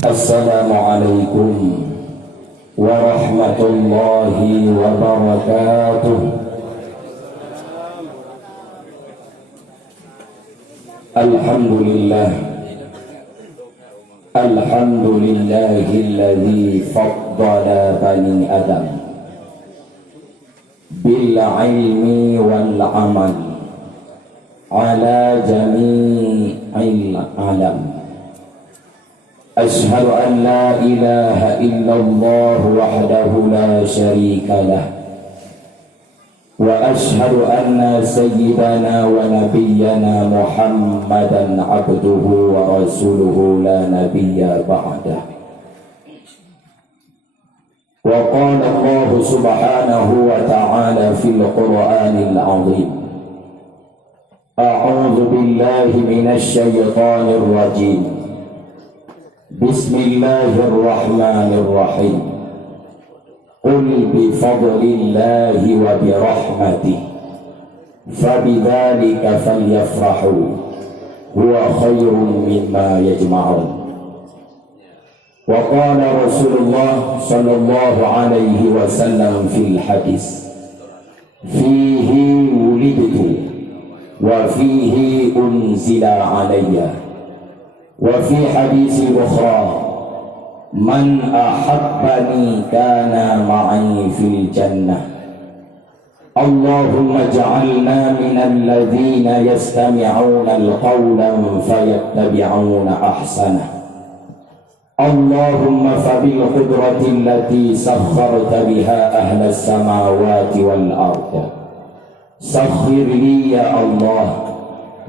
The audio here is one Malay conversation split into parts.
Assalamualaikum warahmatullahi wabarakatuh. Alhamdulillah, alhamdulillahilladzi faddala bani Adam bil ilmi wal amal ala jami'il alam. Ashhadu an la ilaha illallah wahdahu la syarika lah, wa ashhadu anna sayyidana wa nabiyyana Muhammadan abduhu wa rasuluhu la nabiyya ba'dah. Wa qala Allah subhanahu wa ta'ala fil Qur'anil 'azim, a'udzu billahi minasy syaithanir rajim. Bismillahirrahmanirrahim. Qul bi fadlillahi wa bi rahmatihi fabidzalika falyafrahu huwa khairun mimma yajma'un. Wa qala Rasulullah sallallahu alaihi wasallam fil hadis, fihi wulidtu wa fihi unzila alayya. Wa fi hadis ukhra, man ahabbani kana ma'i fil jannah. Allahumma ja'alna minal ladzina yastami'una al-qawla fayattabi'una ahsanah. Allahumma fabil qudrati allati sakharta biha ahla as-samawati wal ardh, sakhir li ya Allah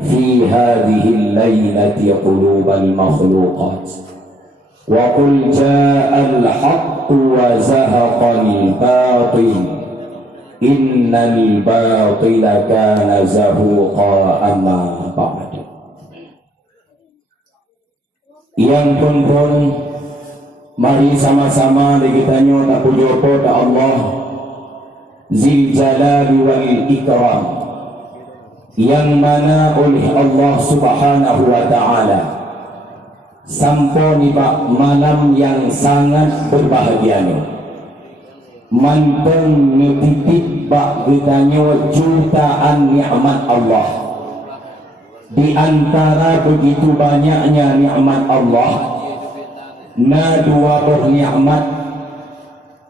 fi hadhihi al-laylati qulubal makhluqat, wa qul ja'al haqqu wa zahaqal batil, innal batila kana zahuqa. Amma ba'd. Yang pun mari sama-sama kita nyata puja kepada Allah Zil Jalali wal Ikram, yang mana oleh Allah subhanahu wa ta'ala sampuni malam yang sangat berbahagia ni, manteng ngetitik bak getanyo jutaan nikmat Allah. Di antara begitu banyaknya nikmat Allah, na dua buah nikmat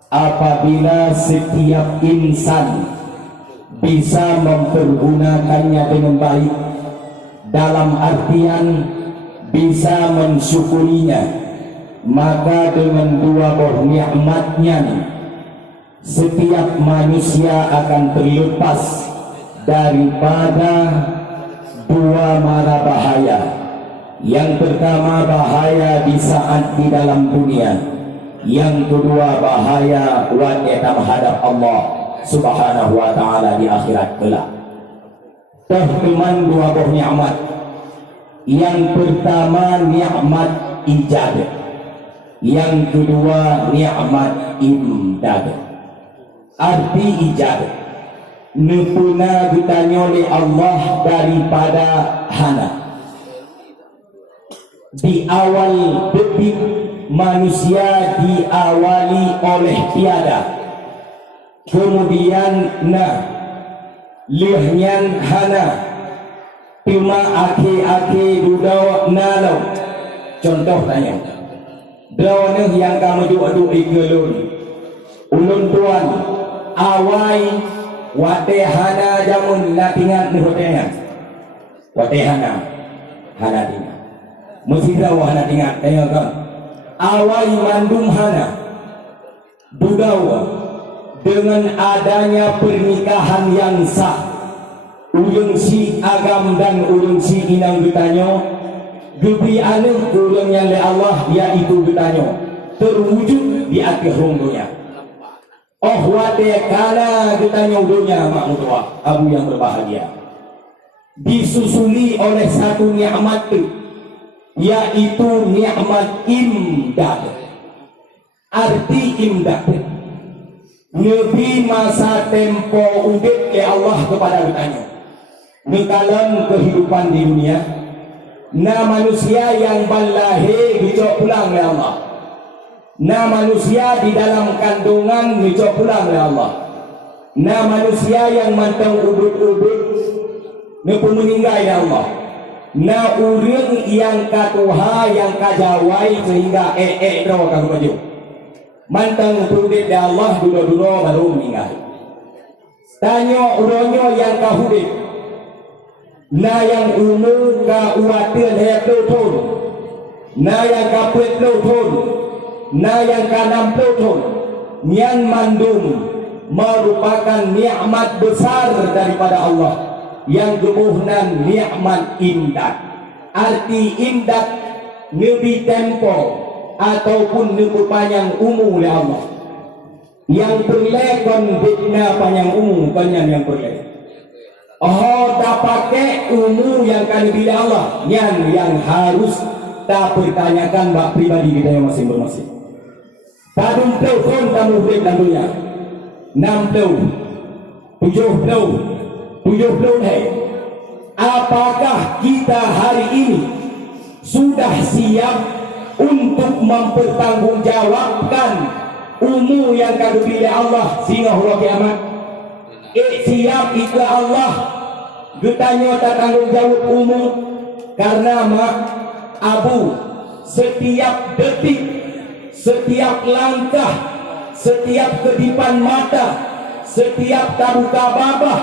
apabila setiap insan bisa mempergunakannya dengan baik, dalam artian bisa mensyukurinya, maka dengan dua buah nikmatnya setiap manusia akan terlepas daripada dua mara bahaya. Yang pertama bahaya di saat di dalam dunia, yang kedua bahaya wanita menghadap Allah subhanahu wa ta'ala di akhirat kelak. Teman dua buah nikmat. Yang pertama nikmat ijad, yang kedua nikmat imdad. Arti ijad, nepuna ditanya oleh Allah daripada hana. Di awal detik manusia diawali oleh tiada, kemudian lehnya hana, cuma aki-aki dudau nalau. Contoh tanya, dau neh yang kamu dua-dua ikelun ulun tuan awai wate hana jamun natingan nehotenya wate hana tinggal mesti tahu hana tinggal tengok kan awai mandum hana dudau dengan adanya pernikahan yang sah, ulun si agam dan ulun si inang bertanya, gebi anu ulun yang le Allah yaitu bertanya terwujud di akhir rumahnya. Oh wate kala bertanya ulunnya mak mutua abu yang berbahagia, disusuli oleh satu nikmat yaitu nikmat imdad. Arti imdad, Nabi masa tempo udit ke Allah kepada bertanya, di dalam kehidupan di dunia Na manusia yang balahir dicok pulang oleh Allah. Na manusia di dalam kandungan dicok pulang oleh Allah. Na manusia yang mantang ubud-ubud ne pun meninggal oleh Allah. Na urang yang katuha yang kajawai sehingga ro ka maju. Mantang ubud oleh Allah dulu-dulu baru meninggal. Tanya uronyo yang kahudip. Na yang umur ka uatir hayat tahun, na yang ka 20 tahun, na yang ka 60 tahun, yang mandum merupakan nikmat besar daripada Allah yang gemuhnan nikmat indah. Arti indah nebi tempo ataupun nebi panjang umur oleh Allah. Yang berlekon bidna panjang umur kanyan yang berlekon. Oh, tak pakai umur yang kan bila Allah yang harus tak pertanyakan bak pribadi kita yang masing-masing. Padum telefon kamu hidup dalam dunia 60 70 apakah kita hari ini sudah siap untuk mempertanggungjawabkan umur yang kan bila Allah sehingga hari kiamat? Siap ikut Allah getanya tak tanggung jawab umur karena mak abu setiap detik, setiap langkah, setiap kedipan mata, setiap tabuka babah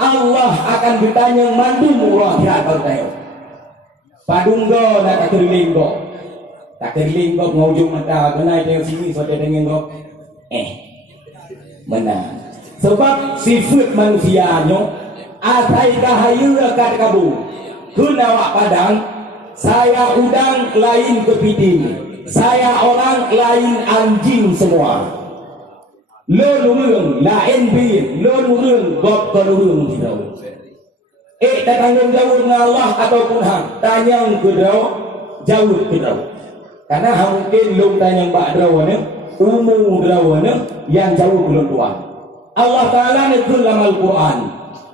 Allah akan bertanya mandu murah ya tahu padunggo nak tak kerlinggo ngujung mata kena tengok sini so dengan go mana sebab sifat manusianya atai kahayu akan kabu kunawak padang saya udang lain kepiting saya orang lain anjing semua lo nurung lain bin lo nurung gop nurung tidak tak tanggung jawab dengan Allah ataupun hang tanya kedraw jauh kedraw karena hang mungkin lo tanya mbak drawane umum drawane yang jauh belum tua Allah Ta'ala nekul dalam Al-Quran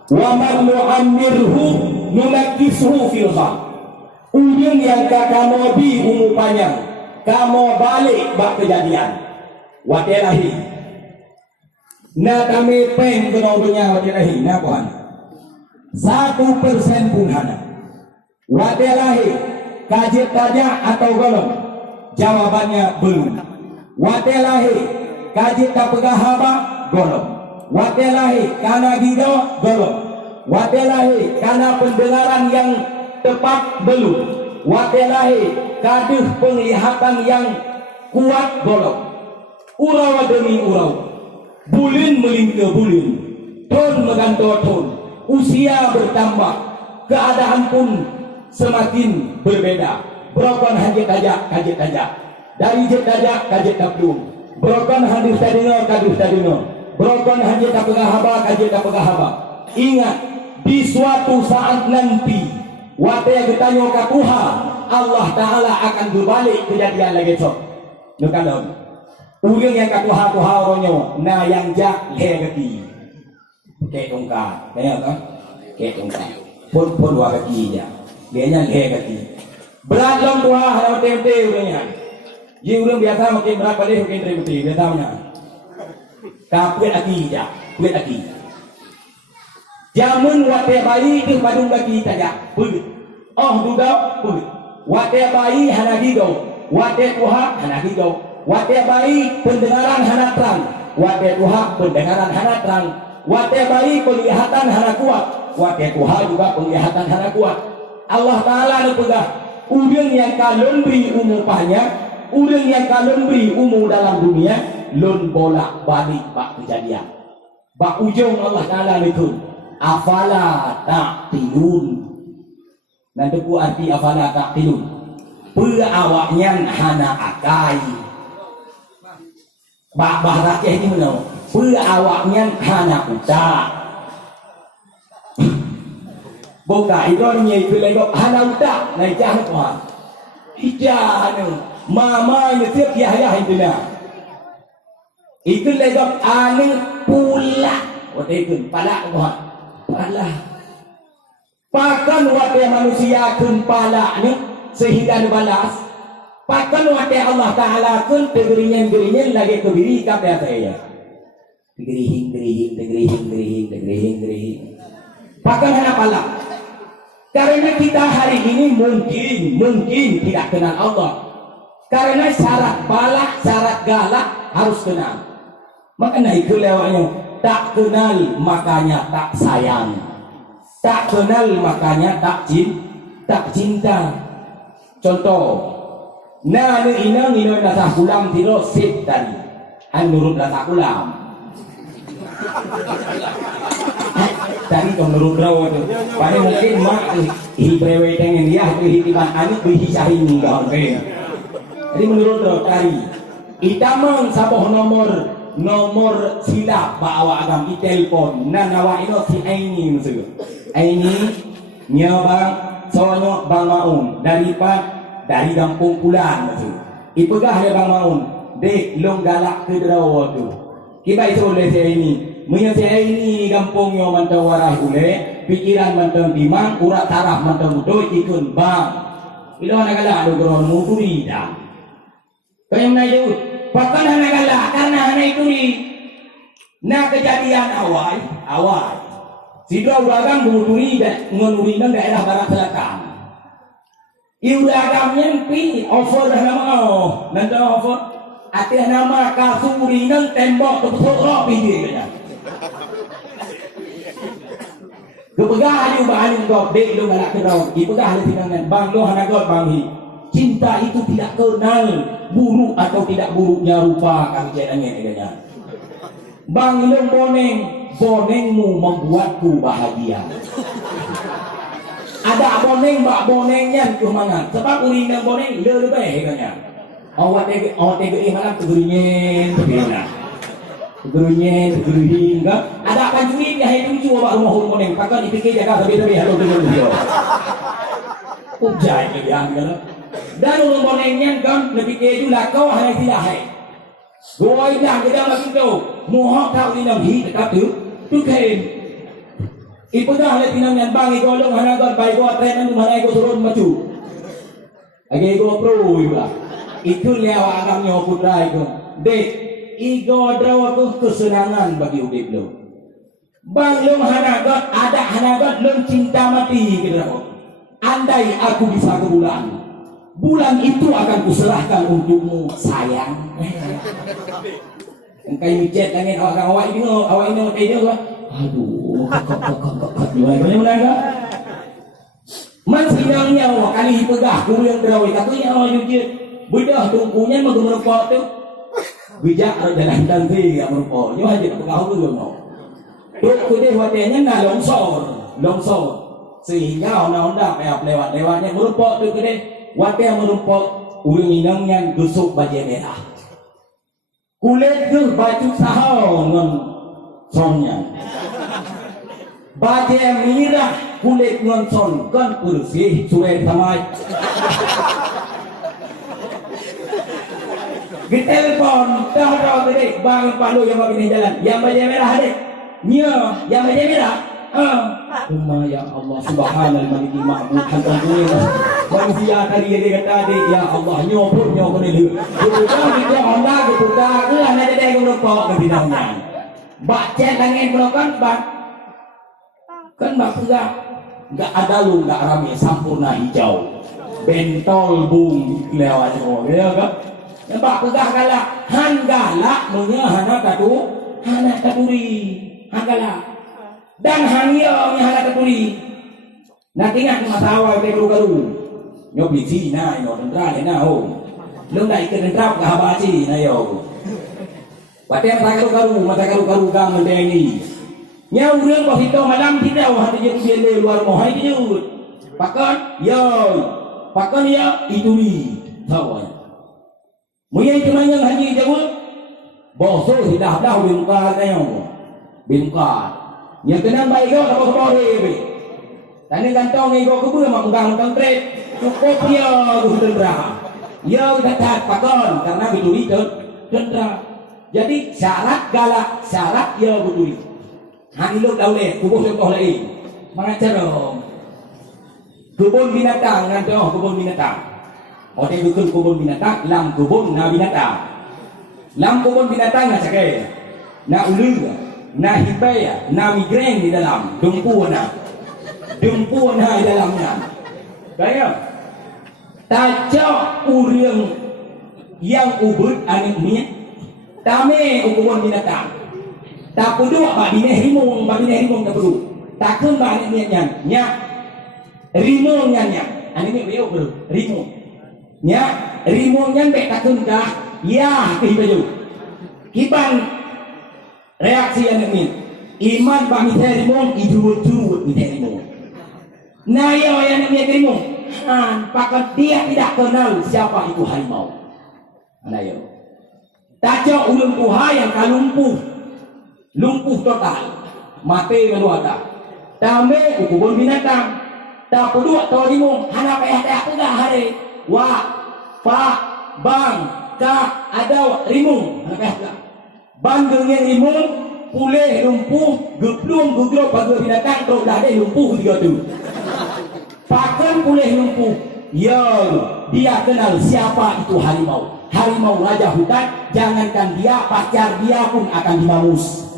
wa man nu'ammirhu nunakishu fil khalq ujung yang kamu bi umur panjang kamu balik bak kejadian watelahi na kami pen kenaudunya watelahi na kuhan 1% pun hana watelahi kajet tajak atau golong jawabannya belum watelahi kajet tak pegah haba golong watelahi karena gido golong watelahi karena pendengaran yang tepat belum watelahi kaduh penglihatan yang kuat golong urau demi urau bulin melingkar bulin ton mengganto ton usia bertambah keadaan pun semakin berbeda berokon hajat tajak dari jet tajak kajet tablum berokon hadis tadino kaduh tadino berokon hanya tak pegah haba kaji tak pegah haba. Ingat di suatu saat nanti waktu yang bertanya ke Tuhan Allah Ta'ala akan berbalik kejadian lagi sok nukalon ulang yang ke Tuhan orangnya na yang jak hegati ke tongkat kaya kan ke tongkat pun dua kaki dia nya hegati berat long Tuhan harap tempe ulangnya dia ulang biasa makin berat pada makin tempe biasanya kuit lagi je, kuit lagi. Jamun waktu bayi tu padung lagi saja, kuit. Oh duduk kuit. Waktu bayi hana hidup, waktu Tuhan hana hidup. Waktu bayi pendengaran hana terang, waktu Tuhan pendengaran hana terang. Waktu bayi penglihatan hana kuat, waktu Tuhan juga penglihatan hana kuat. Allah Ta'ala nak pegang urang yang kalon beri umur panjang, urang yang kalon beri umur dalam dunia. Lon bolak balik bak kejadian bak ujung Allah Ta'ala itu afala ta'qilun nanti ku arti afala ta'qilun awaknya hana akai bak bahasa ini mana awaknya hana utak buka ironya itu lagi hana utak naik jahat Tuhan ijah mama nyetiap yahya itu itu legap ane pula waktu itu pala Tuhan pala Pakan wadah manusia kun palaknya sehingga dibalas. Pakan wadah Allah Ta'ala kun tegeringan-geringan lagi kebiri kabeh saya. Gerihing. Pakan hana palak. Karena kita hari ini mungkin tidak kenal Allah. Karena syarat balak, syarat galak harus kenal. Makanya itu lewatnya tak kenal makanya tak sayang. Tak kenal makanya tak cinta. Contoh, nah ina dasar kulam tiro sip tadi. Nurut dasar kulam. Tadi tu menurut rawa tu. Pada mungkin mak hiprewe dengan dia hitiban anak berhisahin kau kan. Jadi menurut rawa tadi. Itamang saboh nomor silap bawa agam di telefon. Nah nawa ino si Aini maksud. Aini nyabang soalnya Bang Maun dari Kampung Pulang maksud. Ipegah dia Bang Maun. Dek long galak ke rawa tu. Kita itu oleh saya ini. Menyesal ini kampung yang mantau warah ule, pikiran mantau timang, urat taraf mantau mudo ikun bang. Bila nak galak do geron muturi dah. Kaya menayu, pakan hana galak karena hana ituri. Nah kejadian awal. Sidra uragang muturi dan ngonuri nang daerah barat selatan. Uragang nyempi offer dah nama nanti offer. Ati nama kasuri nang tembok tepuk roh pinggir kena. Kepegah ayu bahan kau dek lo galak kenal. Ipegah le tinangan bang lo hanagot bang hi. Cinta itu tidak kenal buruk atau tidak buruknya rupa kami jenenge adanya. Bang lo bonengmu membuatku bahagia. Ada bonengnya tu mangan. Sebab uring nang boneng le lebih katanya. Awak tega malam tegurunyen begina. Tegurunyen ke? Ada panjuri dia hai lucu awak rumah hormoneng. Pakai dipikir jaga tapi halo dengan dia. Ujai ke dia kan. Dan hormonengnya kan lebih keju lah kau hai tidak hai. Goi dah kita masuk tu. Mohak kau ni nang hi dekat tu kain. Ibu dah le tinang bang golong hanagot bai go tren nang mana go turun maju. Lagi go pro juga. Itu lewat agamnya putra itu. Dek, igo drawa tu kesenangan bagi hidup lo. Bang lo hanagot, ada hanagot lo cinta mati kita. Andai aku bisa ke bulan itu akan kuserahkan untukmu sayang. Engkau micet langit awak ini dia. Aduh, gimana menangga? Man sidangnya kali pegah guru yang terawih katanya awak jujur. Budak tungkunya mau merupok tu. Bijak jalan nanti enggak merupok. Yo aja pegah tu no. Tu dia watenya na longsor. Sehingga onda-onda lewatnya merupok tu gede. Wate merupok urang inangnya gusuk baju merah. Kulit tu baju sahau ngon sonnya. Baju merah kulit ngon son kan bersih surai samai. Di telepon dah gede bang palu yang begini jalan yang baju merah adik yang baju merah ya Allah subhanallah maliki ma'bud hantar dunia manusia tadi dia kata adik ya Allah nyopur ni bukan dia Allah gitu dah ke ada dia merupok ke bidangnya baca langit belokan kan pegah enggak ada lu enggak rame sampurna hijau bentol bung lewat semua ya kan. Nampak pegah galak, han galak punya hana katuri, han galak. Dan han yo nya hana katuri. Nak ingat masawa te garu. Nyo bisi na ino tendra na ho. Lung dai ke tendra ka habaci na yo. Wate mata garu gang mendeni. Nya urang ko hito malam kita wah de je luar mohai jut. Pakon yo ituri. Tahu. Mungkin cuma yang haji jauh, bosu sudah bingkar bingkar. Yang kenal baik kau tak boleh be. Tadi kantong ni kau kubur mak kantong trade cukup dia tu tendra. Ya dekat pakon karena biduri tendra. Jadi syarat galak syarat ya biduri. Hani lu dah leh kubur contoh lain. Mengajar dong. Kebun binatang nanti kebun binatang. Orang dukun kebun binatang, lam kebun na binatang. Lam kebun binatang nak cakap, na ulu, na hipaya, na migrain di dalam, dumpu na di dalamnya. Kaya, tajak uriang yang ubud anik ni, tame kebun binatang. Tak perlu bak bini rimung tak perlu. Takkan bak anik ni nyak rimung nyak. Anik ni beliau perlu rimung. Nya rimung yang baik takun dah ya kehibaju kiban reaksi yang ini iman bami rimung idurut rimung nah ya yang ini rimung pakat dia tidak kenal siapa itu harimau nah ya tajak ulun tuha yang lumpuh total mati meluata tambe ukubun binatang tak perlu atau rimung hana payah tidak hari wa pa bang ka ada rimung bang dengan rimung pulih lumpuh geplung gugrok pada binatang terus dah ada lumpuh tiga tu pakan pulih lumpuh ya dia kenal siapa itu harimau raja hutan jangankan dia pacar dia pun akan dimamus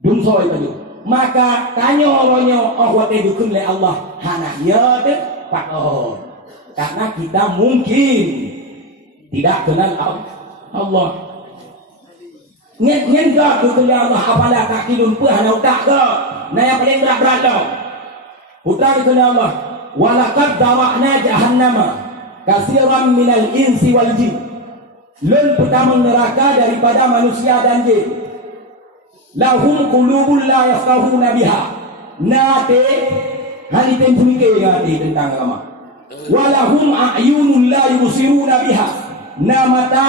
dumso itu maka tanya orangnya what dukun le Allah hana ya deh pak karena kita mungkin tidak kenal Allah. Nyen gak dukun Allah apalah kaki lumpuh hana utak ke. Nah yang paling berat dah. Putra dukun Allah. Walaqad dara'na jahannama katsiran minal insi wal jin. Lun pertama neraka daripada manusia dan jin. Lahum qulubun la yafqahuna biha. Nate hari tempulike ngerti tentang agama. Walahum a'yunun la yubsiruna biha namata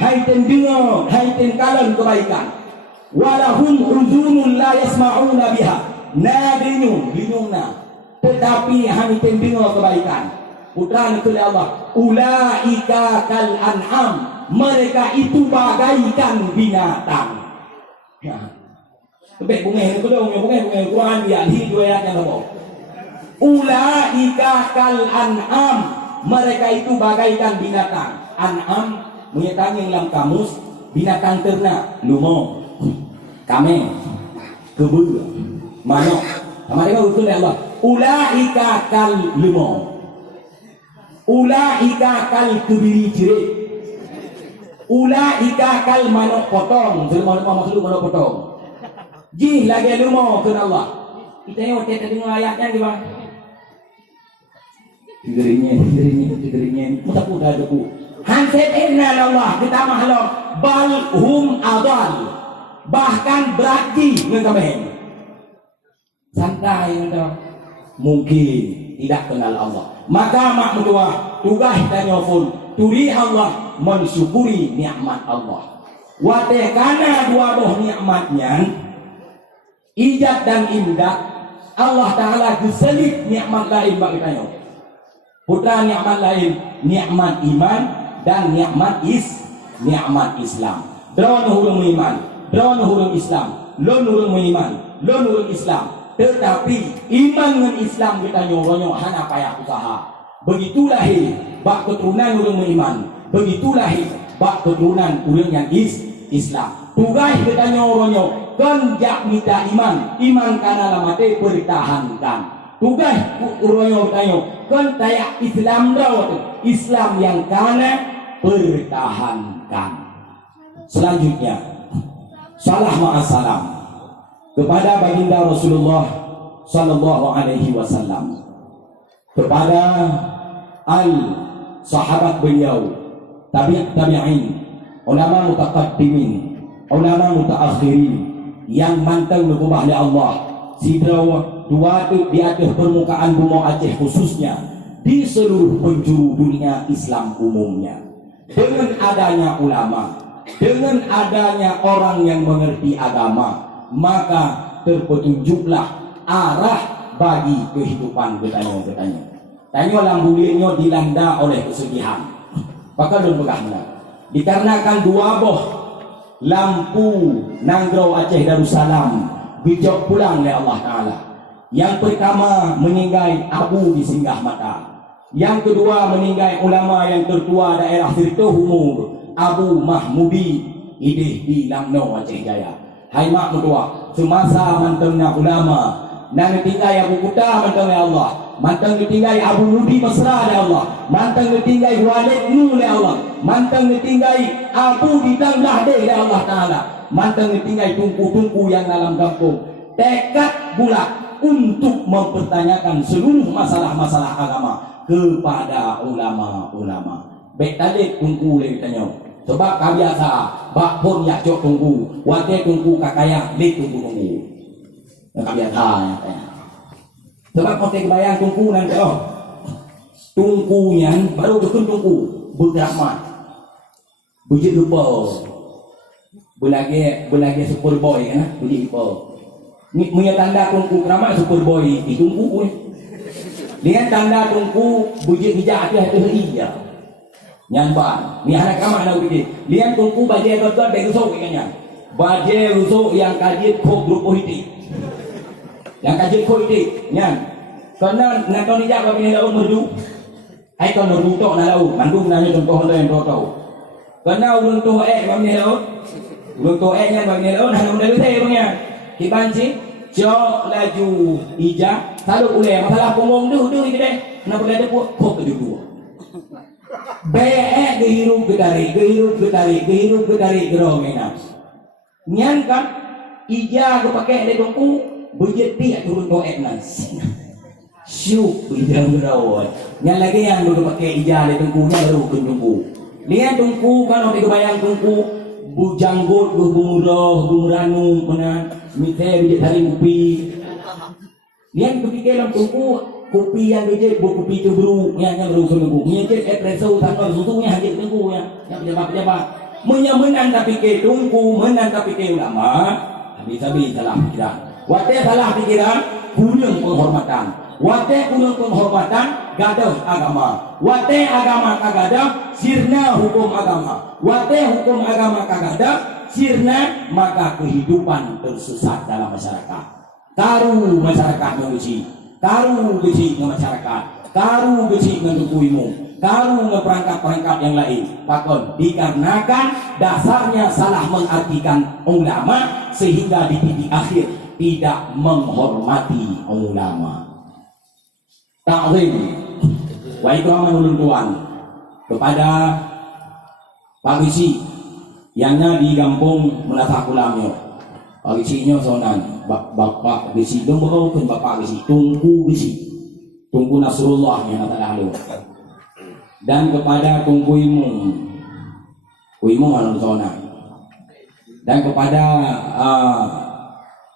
haiten dengar haiten kalan kebaikan walahum uzunun la yasma'una biha nadinuna tetapi haiten dengar kebaikan putra negeri Allah ulaika kal an'am mereka itu bagaikan binatang ya tebek bunga Quran ya hi dua ayat yang apa ulaika kal an'am mereka itu bagaikan binatang an'am menyatakan dalam kamus binatang ternak lumong kambing kebun manok sama dengan betul Allah ulaika kal lumong ulaika kal kebiri jerit ulaika kal manok potong jelma maksud manok potong jih lagi lumong ke Allah kita ni waktu dengar ayatnya gimana Tiga-ringnya, mudah-mudah deku. Hanset inna Allah kita makhluk bal hum adal bahkan berarti dengan santai entah mungkin tidak kenal Allah maka mak kedua tugas dan nyofun turi Allah mensyukuri nikmat Allah wateh kana dua boh nikmatnya ijat dan imdat Allah Ta'ala geselip nikmat lain bagi kita putra nikmat lain nikmat iman dan nikmat Islam drone hurung iman drone hurung Islam lon hurung iman lon hurung Islam tetapi iman dengan Islam kita nyoronyo hana payah usaha begitulah bak keturunan hurung iman begitulah bak keturunan hurung yang Islam tugas kita nyoronyo kan jak minta iman karena lamate pertahankan tugas uroyo tayo kan tayak Islam dah Islam yang kana pertahankan. Selanjutnya salah ma'asalam kepada baginda Rasulullah sallallahu alaihi wasallam kepada al sahabat beliau tabi'in ulama mutaqaddimin ulama mutaakhirin yang mantang berubah oleh Allah sidraw dua di atas permukaan bumi Aceh khususnya di seluruh penjuru dunia Islam umumnya dengan adanya ulama dengan adanya orang yang mengerti agama maka terpetunjuklah arah bagi kehidupan bertanya tanya lambulirnya dilanda oleh kesedihan maka belum pegahnya dikarenakan dua boh lampu Nanggro Aceh Darussalam bijak pulang oleh Allah Ta'ala Yang pertama meninggal Abu di Singgah Mata. Yang kedua meninggal ulama yang tertua daerah Tirtoh Umur, Abu Mahmudi Idih di Lamno Aceh Jaya. Hai mak mertua, semasa mantengna ulama nang tinggal Abu Kutah manteng ya Allah, manteng tinggal Abu Mudi Mesra ya Allah, manteng tinggal Walid Nu ya Allah, manteng tinggal Abu di Tanglah de ya Allah Taala, manteng tinggal tungku-tungku yang dalam kampung. Tekad bulat untuk mempertanyakan seluruh masalah-masalah agama kepada ulama-ulama. Baik tadi tunggu lagi tanya. Sebab kabiasa bak pun yak jok tunggu. Wate tunggu kakaya le tunggu. Kabiasa ya. Sebab kau bayang tunggu nanti tunggunya baru bikin tunggu berdrama. Bujit lupa. Belagi Superboy kan? Bujit lupa. Ni punya tanda tunggu kerama Superboy ditunggu. Dengan tanda tunggu bujit hijau hati-hati iya. Nyamban, ni anak kamak nak pergi. Lihat tunggu bajai tuan-tuan baik rusuk ikannya. Bajai rusuk yang kaji kok grup politik. Yang kaji politik, nyan. Karena nak tahu ni jak bagi laut merdu. Ai kan merdu tok nak laut. Mandung nanya contoh yang tahu. Karena ulun tu bagi laut. Ulun tu nyan bagi laut hang muda betai bangnya. Kibanci jok laju ija selalu ulai masalah punggung tu ikde. Nak berada kok kedua. Baik kehirup gedari geromena. Nyan kan ija aku pakai le dongku bujit tiak turun doek nas. Syuk bidang gerawat. Nyan lagi yang dulu pakai ija le dongkunya baru dongku. Lihat dongku kan orang bayang dongku bujanggut bumuranu mana mite bujit hari kopi. Lihat kepikir dalam dongku kopi yang dia kopi tu baru yang baru seminggu. Dia cek espresso tanpa susunya hadir tunggu yang pejabat. Menang tapi ke tunggu, menang tapi ke ulama. Habis salah pikiran. Wate salah pikiran, kurang penghormatan. Wate kurang penghormatan, gaduh agama. Wate agama kagadah, sirna hukum agama. Wate hukum agama kagadah, sirna maka kehidupan tersesat dalam masyarakat. Taruh masyarakat menguji. Karu besi dengan masyarakat, karu besi dengan tubuhmu, karu dengan perangkat-perangkat yang lain. Pakon dikarenakan dasarnya salah mengartikan ulama sehingga di titik akhir tidak menghormati ulama. Ta'zim wa ikraman ulun tuan kepada Pak Bisi yangnya di kampung Menasak Ulamnya. Pak Bisinya sonan Bapak Bisi dong kan Bapak Bisi tunggu Nasrullah yang kata lalu dan kepada tunggu imu anu sonan dan kepada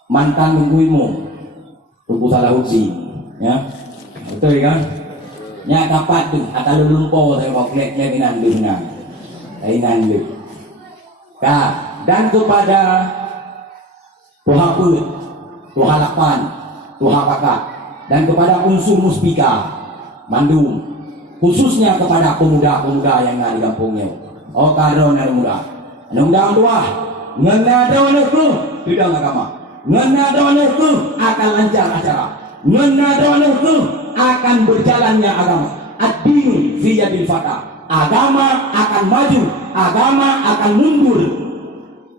mantan tunggu Salahuddin ya betul kan nya kapat tu atau lumpo saya pokletnya dinandungan dan kepada Tuhan Put, Tuhan Lakpan, Tuhan Kakak, dan kepada unsur Muspika, Mandung, khususnya kepada pemuda-pemuda yang ada di kampungnya. Oh karo anak muda, tua, ngenado anakku tidak agama, ngenado anakku akan lancar acara, ngenado anakku akan berjalannya agama. Ad-dinu fi yadil fata, agama akan maju, agama akan mundur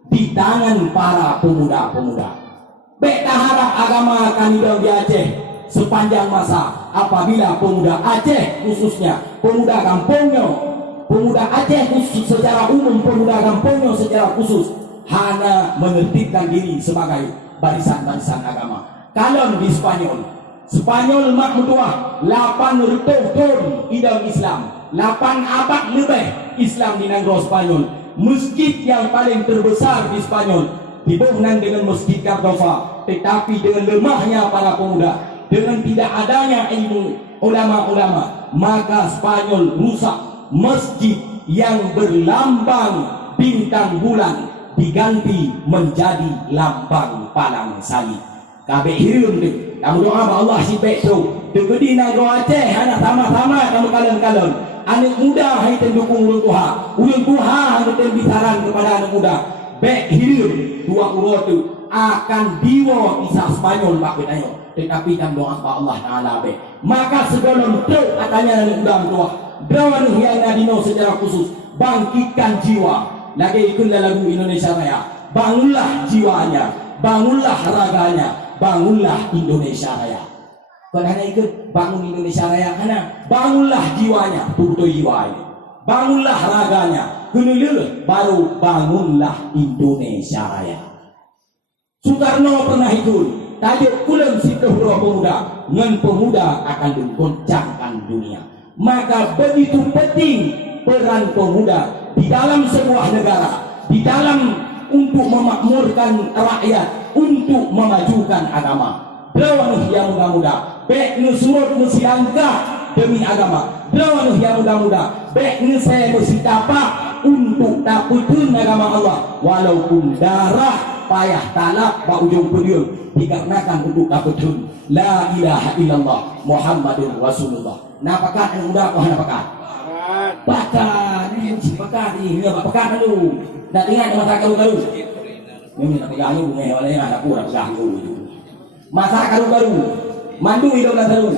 di tangan para pemuda-pemuda. Beta harap agama akan hidup di Aceh sepanjang masa apabila pemuda Aceh khususnya pemuda kampungnya, pemuda Aceh khusus secara umum, pemuda kampungnya secara khusus hanya menertibkan diri sebagai barisan-barisan agama. Kalau di Spanyol makmutuah 8 tahun hidup Islam, 8 abad lebih Islam di negara Spanyol. Masjid yang paling terbesar di Spanyol dibangun dengan Masjid Cordova, tetapi dengan lemahnya para pemuda, dengan tidak adanya ilmu ulama-ulama, maka Spanyol rusak. Masjid yang berlambang bintang bulan diganti menjadi lambang palang salib. Kabeh hirum tu. Kamu doa Allah si Petro. Tegedi negara Aceh anak sama-sama kamu kalon-kalon. Anak muda hai tendukung ulun tuha anu ten bisaran kepada anak muda. Bek hilir dua ulo tu akan diwo kisah Spanyol Pak Benayo. tetapi dalam doa Allah Taala be. Maka sebelum truk katanya dalam doa. Doa yang nadino secara khusus bangkitkan jiwa. Lagi ikutlah lagu Indonesia Raya. Bangunlah jiwanya, bangunlah raganya, bangunlah Indonesia Raya. Kalau hanya ikut bangun Indonesia Raya, hanya bangunlah jiwanya, tutup jiwa ini. Bangunlah raganya, kenulil baru bangunlah Indonesia Raya. Soekarno pernah ikut tajuk kulen situhro pemuda, ngen pemuda akan menggoncangkan dunia. Maka begitu penting peran pemuda di dalam sebuah negara, di dalam untuk memakmurkan rakyat, untuk memajukan agama. Belawan yang muda-muda, baik nusurut nusilangka demi agama. Belawan yang muda-muda, baik nusai musitapa untuk takutun agama Allah. Walaupun darah payah talak ba ujung pedul dikarenakan untuk takutun la ilaha illallah Muhammadur Rasulullah. Napakat yang muda apa napakat? Pakat, ini si pakat ini, nggak pakat dulu. Nak ingat masa karu-karu. Ini nak pegang bunga oleh anak pura pegang dulu. Masa karu-karu, mandu hidup dah terus.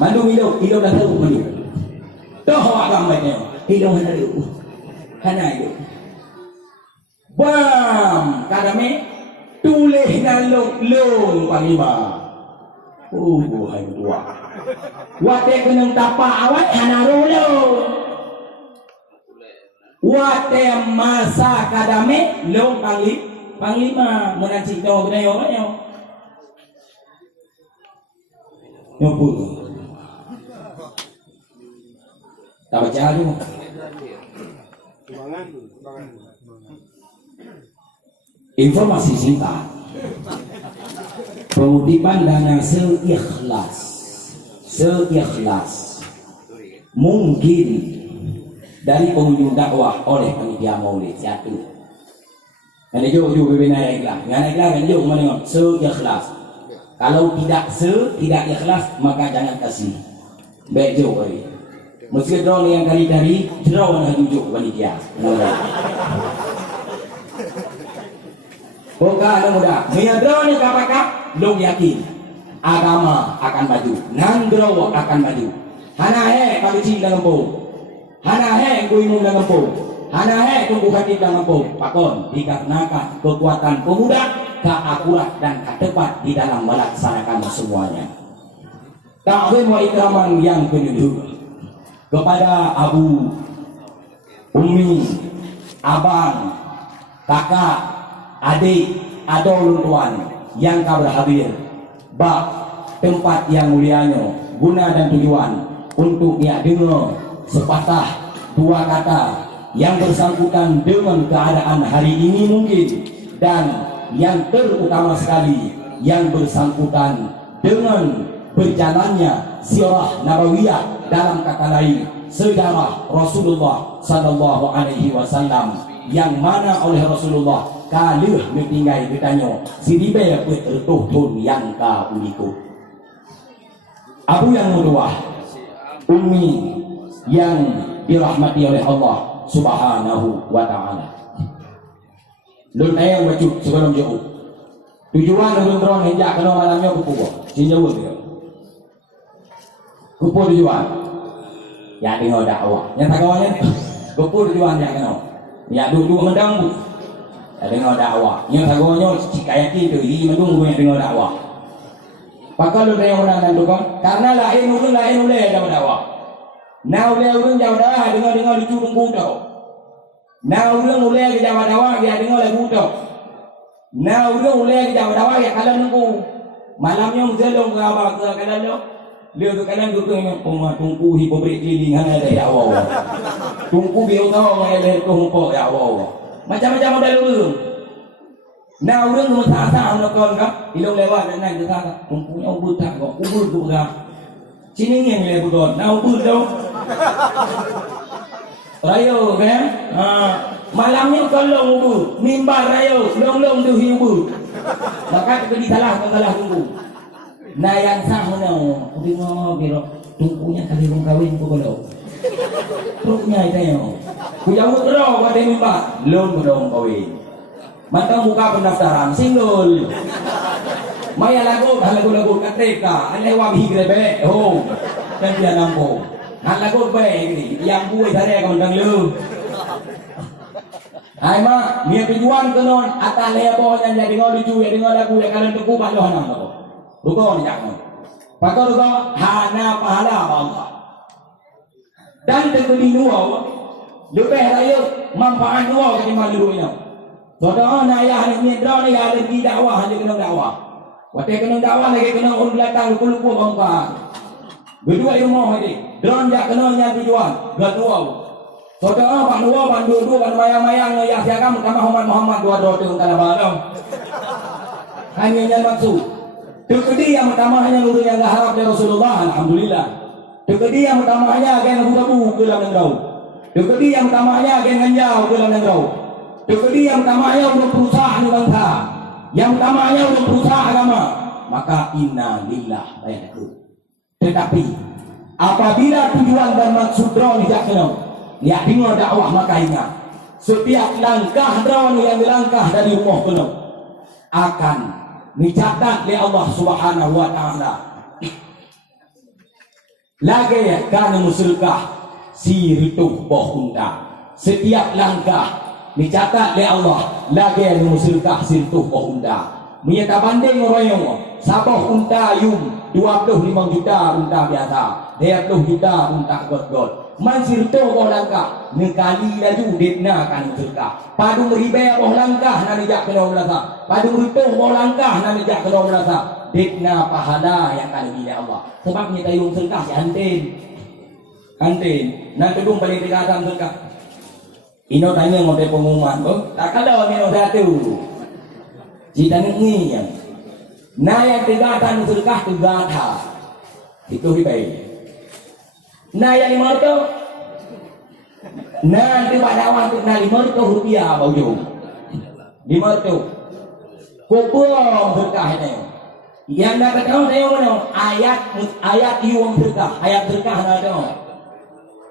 Mandu hidup dah terus mandu. Toh agam baiknya, hidup dah terus. Hana hidup. Bam, kadame tulis nalok long panglima. Hai tua. Wate kenang tapak awak hana rolo. Wate masa kadame long panglima menanci do benayo banyo. Nyopo. Tak baca tu. Informasi singkat. Pengutipan dana seikhlas mungkin dari pengunjung dakwah oleh panitia maulid satu. Kan jauh berbina ikhlas. Dengan ikhlas kan jauh mana seikhlas. Kalau tidak ikhlas maka jangan kasih. Baik jauh kali. Meski drone yang kali-kali drone hajujuk panitia. Bukan mudah. Mia drone kapakah? Long yakin agama akan maju, nanggro akan maju. Hana he pagicing dengan po, hana he kuimung dengan po, hana he tumbuhan dengan po. Pakon dikarenakan kekuatan pemuda, keakurat dan ketepat di dalam melaksanakan semuanya. Takzim wa ikraman yang kedua kepada abu, umi, abang, kakak, adik, atau tuan yang kau berhadir bak tempat yang mulianya, guna dan tujuan untuk ia dengar sepatah dua kata yang bersangkutan dengan keadaan hari ini mungkin, dan yang terutama sekali yang bersangkutan dengan berjalannya sirah nabawiyah, dalam kata lain sejarah Rasulullah sallallahu alaihi wasallam, yang mana oleh Rasulullah kalih metinggai ditanya sidibe betul tun yang ka uliku. Abu yang kedua, umi yang dirahmati oleh Allah Subhanahu wa taala. Lun ayang wajib sebelum jauh. Tujuan untuk drone hendak kena malamnya kupu. Sinjau dia. Kupu tujuan. Ya dengar dakwah. Yang tak kawannya kupu tujuan yang kena. Ya duduk mendang. Dengar dakwah. Yang sagonya kayak gitu, ini menunggu yang dengar dakwah. Pakal lu yang menang tu kan? Karena lain uleh dakwah. Nah uleh jauh dah dengar dicurung kutau. Nah uleh dakwah dia dengar lagu kutau. Nah uleh dakwah ya kalau nunggu malamnya muzelong ke apa ke kanan lo. Dia tu kanan tu tunggu hi pabrik keliling ada dakwah. Tunggu biar tahu mengalir tu humpuk dakwah. Macam-macam model urang. Nah urang tu tak nak kan? Ilong lewat dan naik tak. Kumpunya ubur tak kok. Ubur tu dah. Sini yang lewat tu. Nah ubur tu. Rayo kan? Malamnya kalau ubur, mimbar rayo, long tu ubur. Maka kita salah tunggu. Nah yang sah mana? Tengok kira tunggunya kali orang kahwin pun kalau. Truknya itu yang kujau terus pada mimbar belum belum kawin. Maka buka pendaftaran single. Maya lagu ketika ane wabi grebe dan dia nampo. Han lagu be ini yang buai tare kon dang lu. Ai ma mia tujuan kenon ata le bo yang jadi ngoluju ya dengan lagu ya kalian tuku pak lo hanam ko. Ruko ni jak. Pakar ruko hana pahala Allah. Dan tekuni nuau lebih raya manfaat nuau ketimbang dulu ini. Saudara ayah ni mitra ni ada di dakwah dia kena dakwah. Waktu kena dakwah lagi kena orang belakang lupa bangka. Berdua rumah ini. Drone jak kena yang tujuan. Gat nuau. Saudara pak nuau bandu ban mayang-mayang ya siaga utama Muhammad dua tu kana barang. Hanya yang maksud. Tekedi yang utama hanya nurul yang harap dari Rasulullah alhamdulillah. Tekedi yang utamanya agen Abu ke dalam negara. Tekedi yang utamanya agen ganjau ke dalam negara. Tekedi yang utamanya untuk berusaha di bangsa. Yang utamanya untuk berusaha agama. Maka inna lillah bayaku. Tetapi apabila tujuan dan maksud drone tidak kenal, ya dengar dakwah maka ingat. Setiap langkah drone yang dilangkah dari rumah kenal akan dicatat oleh Allah Subhanahu wa taala. Lagi kan musulkah si rituh bohunda. Setiap langkah dicatat oleh Allah. Lagi musulkah si rituh bohunda. Menyata banding royong. Sabah unta yum 25 juta unta biasa. 20 juta unta god-god. Mansir tu boh langkah. Nekali laju ditna kan musulkah. Padu ribe boh langkah na dijak kena merasa. Padu rituh boh langkah na dijak kena merasa. Ditna pahala yang akan diberi Allah. Sebab kita yung sedekah si antin. Nak kedung paling dikatakan sedekah. Ino tanya ngote pengumuman tu. Tak kalau ino satu. Cita ni yang. Nah yang dikatakan sedekah tu gata. Itu ribai. Nah yang 500. Nah di pada waktu nah 500 rupiah bauju. 500. Kubur sedekah ini. Yang dapat tahu saya mana ayat iwang berkah ayat berkah ada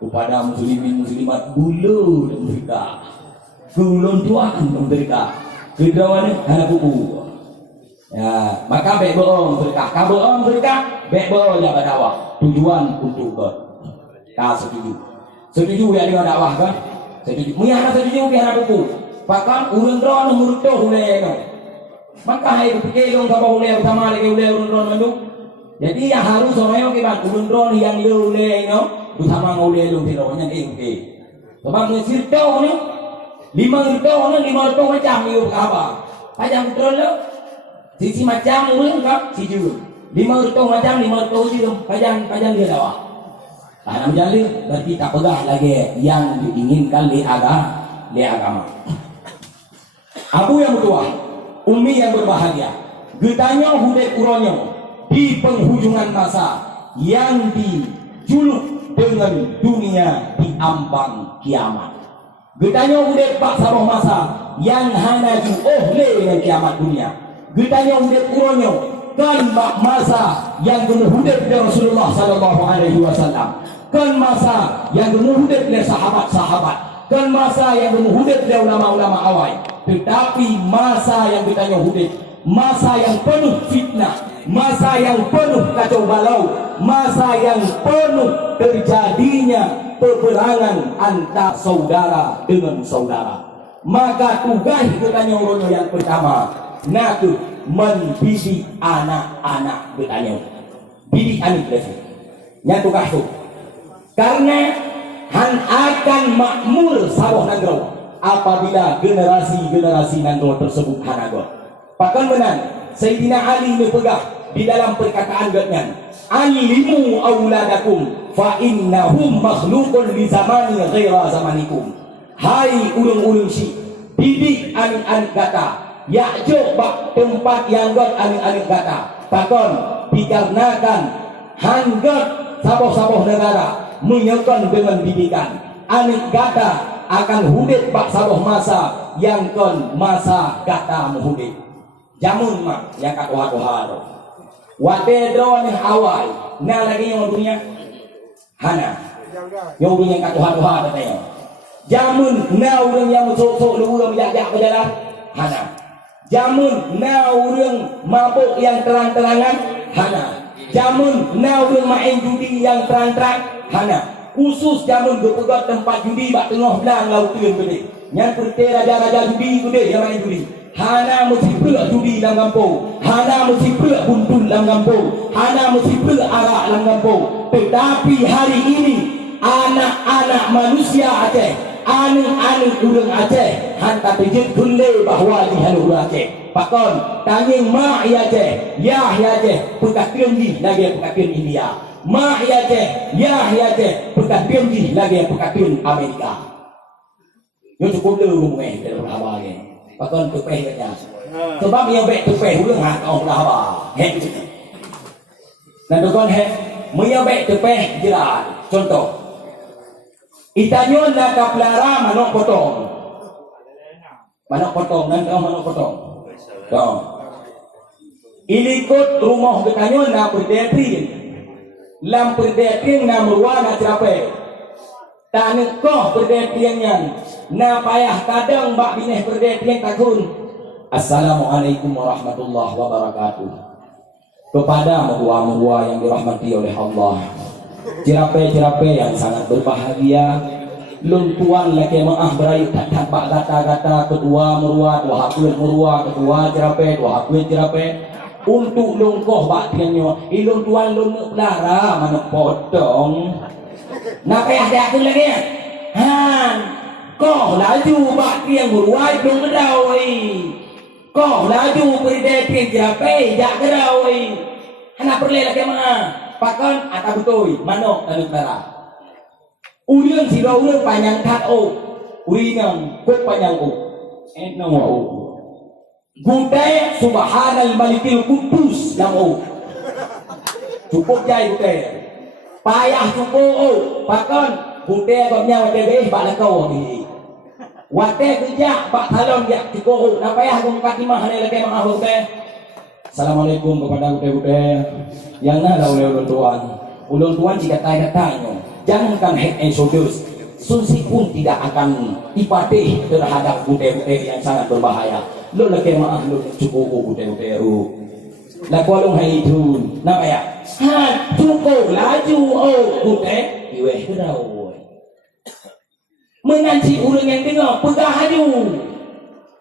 kepada muslimin muslimat bulu dan berkah kulon tuan dan berkah kedawan anak buku ya maka baik bohong berkah ka bohong berkah baik bohong yang dakwah tujuan untuk God ka setuju ya dengan dakwah kan setuju muyana setuju biar buku bahkan urang drone murto hulai maka hai pikir dong sama ulai bersama lagi ulai urun-urun menduk. Jadi ya harus orang yang urun-urun yang ulai no bersama ulai dong tironya ke. Sebab mesir tau ni 5 macam ni apa? Pajang betul lo. Sisi macam urun kan siju. 5 macam 5 siju pajang dia dakwah. Karena menjalin berarti tak pegah lagi yang diinginkan li agama. Abu yang bertuah Umi yang berbahagia. Getanya hudek uronyo di penghujungan masa yang dijuluk dengan dunia di ambang kiamat. Getanya hudek pak sabah masa yang hanaju dengan kiamat dunia. Getanya hudek uronyo kan masa yang hudek dari Rasulullah sallallahu alaihi wasallam. Kan masa yang hudek dari sahabat-sahabat. Kan masa yang hudek dari ulama-ulama awal. Tetapi masa yang ditanya hudud, masa yang penuh fitnah, masa yang penuh kacau balau, masa yang penuh terjadinya peperangan antara saudara dengan saudara. Maka tugas ditanya orang yang pertama, natu mendidik anak-anak ditanya. Didik anak itu. Yang tugas itu. Karena akan makmur sawah negara. Apabila generasi nanti tersebut hanagot. Bahkan benar Sayyidina Ali ini pegah di dalam perkataan dengan alimu auladakum fa innahum makhluqun li zamani ghaira zamanikum. Hai ulung-ulung si didik anak-anak kata yakjo bak tempat yang got anak-anak kata. Bahkan dikarenakan hanggot saboh-saboh negara menyokong dengan didikan anak kata akan hudit bak sabah masa yang kon masa kata menghudit jamun mak yang katuha-tuha tu wate drone yang awal na lagi yang dunia hana yang dunia katuha-tuha tu jamun na orang yang sok-sok lu yang bijak berjalan hana Jamun nau urang mabuk yang terang-terangan hana. Jamun nau urang main judi yang terang-terang hana. Khusus jamun berpegat tempat judi bak tengah belang lautan gede. Yang perti raja-raja judi gede yang main judi. Hana mesti pelak judi dalam kampung. Hana mesti pelak buntul dalam kampung. Hana mesti pelak arak dalam kampung. Tetapi hari ini anak-anak manusia Aceh, anak-anak urang Aceh hantar terjun kulai bahawa di halu Aceh. Pakon tanging mak ya Aceh, ya Aceh, pekatian di lagi pekatian India. Mak ya Aceh, ya Aceh, pekatian di lagi pekatian Amerika. Yo cukup dulu ngomong dalam abah ni. Pakon tupeh katnya. Sebab yang baik tupeh urang hak orang dah abah. Hek. Dan dokon hek, yang baik tupeh jelas. Contoh itanyon na kaplara manok potong. Manok potong dan kau manok potong. Kau. Ilikut rumah ketanyon na perdetrin. Lam perdetrin na meruana cerape. Tanuk koh perdetrinnya. Na payah kadang bak bineh perdetrin takun. Assalamualaikum warahmatullahi wabarakatuh. Kepada merua-merua yang dirahmati oleh Allah. Cerape-cerape yang sangat berbahagia, luntuan laki maah berayu tak tampak gata-gata kedua merua, dua hakul merua, kedua cerape, dua hakul cerape. Untuk lungkoh baktiannya, iluntuan lunuk lara manuk potong. Nak payah dia aku lagi ya? Han, kau laju baktian merua belum kedawai. Kau laju berdepin cerape, jak kedawai. Hana perlu lagi maah. Pakon atau betul manok tanuk darah. Urang si urang panjang kat o. Urinang kut panjang o. Enong o. Gudai subhanal malikil kudus nam o. Cukup jai gudai. Payah cukup o. Pakon gudai bagnya wate beh bak lakau ni. Wate kerja bak talon dia cukup o. Nak payah gum katimah ni lagi mah gudai. Assalamualaikum kepada gudai-gudai yang ada oleh ulun tuan. Ulun tuan jika tanya-tanya, jangankan head and shoulders, sunsi pun tidak akan ipatih terhadap gudai-gudai yang sangat berbahaya. Lo lagi maaf lo cukup gudai-gudai ru. Lakualung hai itu, nak ya? Ha, cukup laju gudai, iweh kedau. Menanti urang yang dengar pegah haju.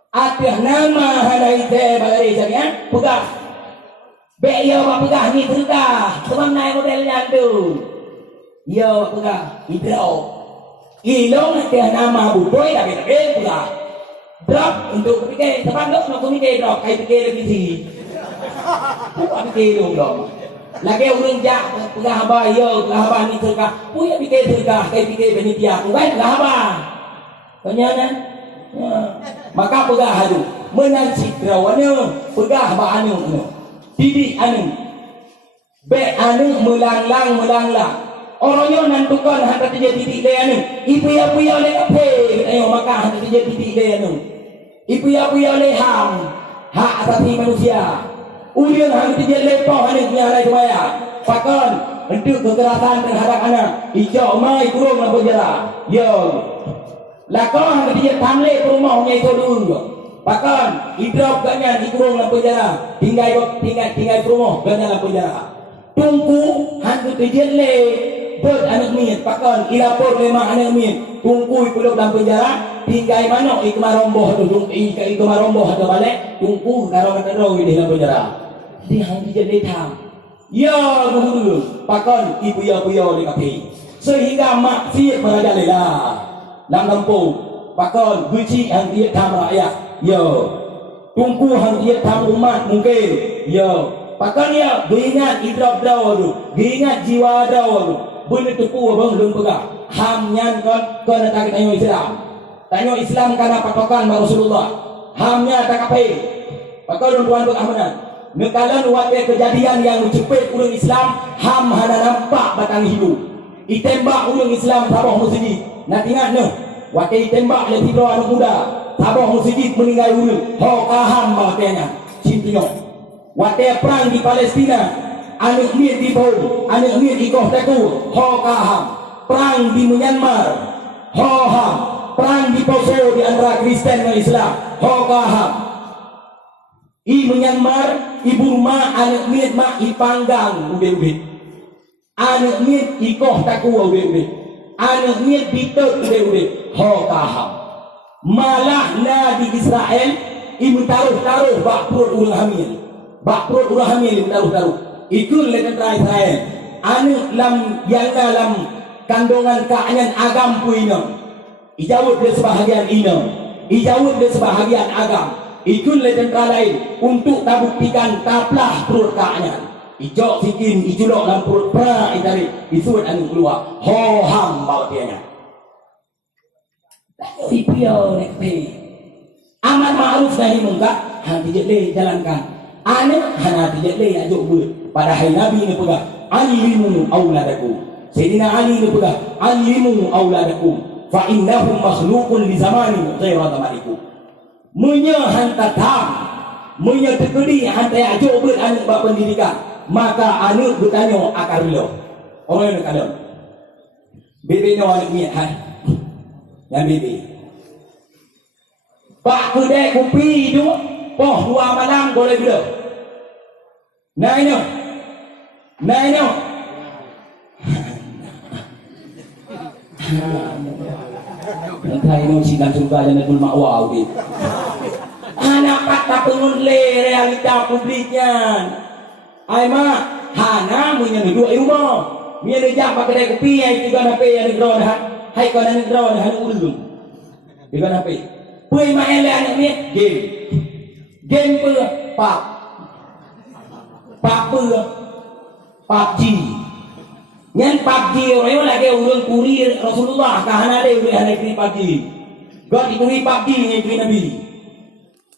Atih nama hadai teh balai jadi pegah. Bek yo bak pegah ni tergah. Teman naik model yang tu. Yo pegah hidro. Ilong dia nama budoy tapi tak pegah. Drop untuk fikir teman dok nak fikir drop kai fikir lagi si. Buat fikir dong. Lagi urang jak pegah ba yo pegah ba ni tergah. Punya fikir tergah kai fikir penitia. Bukan pegah ba. Tanya kan? Maka pegah hadu. Menanci drawana pegah ba anu. Didik anu be anu melanglang orangnya nantukan hantar dia didik dia anu ibu-ibu oleh apa ayo maka hantar dia didik dia anu ibu-ibu oleh ham hak asasi manusia urang hantar dia lepoh anu punya alai semaya pakon untuk kekerasan terhadap anak hijau mai kurung dalam penjara yo lakon hantar dia tamle rumahnya itu dulu bahkan hidup ganyan dikurung dalam penjara, tinggal rumah ganyan dalam penjara. Tunggu hantu terjele ber anak min, bahkan ilapor lima anak min. Tunggu hidup dalam penjara, tinggal mana ikmaromboh tu, ikmaromboh atau balik. Tunggu kalau kata roh di dalam penjara. Dia hantu jadi tam. Ya dulu, bahkan ibu ya di kafe. Sehingga maksiat merajalela dalam kampung. Bahkan guci yang dia tam rakyat. Yo, tunggu hang dia tam umat mungkin. Yo, pakai dia beringat hidup dah tu, beringat jiwa dah tu. Benda tu pun abang belum pegang. Ham nyan kon nak tanya Islam. Tanya Islam karena patokan Rasulullah. Ham nya tak apa. Pakai tuan tu amanan. Nekalan waktu kejadian yang menjepit urang Islam, ham hana nampak batang hidup. Itembak urang Islam sabah masjid. Nak ingat noh, waktu itembak le tiga anak muda. Sabah masjid meninggal urang. Ho kaham makanya. Cintinya. Waktu perang di Palestina, anak mir di bom, anak mir di Kohtaku, ho kaham. Perang di Myanmar, ho ham. Perang di Poso di antara Kristen dan Islam, ho kaham. I Myanmar, i Burma, anak miet mak i panggang ube-ube. Anak miet i koh takua ube-ube. Anak miet bitot ube-ube. Ho kaham. Malah na di Israel, i mentaruh-taruh bak perut urang hamil. Bak perut urang hamil i mentaruh-taruh. Ikut le tentera Israel. Anak lam yang dalam kandungan kaanyan agam puino. Ijawab dia sebahagian ino. Ijawab dia sebahagian agam. Ikut le tentera lain untuk tabuktikan taplah perut kaanyan. Ijok sikin, iculok dalam perut pra itari. Isuat anu keluar. Ho ham bawa tianya. Sipio nekpe. Amat ma'ruf nahi munkar, hang tidak le jalankan. Anak hana tidak le ajak ber. Padahal Nabi ni pegang alimu auladakum. Sayyidina Ali ni pegang alimu auladakum. Fa innahum makhluqun li zamanin ghayra zamanikum. Munya hantar tam, munya terkedi hantar ajak ber anak bab pendidikan. Maka anak bertanya akar lo. Orang yang kadang. Bebe no anak ni hai. Yang bebe. Pak kedai kopi tu, poh 2 malam boleh bila. Naik no. Naik no. Nanti no sidang surga jangan pun mak wow di. Anak kata pengun le realita publiknya. Ai mak, hana punya duduk di rumah. Mia dia jumpa kedai kopi ai tiga nape yang negro dah. Hai kau dah negro dah ulun. Tiga nape. Pui mak ele anak ni game. Game pe pak. Pak pe. PUBG. Nyan PUBG orang lagi urang kuri Rasulullah kahana le urang anak ni PUBG. God ikuri PUBG ni Nabi.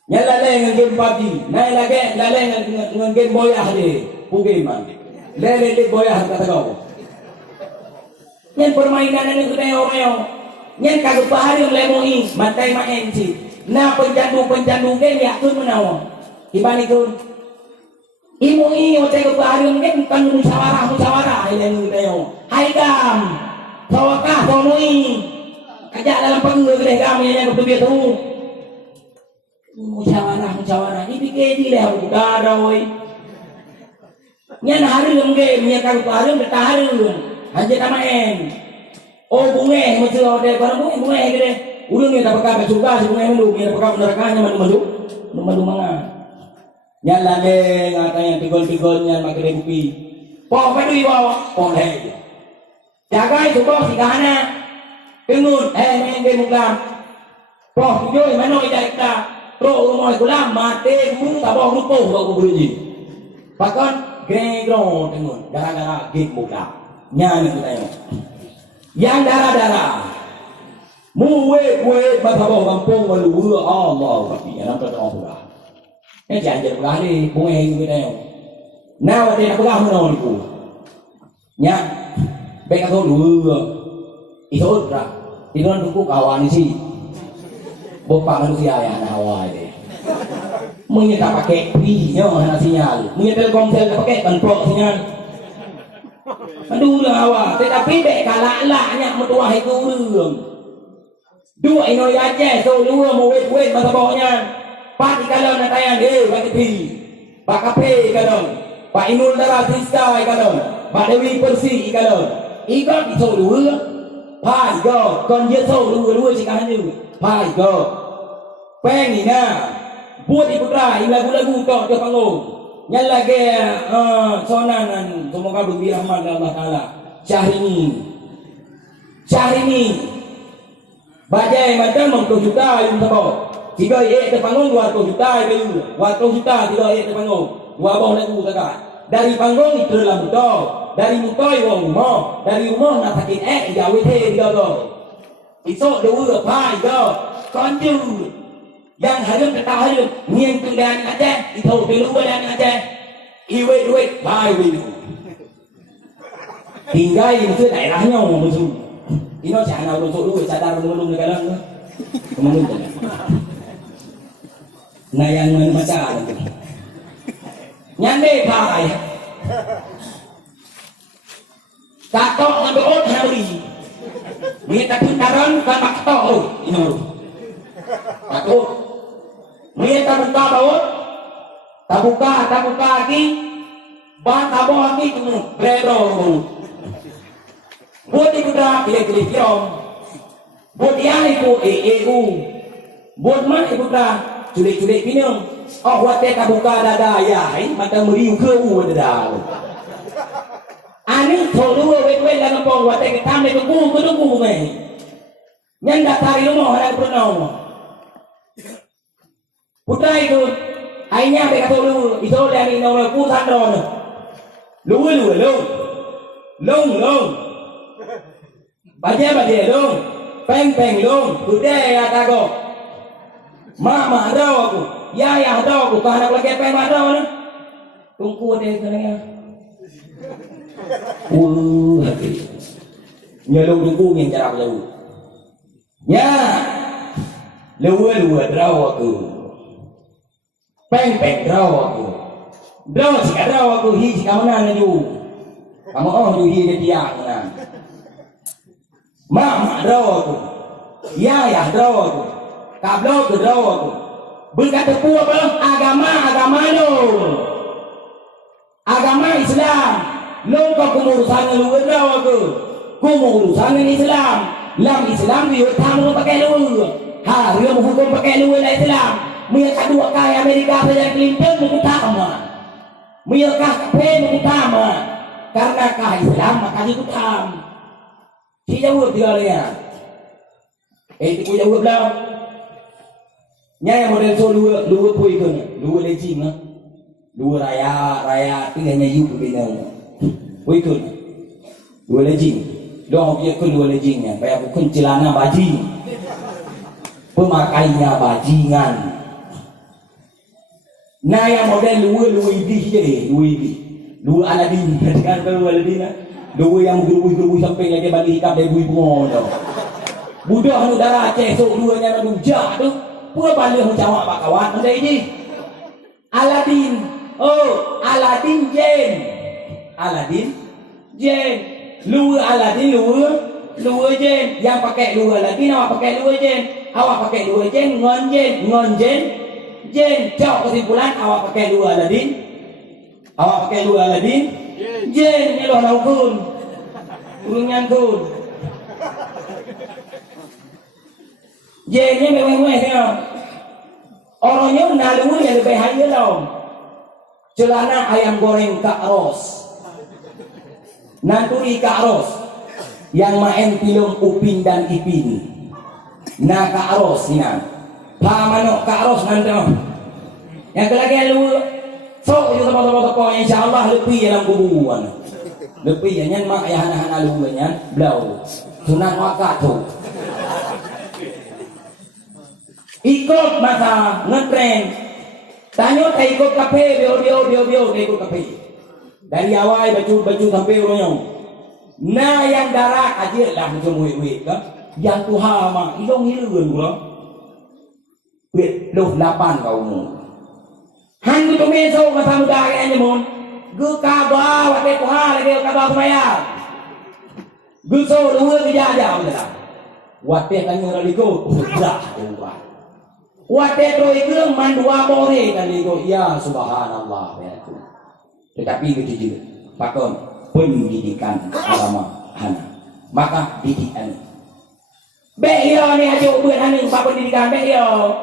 Yang lalai dengan game PUBG. Naik lagi lalai dengan game boyah dia. Game man. Lalai boyah kata kau. Yang permainan ini kita orang. Yang kagak bahari yang lemoi. Mantai main si. Nah penjandu game ya tu menawa. Ibani tu. Imui otak bahari yang game bukan musyawarah. Yang kita yang. Hai gam. Sawakah sonoi. Kajak dalam penggul kedai kami yang betul tu. Musyawarah ini bikin dia buka oi. Nyan hari game nya kang parang bertahan. Hanya tamaen. Oh bunga mesti ada barang bunga gede. Urang ni tak pakai surga si bunga mandu, ni pakai nerakanya mandu manga. Nyan lagi ngatanya tigol nyan makan kopi. Poh padui bawa, poh leh. Jaga itu poh si kahana. Pengun main game muklam. Poh tujuh mana ida kita. Pro rumah kulam mati mu tabah rupuh kau beruji. Bahkan gregro tengun gara-gara gig muka. Nyanyi kita yang darah-darah. Muwe batabah kampung malu Allah tapi yang nak tahu pula. Ni jangan pegah ni, bunga kita yang. Now dia nak pegah mana ni ku? Nya, baik aku dulu. Itu dah. Itu kan tuku kawan ni sih. Bapak manusia yang anak awal ni. Mungkin tak pakai P-nya anak sinyal. Mungkin Telkomsel tak pakai kontrol sinyal. Aduh lah awal. Tetapi baik kalak-laknya metuah itu urang. Dua ino yaje so dua mau wait masa bawahnya. Pak kalau nak tayang bagi P. Pak KP kalau. Pak Inul Darah Sista kalau. Pak Dewi Persi kalau. Ikat itu dua. Pak go kon dia so dua sih kan je. Hai go. Peng ni na. Buat ibu trai lagu-lagu kau ke panggung. Yang lagi sonanan semoga lebih rahmat Allah Taala. Syahrini. Bajai macam mengkau juta yang tahu. 3 ke panggung 200 juta itu. 200 juta 3 ke panggung. 2 bawah lagu dekat. Dari panggung itu dalam betul. Dari mukai wong rumah. Dari rumah nak sakit jauh dia tu. Esok dua pai go konju yang harum kata harum niang tungdan aja itu pelu badan aja iwe duit pai wilu tinggal itu daerahnya musuh ini jangan orang tua duit sadar belum negara kemudian nah yang macam itu nyande pai tato ngambil ot hari ni takut taran kan makto ini takut ni tak buka baut tabuka lagi, ban tabung lagi tu, bredro. Buat itu dah pilih kirom, buat yang itu EU, buat mana itu dah culik pinang. Oh buat tabuka dada ya, macam meriu ke dada. Ani tholu wet dalam pong buat kita ni tunggu ni. Yang dah tarik rumah ada pernah. Putra itu, ayahnya mereka tahu itu dia ni nama pusat ron. Long. Baca long, peng long. Putra ya tago. Mama ada aku, ya ada aku. Kalau lagi peng ada mana? Tunggu dia kena. Hati. Nyelong tunggu yang cara jauh. Ya, luar draw aku. Peng draw aku. Draw jika draw aku hi jika mana naju. Kamu ju hi dia tiang na. Mama draw aku. Ya draw aku. Kablo ke draw aku. Berkata pu apa? Agama lo. Agama Islam. Lo kau urusan luar draw aku. Urusan Islam. Lam Islam dia tamu pakai luar. Dia hukum pakai luar Islam. Mereka dua kaya Amerika saja Clinton utama. Mereka pen utama. Karena kah Islam maka utama. Si jawab dia dia. Itu jawab belum. Nyai model so luar pui tu ni. Luar legend ah. Luar raya tinggalnya you berbeza. Pui tu. Luar legend. Doang dia kedua lejingnya, kayak bukan celana bajing, pemakainya bajingan. Nah yang model Louis Aladin, kan kalau Aladin, Louis yang gerubui sampai lagi balik hikap dari bui bunga tu. Budak nu darah cesok duanya nak dujak tu, pura balik menjawab pak kawan, ada ini. Aladin, Aladin Jane. Luar Aladin, luar jen. Yang pakai luar Aladin, awak pakai luar jen. Awak pakai luar jen, ngon jen. Jauh kesimpulan, awak pakai luar Aladin. Awak pakai luar Aladin. Jen, ni loh laukun. Urungan kun. Jennya mewah-mewah tengok. Orangnya nalu yang lebih haya tau. Celana ayam goreng Kak Ros. Nanturi Kak Ros yang main film Upin dan Ipin. Nah Kak Ros ni nak. Pamanok Kak Ros nanti. Yang kelagi lu sok juga toko-toko insya-Allah lebih dalam kuburan. Lebih yang mak ayah anak-anak lu nya blau. Sunat wakat tu. Ikut masa ngetren. Tanya tak ikut kafe bio ikut kafe. Dari awal baju sampai orangnya. Nah yang darat aja lah macam wet kan. Yang Tuhan mah ilong hilun pula. Wet 8 kau mu. Han tu meso masa muda kayaknya mon. Gu kabar wate Tuhan lagi kabar saya. Gu so dua kerja aja betul. Wate tanya raliko. Dah buat. Wate tu itu mandua bore kali itu. Ya subhanallah ya tu. Tetapi begitu pakon pendidikan agama hana maka didikan beyo ni aja buat haning pak pendidikan beyo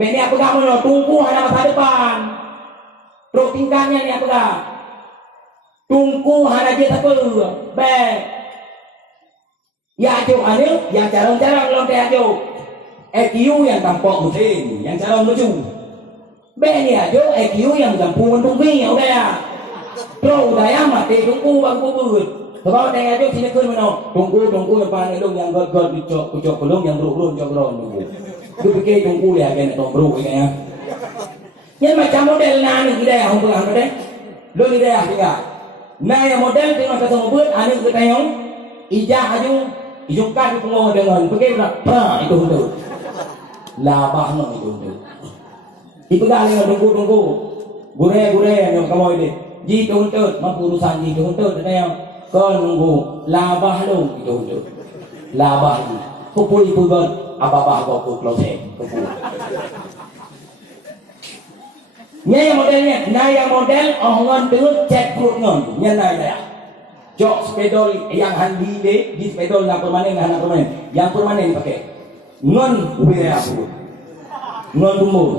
ni apa kamu lo tunggu hana masa depan terus tingkahnya ni apa kah tunggu hana je tak perlu be ya aja ane yang jarang-jarang lo teh aja EQ yang tampak mesin yang jarang lucu be ni aja EQ yang gampang tunggu udah ya. Bro, daya mati tunggu bang kubur. Kalau tengah tu sini kun mana? Tunggu depan elong yang gol kucok belum yang bro tunggu. Tu fikir tunggu ya kan bro ya. Yang macam model nani kita yang hubungan kita. Lo ni dia tiga. Nah yang model tengok satu mobil ane kita yang ijah aju ijungkan pengoh dengan fikir berapa itu untuk labah no itu untuk. Itu dah yang tunggu. Gure yang kamu ini. Ji tuntut mampu urusan ji tuntut ada yang kau nunggu labah lu tuntut labah ni kupul ibu gon apa kau klose kupul Nya yang modelnya, nah yang model ngon tu cek perut ngon, nya nah ya. Jok spedol yang handi di spedol na permanen na permanen. Yang permanen dipakai. Ngon ubaya perut. Ngon tumbuh.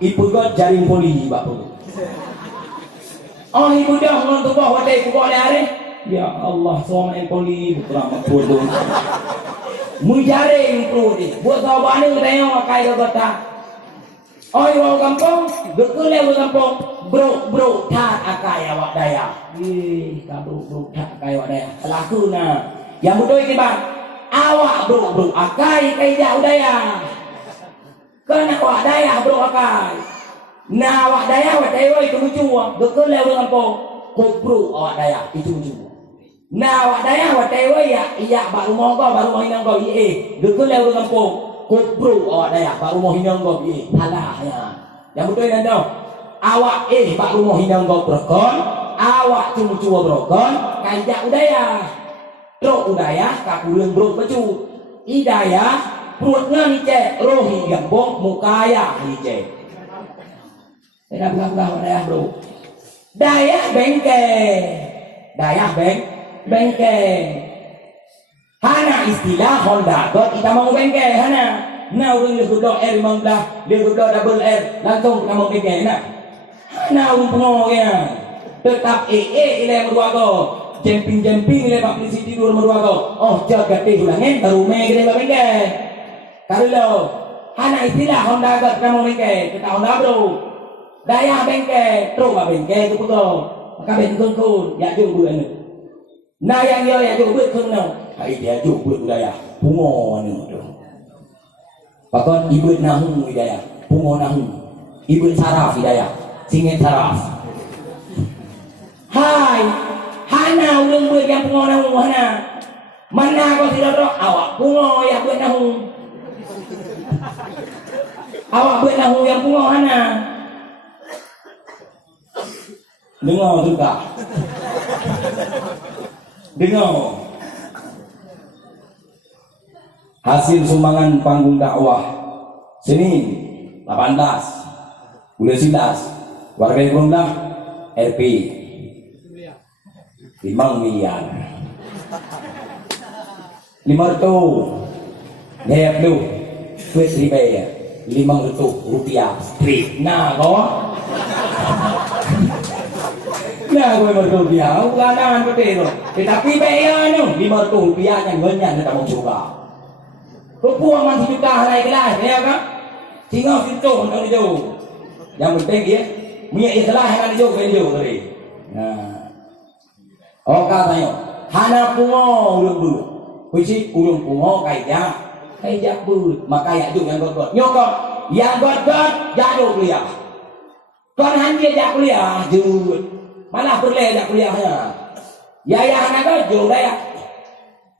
Ibu got jaring poli bak perut. Oh ibu dah ngon tumbuh wadai kubok le hari. Ya Allah, suami poli bukan mak perut. Mu jaring perut ni. Buat sahabat ni tengok kai dah kata. Oi orang kampung, gekele orang kampung, bro tak akai awak daya. Ka bro tak akai awak daya. Laku na. Yang betul ini bang, awak bro akai kai jauh daya. Kena awak daya bro akai. Na awak daya awak daya itu lucu. Gekele orang kampung, kok bro awak daya itu lucu. Na awak daya awak daya ya baru mau baru hinang kau gekele orang kampung. Kubru awak daya pak rumah hinang kau halah ya. Yang betul kan tau. Awak pak rumah hinang kau berkon, awak cuma berkon, kajak udaya. Truk udaya kakurang bro baju. Idaya perutnya ni cek, rohi gambong mukaya ni cek. Saya belah daya bro. Daya bengkeng. Daya bengkeng. Hana istilah Honda kok kita mau bengkel hana. Nah urang dia sudah R 15, dia sudah double R, langsung kita mau bengkel nak. Hana urang pengoya. Tetap ile berdua ko. Jumping ile publicity dua berdua ko. Oh jaga teh ulangan baru me gede bengkel. Kalau hana istilah Honda kok kita mau bengkel, kita Honda bro. Daya bengkel, terus bengkel tu pego. Maka bengkel kun, ya jo buat ni. Nah yang yo ya jo buat kun no. Hai dia jo buat budaya pungo ni tu. Pakon ibu nahu budaya, pungo nahu. Ibu saraf budaya, singit saraf. Hai, hana ulung buat yang pungo nahu hana. Mana kau tidak roh awak pungo yang buat nahu. Awak buat nahu yang pungo hana. Dengar juga. Dengar. Hasil sumbangan panggung dakwah Senin 18 bulan 11 warga yang dah RP 5 miliar 500 ngep lu duit ribayar 500 rupiah strip nah kau nah gue berdoa bulanan betul tetapi bayar ni 500 rupiah yang banyak kita mau coba Rupuan masih juta naik kelas, ya kan? Tinggal situ untuk itu. Yang penting dia punya ikhlas yang ada juga dia tadi. Nah, oh katanya, hana pungo ulung dulu. Puisi ulung pungo kayak but, maka ya juga yang got nyokot, yang got jatuh kuliah. Kon hanya jak kuliah, jut, malah boleh jak kuliahnya. Ya hana got juga ya,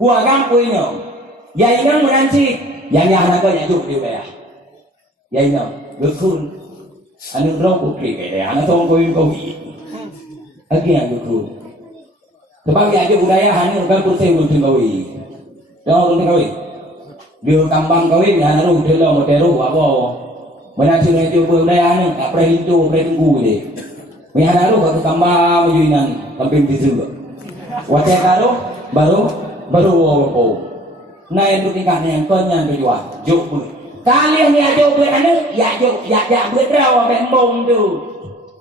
buang punya. Ya inang menanci, yang anak kau yang juk dia bayar. Ya inang, bekun, anu rong putri kaya, anak tong kau yang kau ini. Lagi yang bekun. Sebab dia juk budaya hanya bukan putri untuk kau ini. Jangan untuk kau ini. Dia kambang kau ini, anak rong dia lo model apa? Menanci yang juk budaya ni, apa itu, apa tunggu ni. Punya anak rong kau kambang majuinan, kamping tisu. Wajah karo, baru apa? Nah itu tingkatnya yang konyan berjual juk buat kalian ni juk buat anu ya juk ya buat rawa bembong tu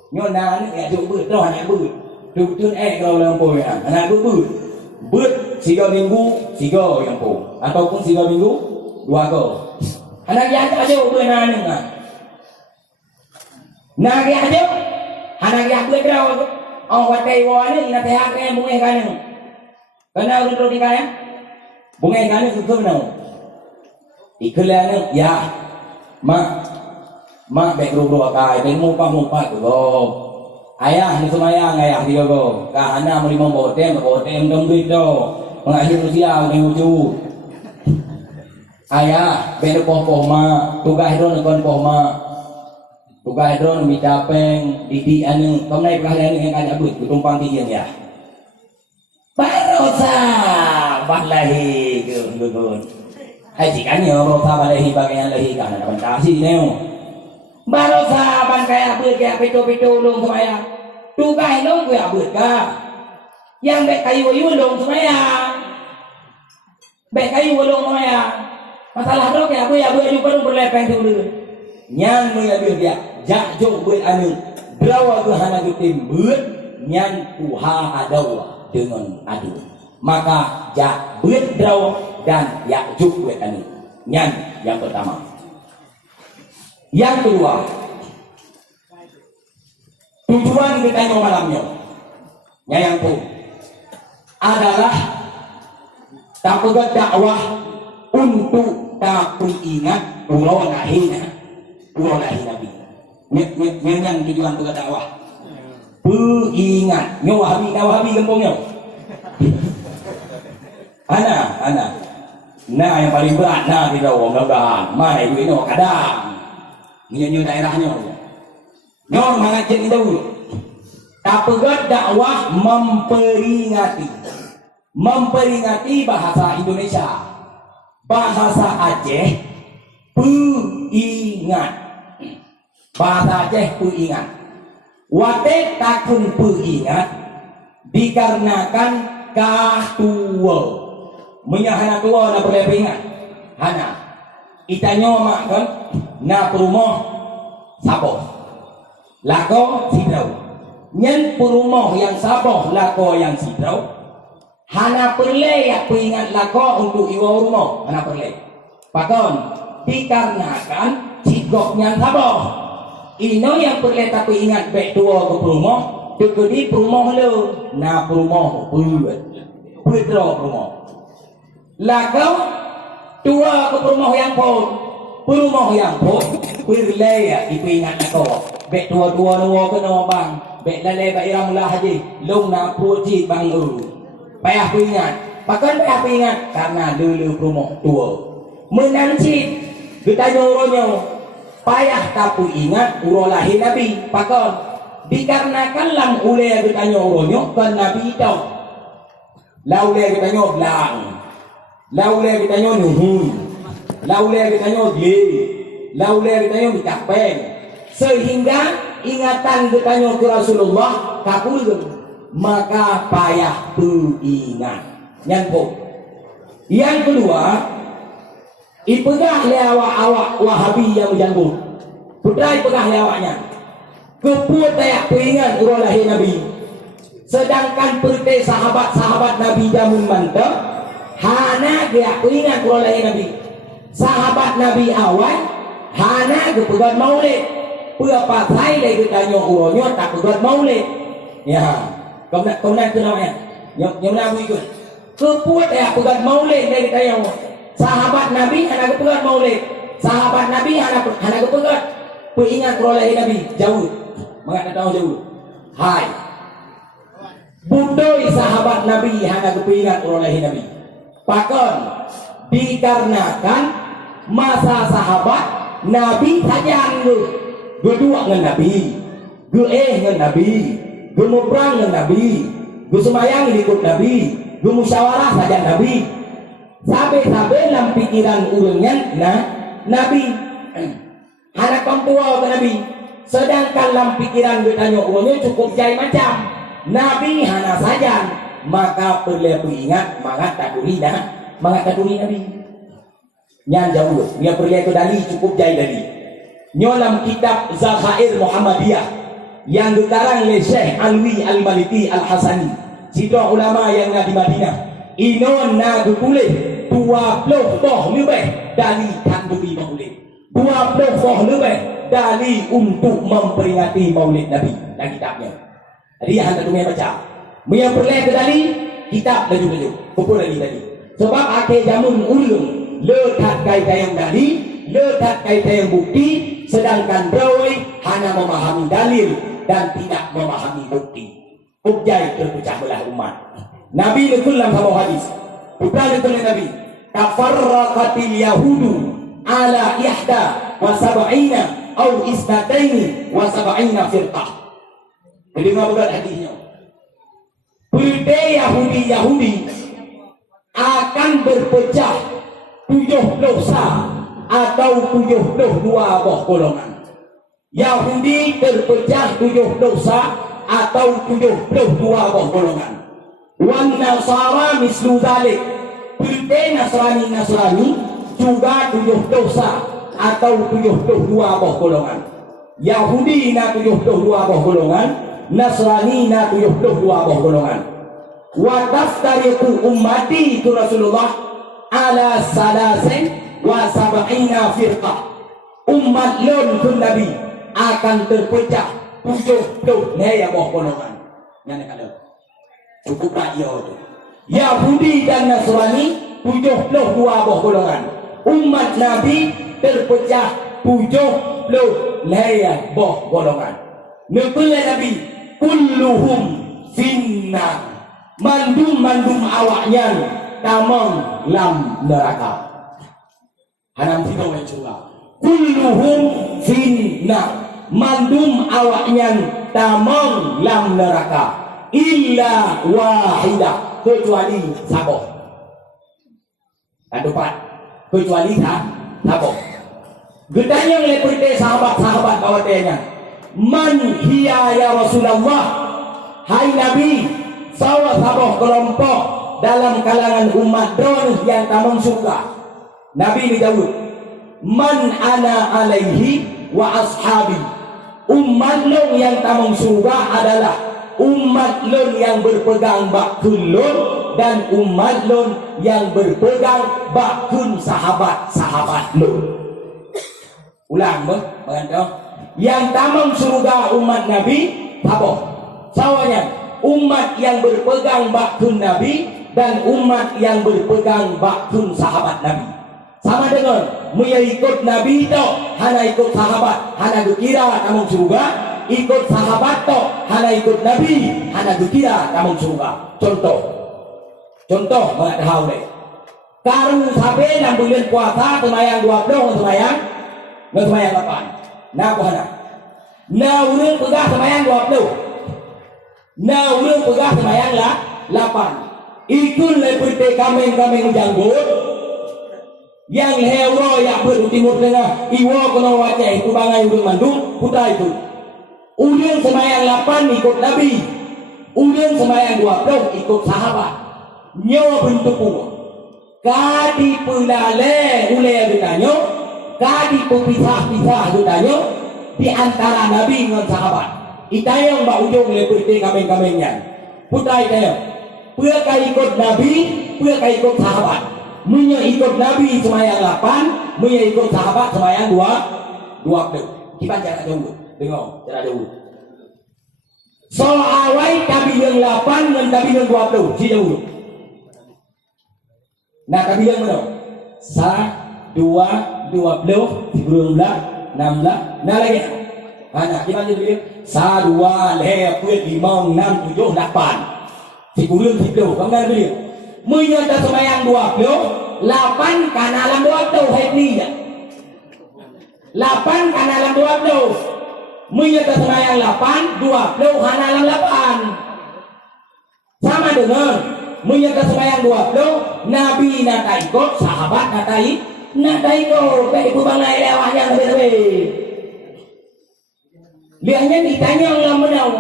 nyona ni ya juk buat rawa anak buat tu kalau lampu ya anak buat 3 minggu 3 yang pun ataupun 3 minggu 2 go anak yang juk buat anu nah ya juk anak yang buat rawa oh watai wane ina teh akeh bunga kan kana urut roti kaya bunga kan itu kenal iklan ya mak background akai dan mupa tu ayah ni semayang ayah dia go kahana melimau botem dong gitu mengakhir usia ni uju ayah bener poh ma tugas drone kon poh ma tugas drone mi capeng didi anu kamnai pelaharian yang kaya but tumpang tiang ya barosa balahi gun hai chỉ kan nhớ rosa balahi bagian lahi kan ada kasih neo Baru sahabat kayak beut kayak pitu-pitu ulung semaya. Tukai long kayak beut ka. Yang bek kayu ulung semaya. Bek kayu ulung semaya. Masalah tu kayak beut aju perlu berlepeng dulu. Nyan maya beut dia. Jak jok beut anu. Drawa tu hana gutim beut nyan kuha adawa dengan adu. Maka jak beut draw dan yak juk beut anu. Nyan yang pertama. Yang kedua, tujuan kita yang malamnya, yang pun adalah tak pegat dakwah untuk tak ingat pulau lahirnya, pulau lahir Nabi. Yang tujuan pegat dakwah, peringat, nyawahabi gempongnya. Ana, nah yang paling berat, nah di dalam mudah-mudahan, mana itu ini kadang. Nyo daerahnya nyo mengajak itu tak pegat dakwah memperingati bahasa Indonesia, bahasa Aceh peingat, bahasa Aceh peingat wate takun peingat dikarenakan katua menyahana tua na perlu peingat hana itanyo mak kan na perumoh saboh lako sidrau nyen perumoh yang saboh lako yang sidrau hana perle ya peingat lako untuk iwa rumoh hana perle pakon dikarenakan cigoknya saboh ino yang perle tapi ingat bek tua ke perumoh dekedi perumoh lo na perumoh puitro perumoh lako tua ke perumoh yang pun perle ya ipingat ako bek tua-tua nuwa ke no bang bek lale ba irang lah haji long na puji bang payah pingat pakan payah pingat karena dulu perumoh tua menancit kita nyuruhnya payah tapi ingat uro lahir Nabi pakan dikarenakan lam ule kita nyuruhnya kan Nabi itu laule kita nyoblang laule kita nyuruh laule kita nyodli laule kita nyodikapeng sehingga ingatan kita nyok ke Rasulullah kabul maka payah ingat yang kedua ipegah awak Wahabi yang menjanggut putra ipegah awaknya keput tayak peringat urang lahir Nabi sedangkan perte sahabat-sahabat Nabi jamun mantap hana dia peringat urang lahir Nabi sahabat Nabi awal hana kepegat maulid apa saya lagi tanya urangnya tak kepegat maulid ya kau nak ke namanya yang Nabi ikut keput ya pegat maulid lagi tanya sahabat Nabi hana kepegat maulid sahabat Nabi hana kepegat peringat urang lahir Nabi jauh mengat tahu jauh hai budoi sahabat Nabi hana keperingat urang lahir Nabi pakon dikarenakan masa sahabat Nabi sajang gedua dengan Nabi dengan Nabi gemubrang dengan Nabi gesemayang ikut Nabi gemusyawarah saja Nabi sampai dalam pikiran urangnya nah Nabi anak pemtua ke Nabi sedangkan dalam pikiran bertanya urangnya cukup jai macam Nabi hana saja maka perlu ingat mangat takuri dah mangat takuri Nabi nyan jauh dia perlu ke dali cukup jai dali nyolam kitab Zakhair Muhammadiyah yang dikarang oleh Syekh Alwi Al-Maliki Al-Hasani sidra ulama yang ada di Madinah inon na boleh 20 boh lebih dali tandubi maulid 20 boh lebih dali untuk memperingati maulid Nabi dan kitabnya dia hantar dunia baca yang perlu ke dali kitab laju-laju pukul lagi tadi sebab akhir jamun ulung lekat kaitan yang dali lekat kaitan yang bukti sedangkan brawai hanya memahami dalil dan tidak memahami bukti objek terpecah belah umat Nabi Nukulam sama hadis putra Nukulam Nabi tafarraqatil yahudu ala ihda wa sab'ina au isnataini wa sab'ina firqah jadi ngabulat hadisnya Perde Yahudi akan berpecah 70 sah atau 72 golongan. Yahudi terpecah 7 dosa atau 72 golongan. Wan Nasara mislu dzalik. Nasrani juga 7 dosa atau 72 golongan. Yahudi na 72 golongan, Nasrani na 72 golongan. Wa taftariqu ummati itu Rasulullah ala salasin wa sab'ina firqah. Umat lon kun Nabi akan terpecah 70 golongan. Yang ada. Cukup radio tu. Yahudi dan Nasrani 72 golongan. Umat Nabi terpecah 70 golongan. Nubuat Nabi kulluhum finnar. Mandum awaknya tamang lam neraka. Hanam kita yang curah. Kulluhum finnar. Mandum awaknya tamang lam neraka. Illa wahidah, kecuali sabar. Ada 4. Kecuali sabar. Gedanya oleh sahabat-sahabat kawatannya. Man hiya ya Rasulullah. Hai Nabi, sawa sabar kelompok dalam kalangan umat don yang tamang suka. Nabi dijawab, man ana alaihi wa ashabi. Umat long yang tamang suka adalah umat lon yang berpegang bakun lon dan umat lon yang berpegang bakun sahabat-sahabat lon. Ulang mengantar yang tamang surga umat Nabi apa? Sawanya umat yang berpegang bakun Nabi dan umat yang berpegang bakun sahabat Nabi. Sama dengan muya ikut Nabi tu hana ikut sahabat, hana dikira tamang surga. Ikut sahabat tu hana ikut Nabi, hana dikira tamang surga. Contoh mengat hal ni. Karu sampai 6 bulan puasa semayang 20 semayang 8. Nah hana. Nah urang pegah semayang 20. Nah urang pegah semayang 8. Ikut lepete kameng janggut. Yang hewa yang bertimur tengah iwa kena wajah itu bangai urang mandung putra itu. Ulian semayang 8 ikut Nabi. Ulian semayang 20 ikut sahabat. Nyawa bentuk pun. Kadi pelale ulai ditanya. Kadi pepisah-pisah ditanya. Di antara Nabi dengan sahabat. Itanya yang mbak ujung leperti kameng-kamengnya. Putra itanya. Pua ikut Nabi, pua ikut sahabat. Munya ikut Nabi semayang 8, munya ikut sahabat semayang 20. Kita jangan jauh. Dengar, cara dulu. So awai tabi yang 8 dan tabi yang 20. Si dulu. Nah tabi yang mana? 1, 2, 20, 19, 16. Nah lagi. Nah kita jadi 1, 2, 3, 4, 5, 6, 7, 8. Si kurang si dulu. Kamu dah beli. Menyata semayang 20, 8 karena alam 20 hari ni. 8 karena alam 20. Menyata semayang 8, 20 hana alam 8. Sama dengan menyata semayang 20, Nabi nak ikut, sahabat nak ikut. Baik ibu bangai lewahnya lebih-lebih. Lihatnya ditanya yang menau.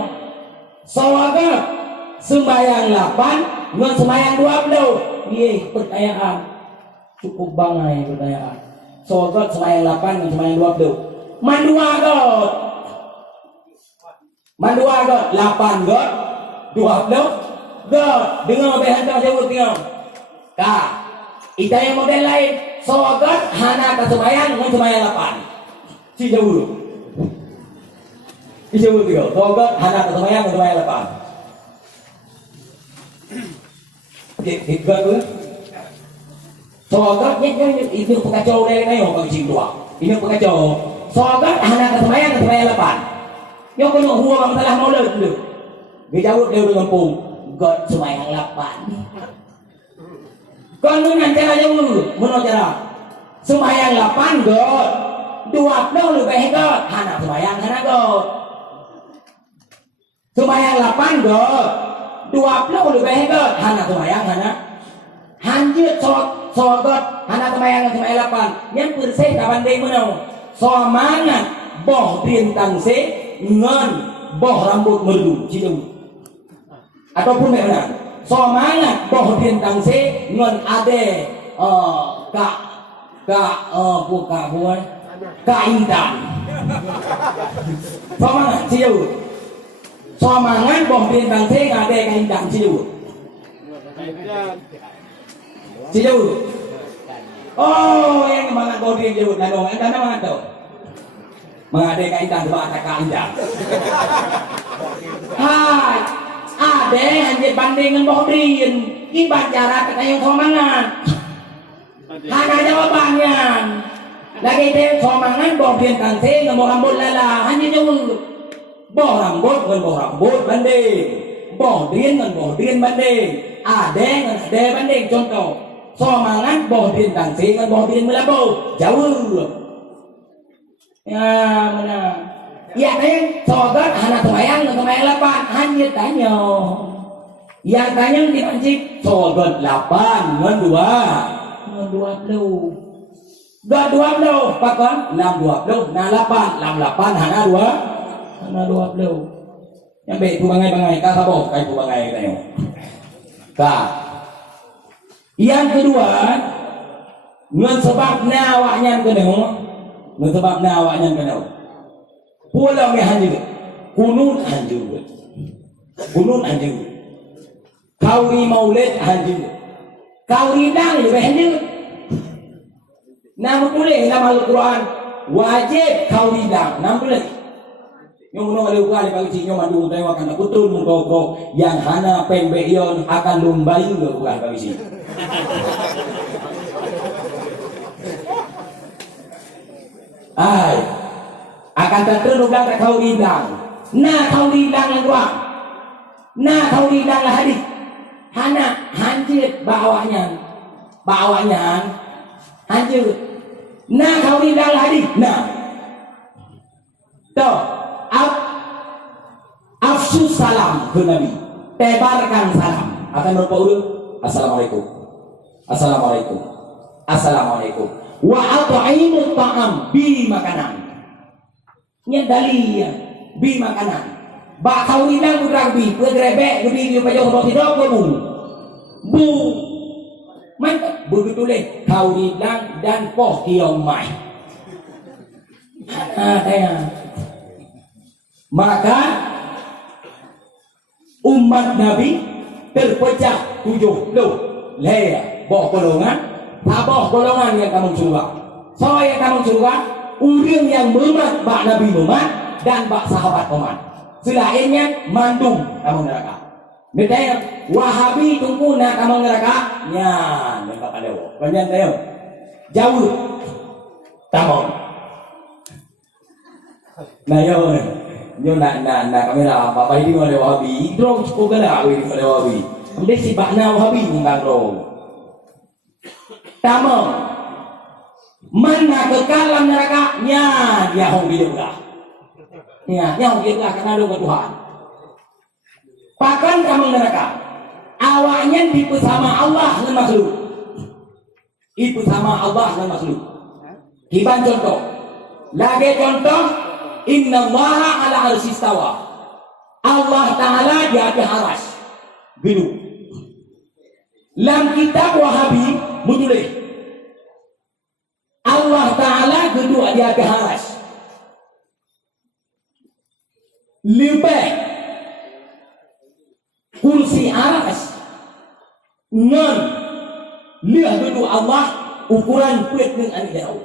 Sawaga semayang 8 dengan semayang 20. Iya pertanyaan. Cukup bangai pertanyaan. Sawaga semayang 8 dengan semayang 20. Mandua God. Mandua God 8 God 20 God dengar be hantar jauh tengok. Ka. Ita yang model lain. So God hana ka semayang dengan semayang 8. Si jauh. Si jauh tengok. So God hana ka semayang dengan semayang 8. Okey, God tu. So God ini pekacau dari naik bagi cing tua. Ini pekacau. So God hana ka semayang dengan semayang 8. Yang kena huang salah maulid dulu. Dia jawab dia dengan pung. God semayang 8. Kau dengan cara jauh. Mana cara? Semayang 8 God. 20 lebih God. Hana semayang hana God. Semayang 8 God. 20 lebih God. Hana semayang hana. Hanjut so God. Hana semayang 8. Yang bersih tak banding mana. So mangan. boh rien tang se ngan boh rambut merdu cidung ataupun mana semangat boh rien tang se ngan ade bukan kaintan semangat cidung semangat boh rien tang se ade kaintan cidung oh yang semangat boh rien cidung nano yang mana mana tu mengadakan intan sebab tak indah. Hai, ada hanya banding dengan bohdrin. Ibarat cara kata yang somangan. Hanya jawabannya. Lagi dia somangan bohdrin kanse dengan rambut lala hanya jawab. Boh rambut dengan boh rambut banding. Bohdrin dengan bohdrin banding. Ada dengan ada banding contoh. Somangan bohdrin kanse dengan bohdrin melabu. Jauh. Ya mana? Ya neng, sobat anak temayang lapan hanya tanya. Yang tanya di pancik sobat 8 ngan 2 puluh. Dua puluh, pakon 6 20. Nah 8 hana 20. Yang baik bangai kah sabo kai bangai tanya. Kah. Yang kedua, ngan sebab nawaknya kenemu. Sebabnya awaknya kenal. Pulau ni hanjur, kunun hanjur, kauri maulid hanjur, kauri dang juga hanjur. Nama tulis dalam Al-Quran wajib kauri dang, nama tulis. Yang mana ada ukar bagi cik yang mandu tengok akan betul mengkau yang hana pembeyon akan lumbai ke ukar bagi cik. Ai akan terus bilang tak kau bilang nah kau bilang yang dua nah kau bilang lah hadis hana hancur bawahnya hancur nah kau bilang lah hadis nah tu afsu salam ke Nabi tebarkan salam akan berapa ulu assalamualaikum wa at'imut ta'am bi makanan nya dalil bi makanan ba kau bilang budak bi pegrebek gede dia pajo roti dok bu man begitu leh kau bilang dan poh kiomai maka umat Nabi terpecah 70 leh boh golongan Taboh golongan yang kamu curah. So yang kamu curah, orang yang memat bak Nabi memat dan bak sahabat memat. Selainnya mandung kamu neraka. Netanya Wahabi tunggu nak kamu neraka. Nya, neraka pada wo. Banyak tayo. Jauh. Tamong. Nah yo nak kamera bapak ini ada Wahabi. Drone cukup gala ini pada Wahabi. Kemudian si bakna Wahabi ngundang drone. Tamam mana kekalan nerakanya dia hong hidup dah ya dia hong hidup dah karena doa Tuhan pakan kamu neraka awaknya dipu sama Allah dan makhluk ipu sama Allah dan makhluk kiban contoh lagi contoh inna allaha ala arsistawa Allah ta'ala di atas aras biru dalam kitab Wahabi menulis Allah Ta'ala duduk di atas aras lebih kursi aras ngan lihat duduk Allah ukuran kuat dengan jauh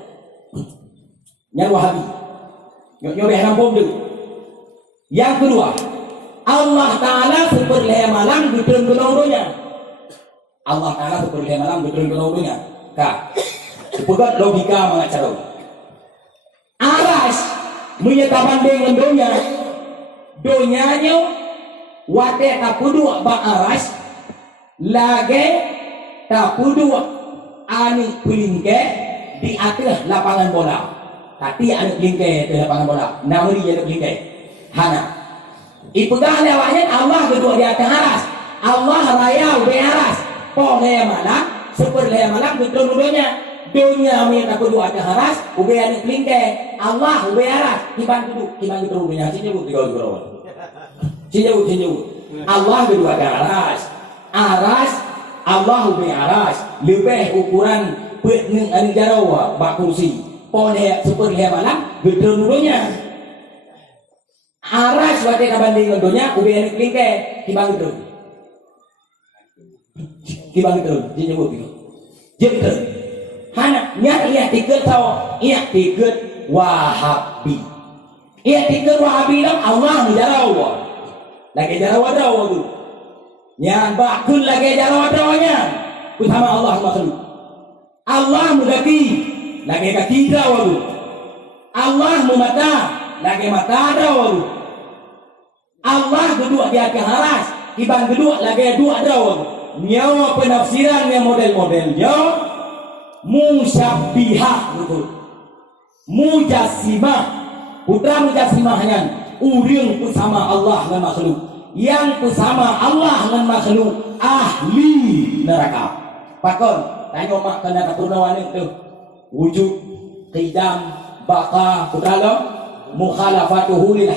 yang Wahabi nyobe rampung dulu yang kedua Allah Ta'ala seperti malam di dalam kedua Allah Ta'ala seperti malam betul kenaudnya kak sepegat logika mengacara aras menyatakan dengan donyanya wate tapudu ba aras lagi tapudu ani pelingke di atas lapangan bola tapi ani pelingke di lapangan bola namuri jadi pelingke hana ipegang lewatnya Allah kedua di atas aras Allah raya ubi aras Poleh malam, seperleh malam betul-betulnya dunia mi tak kudu ada haras ube anu kelingke Allah ube haras kiban kudu dunia sini bu tiga sini Allah kudu ada haras Allah ube haras lebih ukuran pening anu jarawa bak kursi pone super he malam gedung dunia haras wate kabanding dunia ube anu kelingke kiban kudu sini bu tiga jemput hana nya ia tiket tau ia tiket Wahabi ia tiket Wahabi lam Allah jarawa lagi jarawa tu nya bakun lagi jarawa nya utama Allah makhluk Allah mudaki lagi kaki jarawa tu Allah mata lagi mata jarawa tu Allah kedua dia ke haras ibang kedua lagi dua jarawa nyawa penafsiran yang model-modelnya musyabbihah betul mujassimah putra mujassimahnya urang bersama Allah dengan makhluk yang bersama Allah dengan makhluk ahli neraka pakon tanya mak kena keturunan itu wujud qidam baqa putra lo mukhalafatuhu lil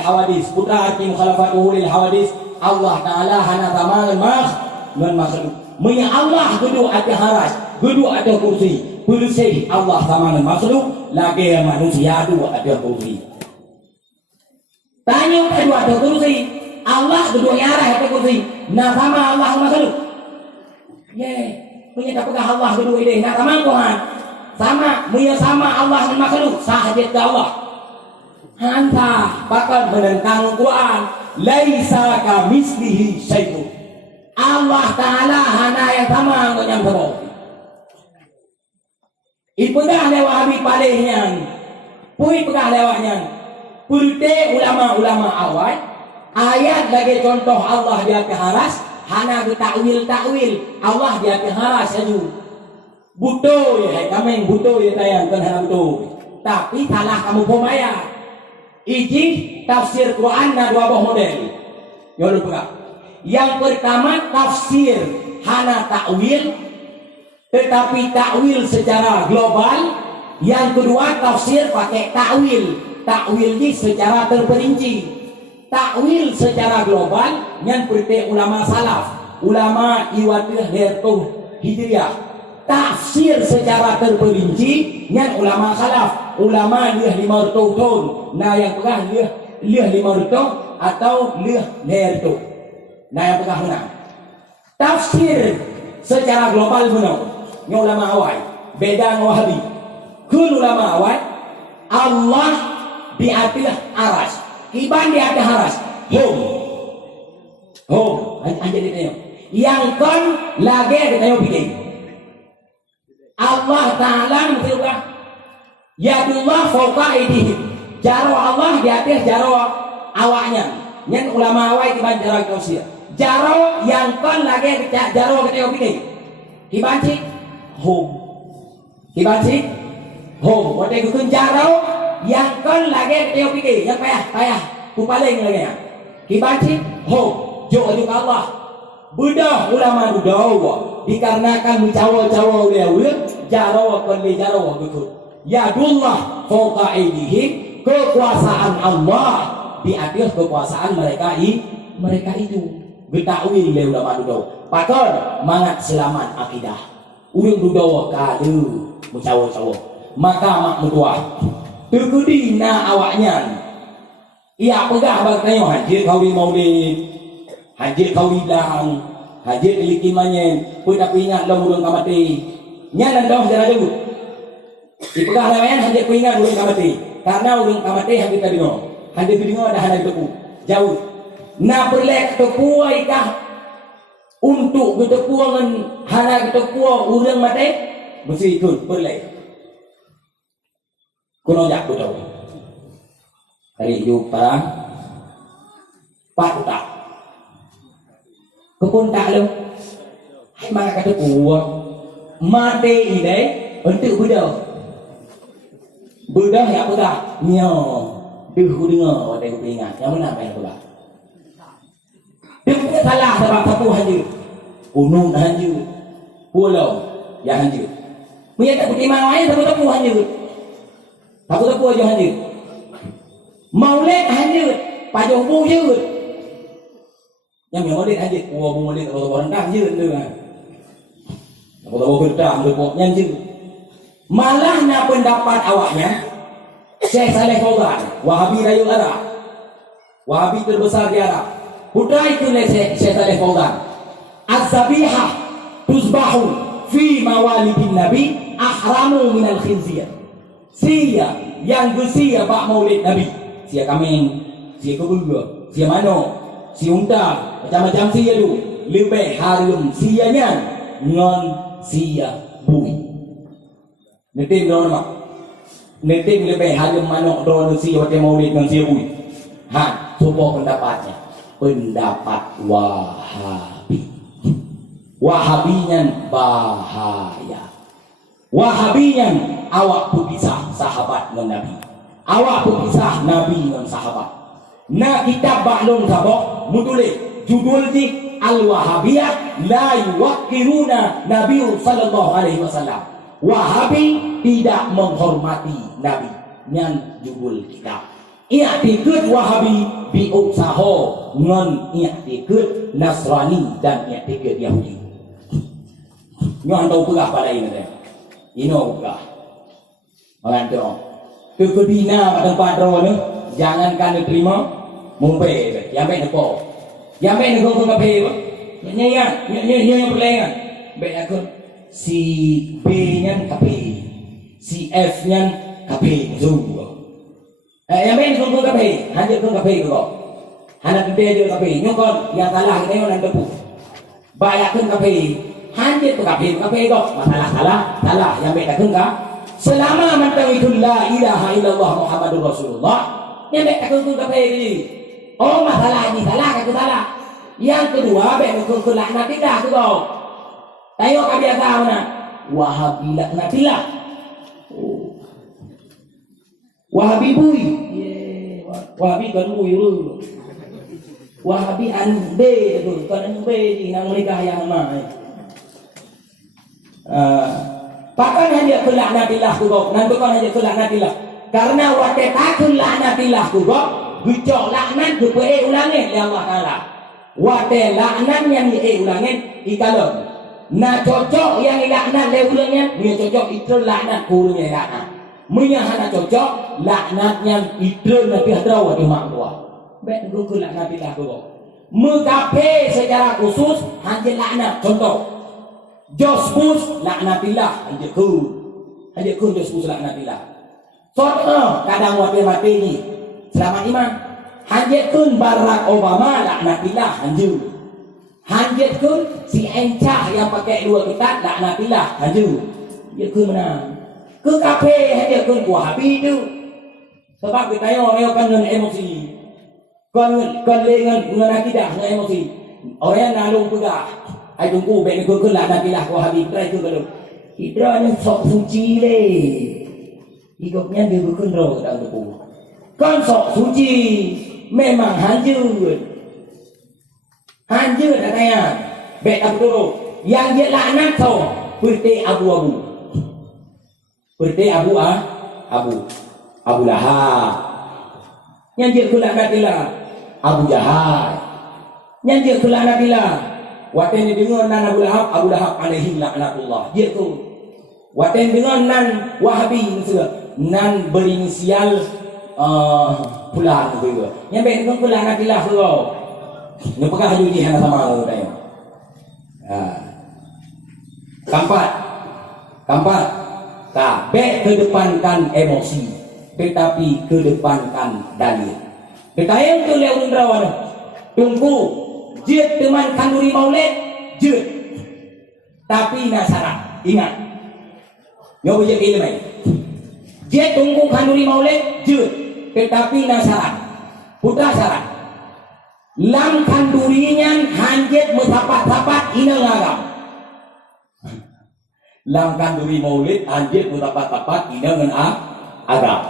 hawadis putra arti mukhalafatuhu lil hawadis Allah Ta'ala hana tamangan makhluk menya Allah kudu ada haras kudu ada kursi bersih Allah tamangan makhluk lagi manusia dua ada kursi tanya dua ada kursi Allah kudu arah ada kursi nah sama Allah makhluk punya tak pegang Allah kudu ide nah sama Tuhan sama menya sama Allah dan makhluk sahaja ke Allah hanta bakal menentang Quran laisa kamislihi syai'un Allah Ta'ala hana yang sama dengan sebab ipegah lewat habis palihnya pui pegah lewatnya purte ulama-ulama awal ayat lagi contoh Allah dia ke haras hana ke takwil Allah dia ke haras saja butuh ya kami butuh ya tayang kan hana butuh tapi salah kamu pemaya iji tafsir Quran na dua buah model yaudah pegah yang pertama tafsir hana takwil tetapi takwil secara global yang kedua tafsir pakai takwil ini secara terperinci takwil secara global yang seperti ulama salaf ulama iwadah hertuh hijriyah tafsir secara terperinci yang ulama salaf ulama liah 500 tahun nah yang pegah liah 500 atau liah hertuh nah yang pegah menang tafsir secara global menang yang ulama awal beda Wahabi kun ulama awal Allah di atas aras iban di atas aras home aja ditanya yang kan lagi ditanya bikin Allah Ta'ala menunjukkan yadullah fauqa aydihim jaro Allah di atas jaro awaknya yang ulama awal iban jaro tafsir jaro yang kan lagi jaro kita bikin kibanci home waktu itu jaro yang kan lagi kita bikin yang payah kupaling lagi ya kibanci home jo juga Allah budah ulama budah dikarenakan mencawa-cawa dia jaro kan di jaro betul yadullah fauqa aydihim kekuasaan Allah di atas kekuasaan mereka itu betakwil le ulama budah patol mangat selamat akidah urang budah kadu mencawa-cawa maka mak mutua terkudina awaknya ia pegah bagtanya haji kau di maulid haji kau hilang haji likimannya pun tapi ingat lo urang kamati nya dah sejarah dulu dipegah lawan haji ku ingat urang kamati karena urang kamati haji tadi ada hana itu jauh na berlek tepu ikah untuk ketepuan hana ketepuan urang mati mesti ikut berlek kuno jak betul hari yuk parang pak tak kepun tak lo hai mana kata kuat mate ide untuk bedah ya bedah nyo dengar ada ingat yang mana main pula dia salah sebab satu haji unung haji pulau yang haji Punya tak beriman lain tapi hanya. Tapi aja hanya. Maulid hanya pajoh bu je. Yang maulid hanya bu maulid orang dah je tu kan. Apa kita berpoknya je. Malahnya pendapat awaknya Syekh Saleh Fauzan, Wahabi Rayul Arab, Wahabi terbesar di Arab. Putra itu Syekh Saleh Fauzan. Az-zabihah tuzbahu fi mawalidin Nabi ahramu minal khinzir. Sia yang bersia bak maulid Nabi. Sia kambing, sia kebun, sia mano, sia unta, macam-macam sia tu. Lebih harum sianya ngon sia bui. Netim dron mak. Netim lebih harum mano dron sia waktu maulid ngon sia bui. Ha, support pendapatnya. Pendapat Wahabi. Wahabinya bahaya. Wahabinya awak berpisah sahabat dengan Nabi. Awak berpisah Nabi dengan sahabat. Nah kitab baklon sabok mutulis judul di Al-Wahabiyah la yuwaqqiruna Nabi sallallahu alaihi wasallam. Wahabi tidak menghormati Nabi. Nyan judul kitab. Ia tikut Wahabi biusaha ngon ia tikut Nasrani dan ia tikut Yahudi. Nyon tahu pegah pada ini teh. Ino pegah. Orang tu. Kebina tempat rawon ni jangankan diterima mumpe yang baik nepo. Yang baik nego ke kafe. Nya perlengan. Baik aku si B-nya kafe. Si F-nya kafe tu. Yang baik nego ke kafe, hanya ke kafe kau. Hanya gede je kafe. Nyokon yang salah kita yang nanti pu. Bayarkan kafe. Hanya tu kafe kau. Masalah salah yang baik tak kau. Selama mentauhidul la ilaha illallah Muhammadur Rasulullah, yang baik tak kau kafe ni. Oh masalah ini salah kata salah. Yang kedua baik kau laknat tidak kau. Tayo kebiasaan mana? Wahabi laknat tidak. Wahabi bui. Wahabi kan bui dulu. Wahabi ande tu, kan ande ni nang menikah yang mai. Pakan hanya kelaknatillah tu kau. Nanti kau hanya kelaknatillah. Karena waktu takun laknatillah tu kau, gujok laknat tu ulangin ya Allah Taala. Waktu laknat yang ulangin ikalon. Nah cocok yang laknat ulangin, dia cocok itu laknat kurunya laknat. Menyahana cocok laknatnya itu nabi hadraw di mak tua. Baik guru laknatillah tu kau. Mengape secara khusus hanya laknat contoh. Jos Bush laknatillah hanya ku Jos Bush laknatillah. Contoh kadang wakil mati ni selamat iman hanya kun Barack Obama laknatillah hanya kun si Encah yang pakai dua kitab laknatillah dia kun mana ke kafe hanya kun Wahabi tu sebab kita orang kan dengan emosi kan dengan akidah dengan emosi orang nalung pegah. Ai tunggu baik ni lah nabilah Wahabi try tu kalau. Hidra ni sok suci le. Hidupnya dia berkendro dalam tubuh. Kan sok suci memang hanjur. Hanjur katanya. Baik aku dulu. Yang dia laknat so perte abu-abu. Perte abu. Abu Lahab. Yang dia kelaknatilah Abu Jahal. Yang dia kelaknatilah waktu ni dengar nan Abu Lahab alaihi laknatullah. Dia tu. Waktu ni dengar nan Wahabi nan berinisial Fulan tu. Yang baik dengar Fulan nabilah tu. Ni pekah haji hana sama tu dah. Keempat. Tak baik kedepankan emosi, tetapi kedepankan dalil. Kita yang tu lewat rawan. Tunggu jid teman kanduri maulid jid tapi nasarat ingat nyoba je ilmu jid tunggu kanduri maulid jid tetapi nasarat putra syarat lam kandurinya hanjit mutapat-tapat ina ngagam lam kanduri maulid hanjit mutapat-tapat ina ngagam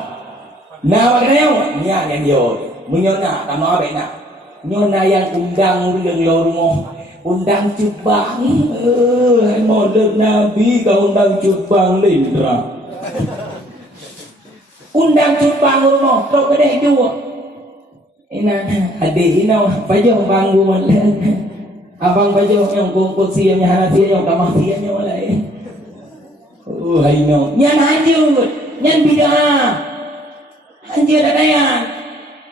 nah maknanya ni yang dia menyona tama abek nak Nyona yang undang yang lorong undang cubang. Maulid Nabi kau undang cubang Lindra. Undang cubang rumah, kau kedai dua. Ina adik ina pajo bangun. Abang pajo yang kumpul sianya hanasia yang kamah sianya walai. Hai no. Nyan hajud, nyan bidah. Anjir dadayan.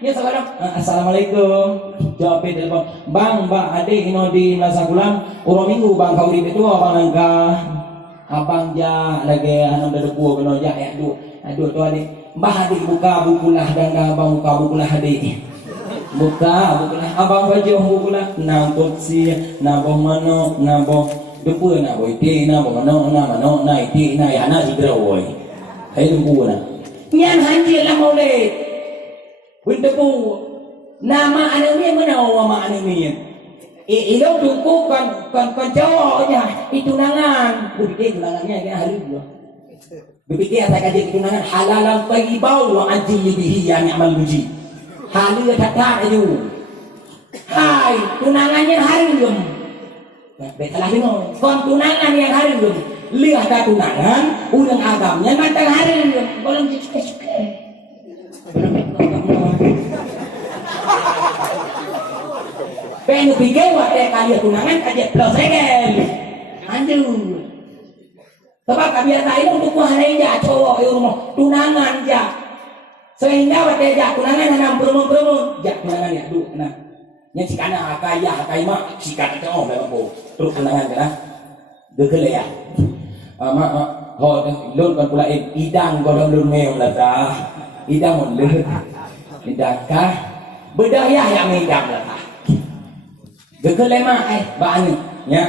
Ya sekarang assalamualaikum. Jawab telepon. Bang, mbak, adik ino di Plaza Kulam. Urang minggu bang kau di itu abang langka. Abang ja lagi anu dedepu kena ja ya aduh tu adik. Mbah adik buka buku lah dan abang buka buku lah adik. Buka buku lah abang baju buku lah. Nampak si nabong mano nabong depu na boy ti na mano na iti na ya na sidra boy. Hai depu na. Nyan hanjir lah maulid. Wintepu nama anaknya mana nama anaknya? Ilo duku kan cowoknya itu tunangan. Berpikir tunangannya kan hari dua. Berpikir saya kaji tunangan halalan tayyibau wa ajil bihi yang amal muji. Halal kata itu. Hai tunangannya hari dua. Betul dengar. Kon tunangan yang hari dua. Lihat tak tunangan, ulang agamnya matang hari dua. Belum suka-suka. Pengen pikir waktu kalian tunangan kajet plus segel, anjur. Sebab kebiasaan itu untuk hari aja cowok di rumah tunangan aja. Sehingga waktu aja tunangan enam perempuan, aja tunangan ya dulu. Nah, yang si kana kaya mak si kana cowok memang bo. Terus tunangan kana, dekele ya. Mak ho lun kan pula idang golong lun meo lah dah. Idang lun, idang kah? Bedaya yang idang lah. Gegel mak banyak nya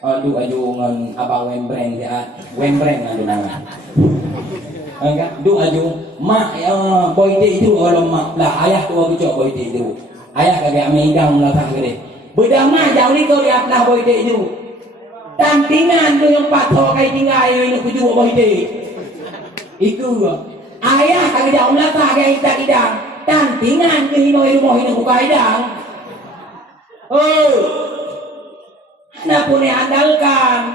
aduh ngan abang wembreng dia wembreng anu nama enggak du aju mak boy itu kalau mak lah ayah tua bucok boy itu ayah kagak megang lah tak gede beda mah jauh ni kau lihat lah boy itu tantingan tu yang patok kai tinggal ini kuju boy itu ayah kagak jauh lah tak gede tidak tantingan ke hinoi rumah ini buka idang. Anak pun andalkan.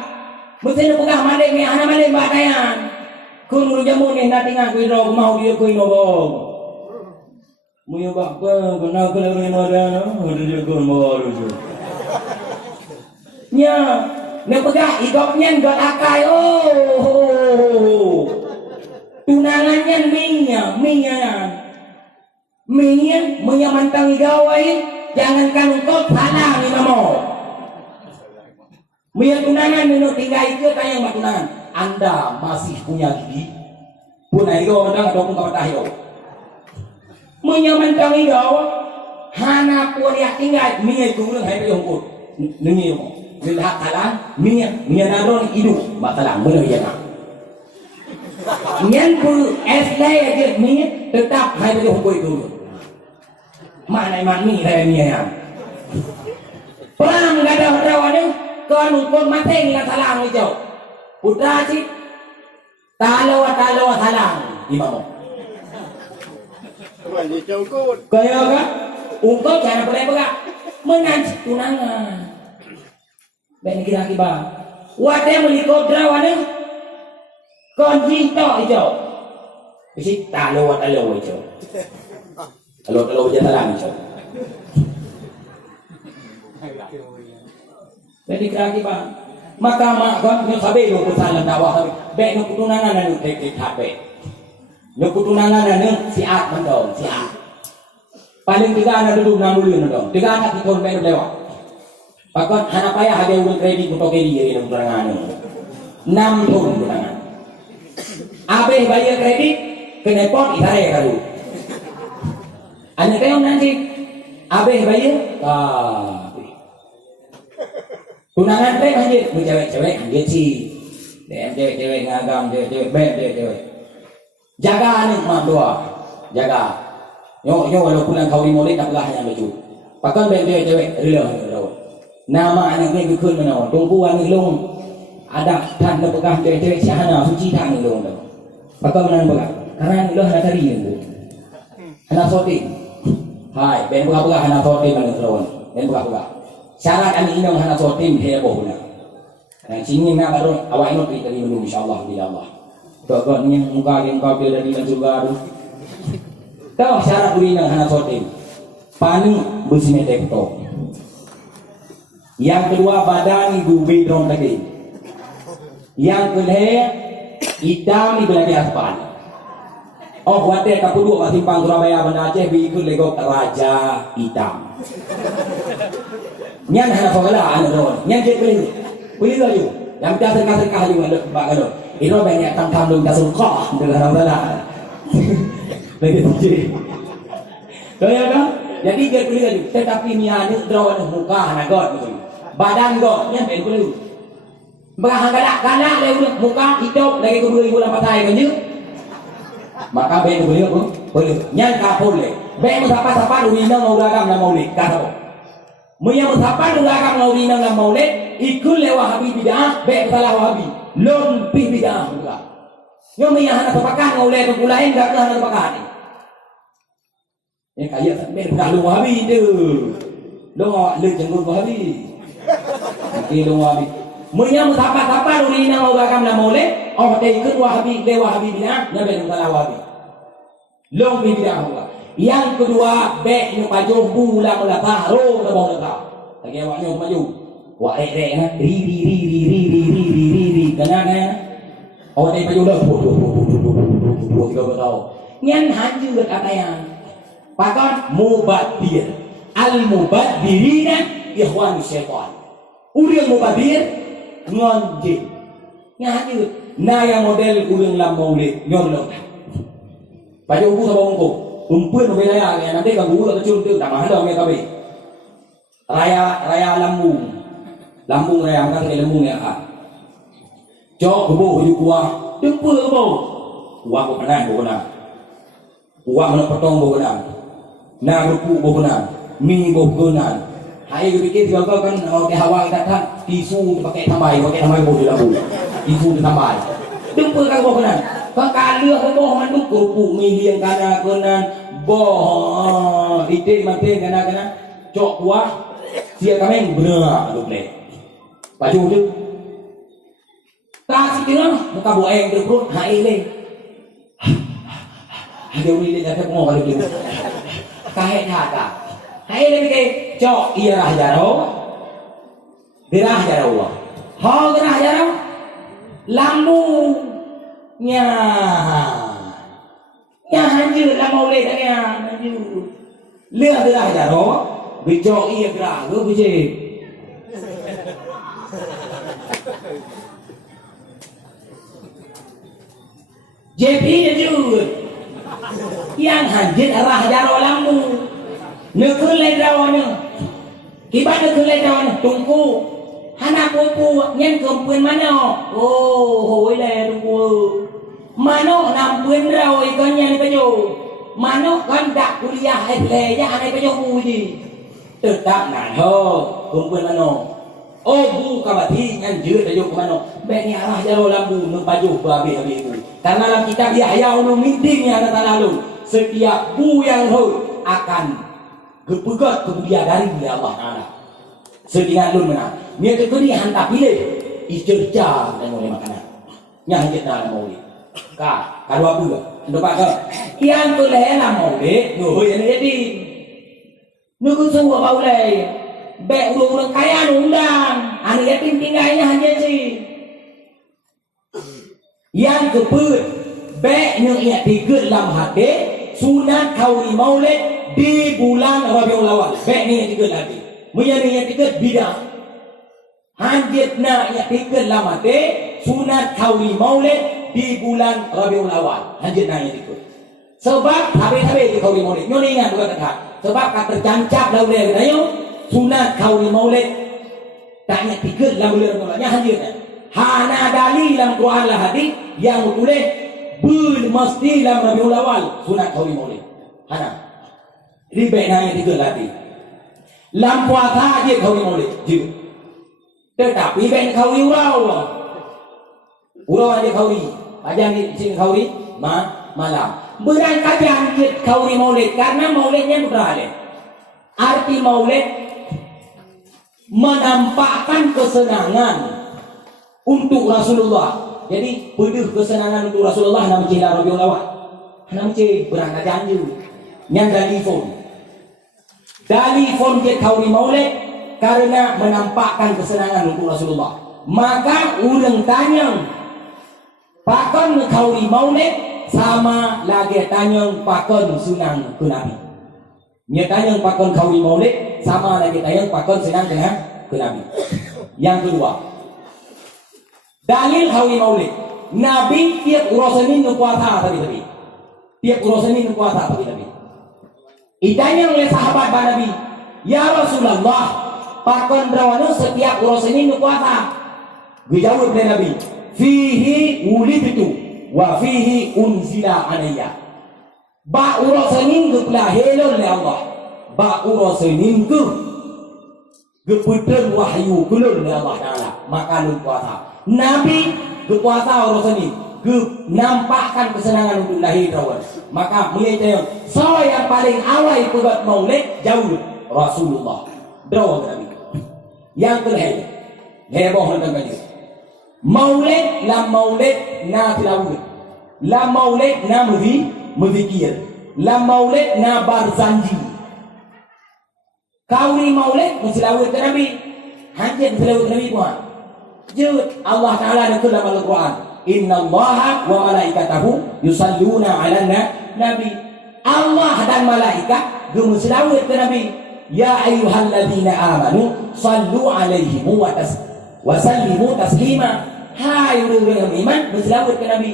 Mesti pegang malik ni, anak malik batayan. Kun mulu jamu ni nak tinggal kui rok mau dia kui nobong. Muyu bakpe, kena kena ni ada, ada dia kun bawa tu. Nya, nak pegang igopnya enggak akai. Tunangannya minyak mantang igawai. Jangankan engkau salah ni namo. Minyak tunangan minum tinggal itu tayang mak tunangan. Anda masih punya gigi. Punai itu orang ada pun kau tahu. Minyak mantang igawai. Hana pun yang tinggal minyak dulu hai yang pun. Nengi mo. Lihat salah minyak naron hidup masalah mana ya nak. Nyan pun eslay aja minyak tetap hai yang pun itu. Mana mani saya ni ya. Perang gak ada rawan ni, kau nukul mateng lah salang ni jauh. Putra si, talo salang, imam. Wajib cungkut. Kaya kan, ungkap jangan boleh begak, menanci tunangan. Ben kira kiba, wadah melikop rawan ni, konji tok jauh. Bisi talo jauh. Kalau dia salah macam. Jadi kerana bang, maka mak kan yang sabi lu pesanan dakwah sabi, baik nu tunangan dan nu tek hape, nu tunangan dan nu siat mendong siat. Paling tiga anak duduk 6 bulan mendong, 3 anak kita baik lewat. Pakon anak payah ada uang kredit untuk kiri nu tunangan nu, 6 tahun tunangan. Abeh bayar kredit, kena pot itare kalu. Anak kau nanti, abeh bayar, tunangan teh anjir, cewek anjir sih, cewek ngagam, cewek jaga anak mak doa, jaga, nyo walaupun kau di mulut tak hanya lucu, pakai cewek rela, nama anaknya kekun menawan, tungguan ilung, ada tan pegang cewek siapa suci tan ilung, pakai menawan pegang, karena ilung ada tadi itu, anak soti. Hai, ben buka anak sorti mana terlawan, ben buka. syarat ani inong hana sotim he bohuna nang singin na baru awak ino teri menu insyaallah bila Allah kok ni muka dia dari juga tu tahu syarat inong hana sotim pani bersih tektok yang kedua badan ibu bedron lagi yang kedua hitam ibu lagi aspal oh wate kapuduk kat simpang Surabaya Banda Aceh bi ikut legok raja hitam nyan hana fagala ana don nyan je beli laju yang biasa serkah juga bak kado ino banyak tam dum tasulqah dengan Allah lagi tu ya kan jadi dia beli laju tetapi niat drawan muka hana god betul badan god nyan ben beli bahang galak le muka hidup lagi ku beli bulan patai kan je maka ben beli apa boleh nyan ka boleh ben sapa dunia mau dagang na maulid kata Muya mutapan ulagam ngauri nang maulid ikul le wahabi bidah be salah wahabi lon pi bidah juga yo muya hana papakan ngaule tu lain gak hana papakan ya kaya be kalau wahabi tu lo le jenggot wahabi ki lo wahabi muya mutapan uri nang ulagam na maulid oh te ikut wahabi le wahabi bidah na be salah wahabi lon pi bidah juga yang kedua be nu pajuh bulan mula tahro na bawang ka lagi awak nyu maju wa re na ri kana awak dai pajuh dah tiga betul nyan hanjur kata yang pakon mubadir al mubadirina ikhwan syaitan urang mubadir ngonje nyanyi na yang model urang lam maulid nyorlo pajuh bu sabong ko umpun wilayah ni nanti ganggu atau curut tak mahal orang kami raya lambung raya kan ke lambung ya kan jauh kebo hidup kuah dempul kebo kuah ko penan ko na kuah mana potong ko na na rupu ko na mi ko na hai ko pikir juga kan ke hawa datang tisu pakai tambai ko di lambung tisu tambai dempul kan ko na Pagkalih ko man duk grupu miliang kana kunan boh ide mate kana cok kuah sia kameng bener duple baju tu tak sikira muka boeng terus hai le ada uli le kata mo kalau gitu kahe thaka hai le ke cok iya rah jaro dirah jaro ha dirah jaro lambung nya hanjur lah maulid nya hanjur leh dah jaro bijo iya gerah go bije JP hanjur yang hanjur arah jaro lambu nekul le dawane kibat nekul le dawane tungku hana pupu nyen kempun mana oh hoi le tungku mano nampun rau ikannya ni penyo mano kan dak kuliah le ya anai penyo budi tetap nan ho kumpul mano oh bu kabati nyan jeut penyo mano beni arah jaro lambu nu pajuh babi ku karena dalam kitab Yahya ulum minting yang kata lalu setiap bu yang ho akan gepegat kemudian dari Allah Taala sedingan lun mana ni kekeri hantar pilih icerca dan oleh makanan yang kita mau ka kalau apa ando pak yang tu le la maulid no yang jadi nu ku suwa maulid be urang kaya undang anu yatim tinggalnya hanya sih yang keput be nu ia tiga dalam hati sunat kauli maulid di bulan Rabiul Awal be ni tiga lagi menjadi yang tiga bidah hanjitna yang tiga dalam hati sunat kauli maulid di bulan Rabiul Awal hanjit nanya itu sebab habis kauli maulid nyo ingat bukan kata sebab kata tercancap lalu dia kata yo sunat kauli maulid tanya tiga dalam bulan Rabiul Awal hanjitnya hana dalil dalam Quran lah hadis yang boleh mesti dalam Rabiul Awal sunat kauli maulid hana ribet nanya tiga lagi lam puasa je kauli maulid je tetapi ben kauli urau aja kauli aja ni sing kauli malam beran kajian kauli maulid karena maulidnya berada arti maulid menampakkan kesenangan untuk Rasulullah. Jadi peduh kesenangan untuk Rasulullah nama cila Rabiul Awal. Nama cila berangkat janju. Yang telefon ke kauri maulid karena menampakkan kesenangan untuk Rasulullah. Maka orang tanya pakon kauri maulid sama lagi tanya pakon senang ke Nabi. Dia tanya pakon kauri maulid sama lagi tanya pakon senang ke Nabi. Yang kedua, dalil kauri maulid. Nabi tiap urusan ini puasa tapi. Tiap urusan ini puasa tapi. Ditanya oleh sahabat Nabi, ya Rasulullah, pakon rawana setiap urusan ini puasa. Dijawab oleh Nabi, fihi wulidtu wa fihi unzila alayya. Ba urusan ini kelahiran oleh Allah. Ba urusan ini keputusan wahyu kulun oleh Allah Taala. Maka lu puasa. Nabi berpuasa urusan ini. Nampakkan kesenangan untuk lahir rawan. Maka melihat so yang paling awal buat maulid jauh Rasulullah rawan Nabi. Yang kedua, heboh tentang ini. Maulid la maulid na tilawud, la maulid na muzikir, la maulid na barzanji. Kauri maulid mensilawud ke Nabi, hancur mensilawud ke Nabi puan. Jut Allah Taala nak dalam Al-Quran. Inna Allaha wa malaikatahu yusalluna ala nabi. Allah dan malaikat gemuslawat ke Nabi. Ya ayyuhalladzina amanu sallu alaihi wa sallimu taslima. Hai orang yang beriman berselawat ke Nabi.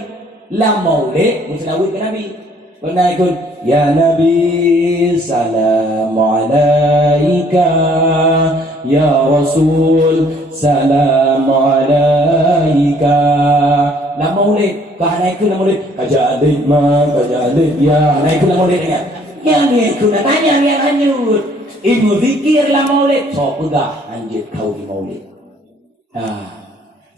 Lam maulid berselawat ke Nabi. Pernah ikut ya Nabi salamu alaika, ya Rasul salamu alaika. Lam maulid kah naik ke maulid kajadid ya naik ke maulid dengan yang ni aku nak tanya yang hanyut ilmu zikir lam maulid so pegah anjir kau di maulid.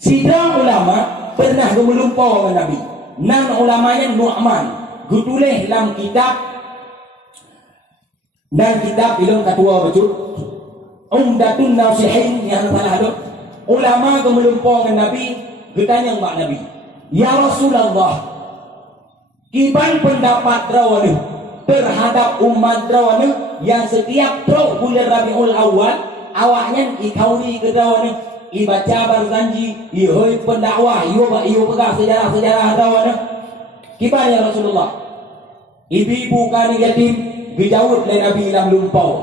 Sidang ulama pernah melumpau dengan Nabi. Nan ulamanya Nu'man gutuleh dalam kitab dan kitab ilmu ketua betul Umdatun Nasihin yang salah ada ulama melumpau dengan Nabi. Bertanya mak Nabi, ya Rasulullah, kiban pendapat rawana terhadap umat rawana yang setiap bulan Rabiul Awal awaknya ikauri ke rawana ibaca barzanji ihoi pendakwah iyo pegang sejarah rawana. Kiban ya Rasulullah, ibu-ibu kami yatim dijawab oleh Nabi dalam lumpau,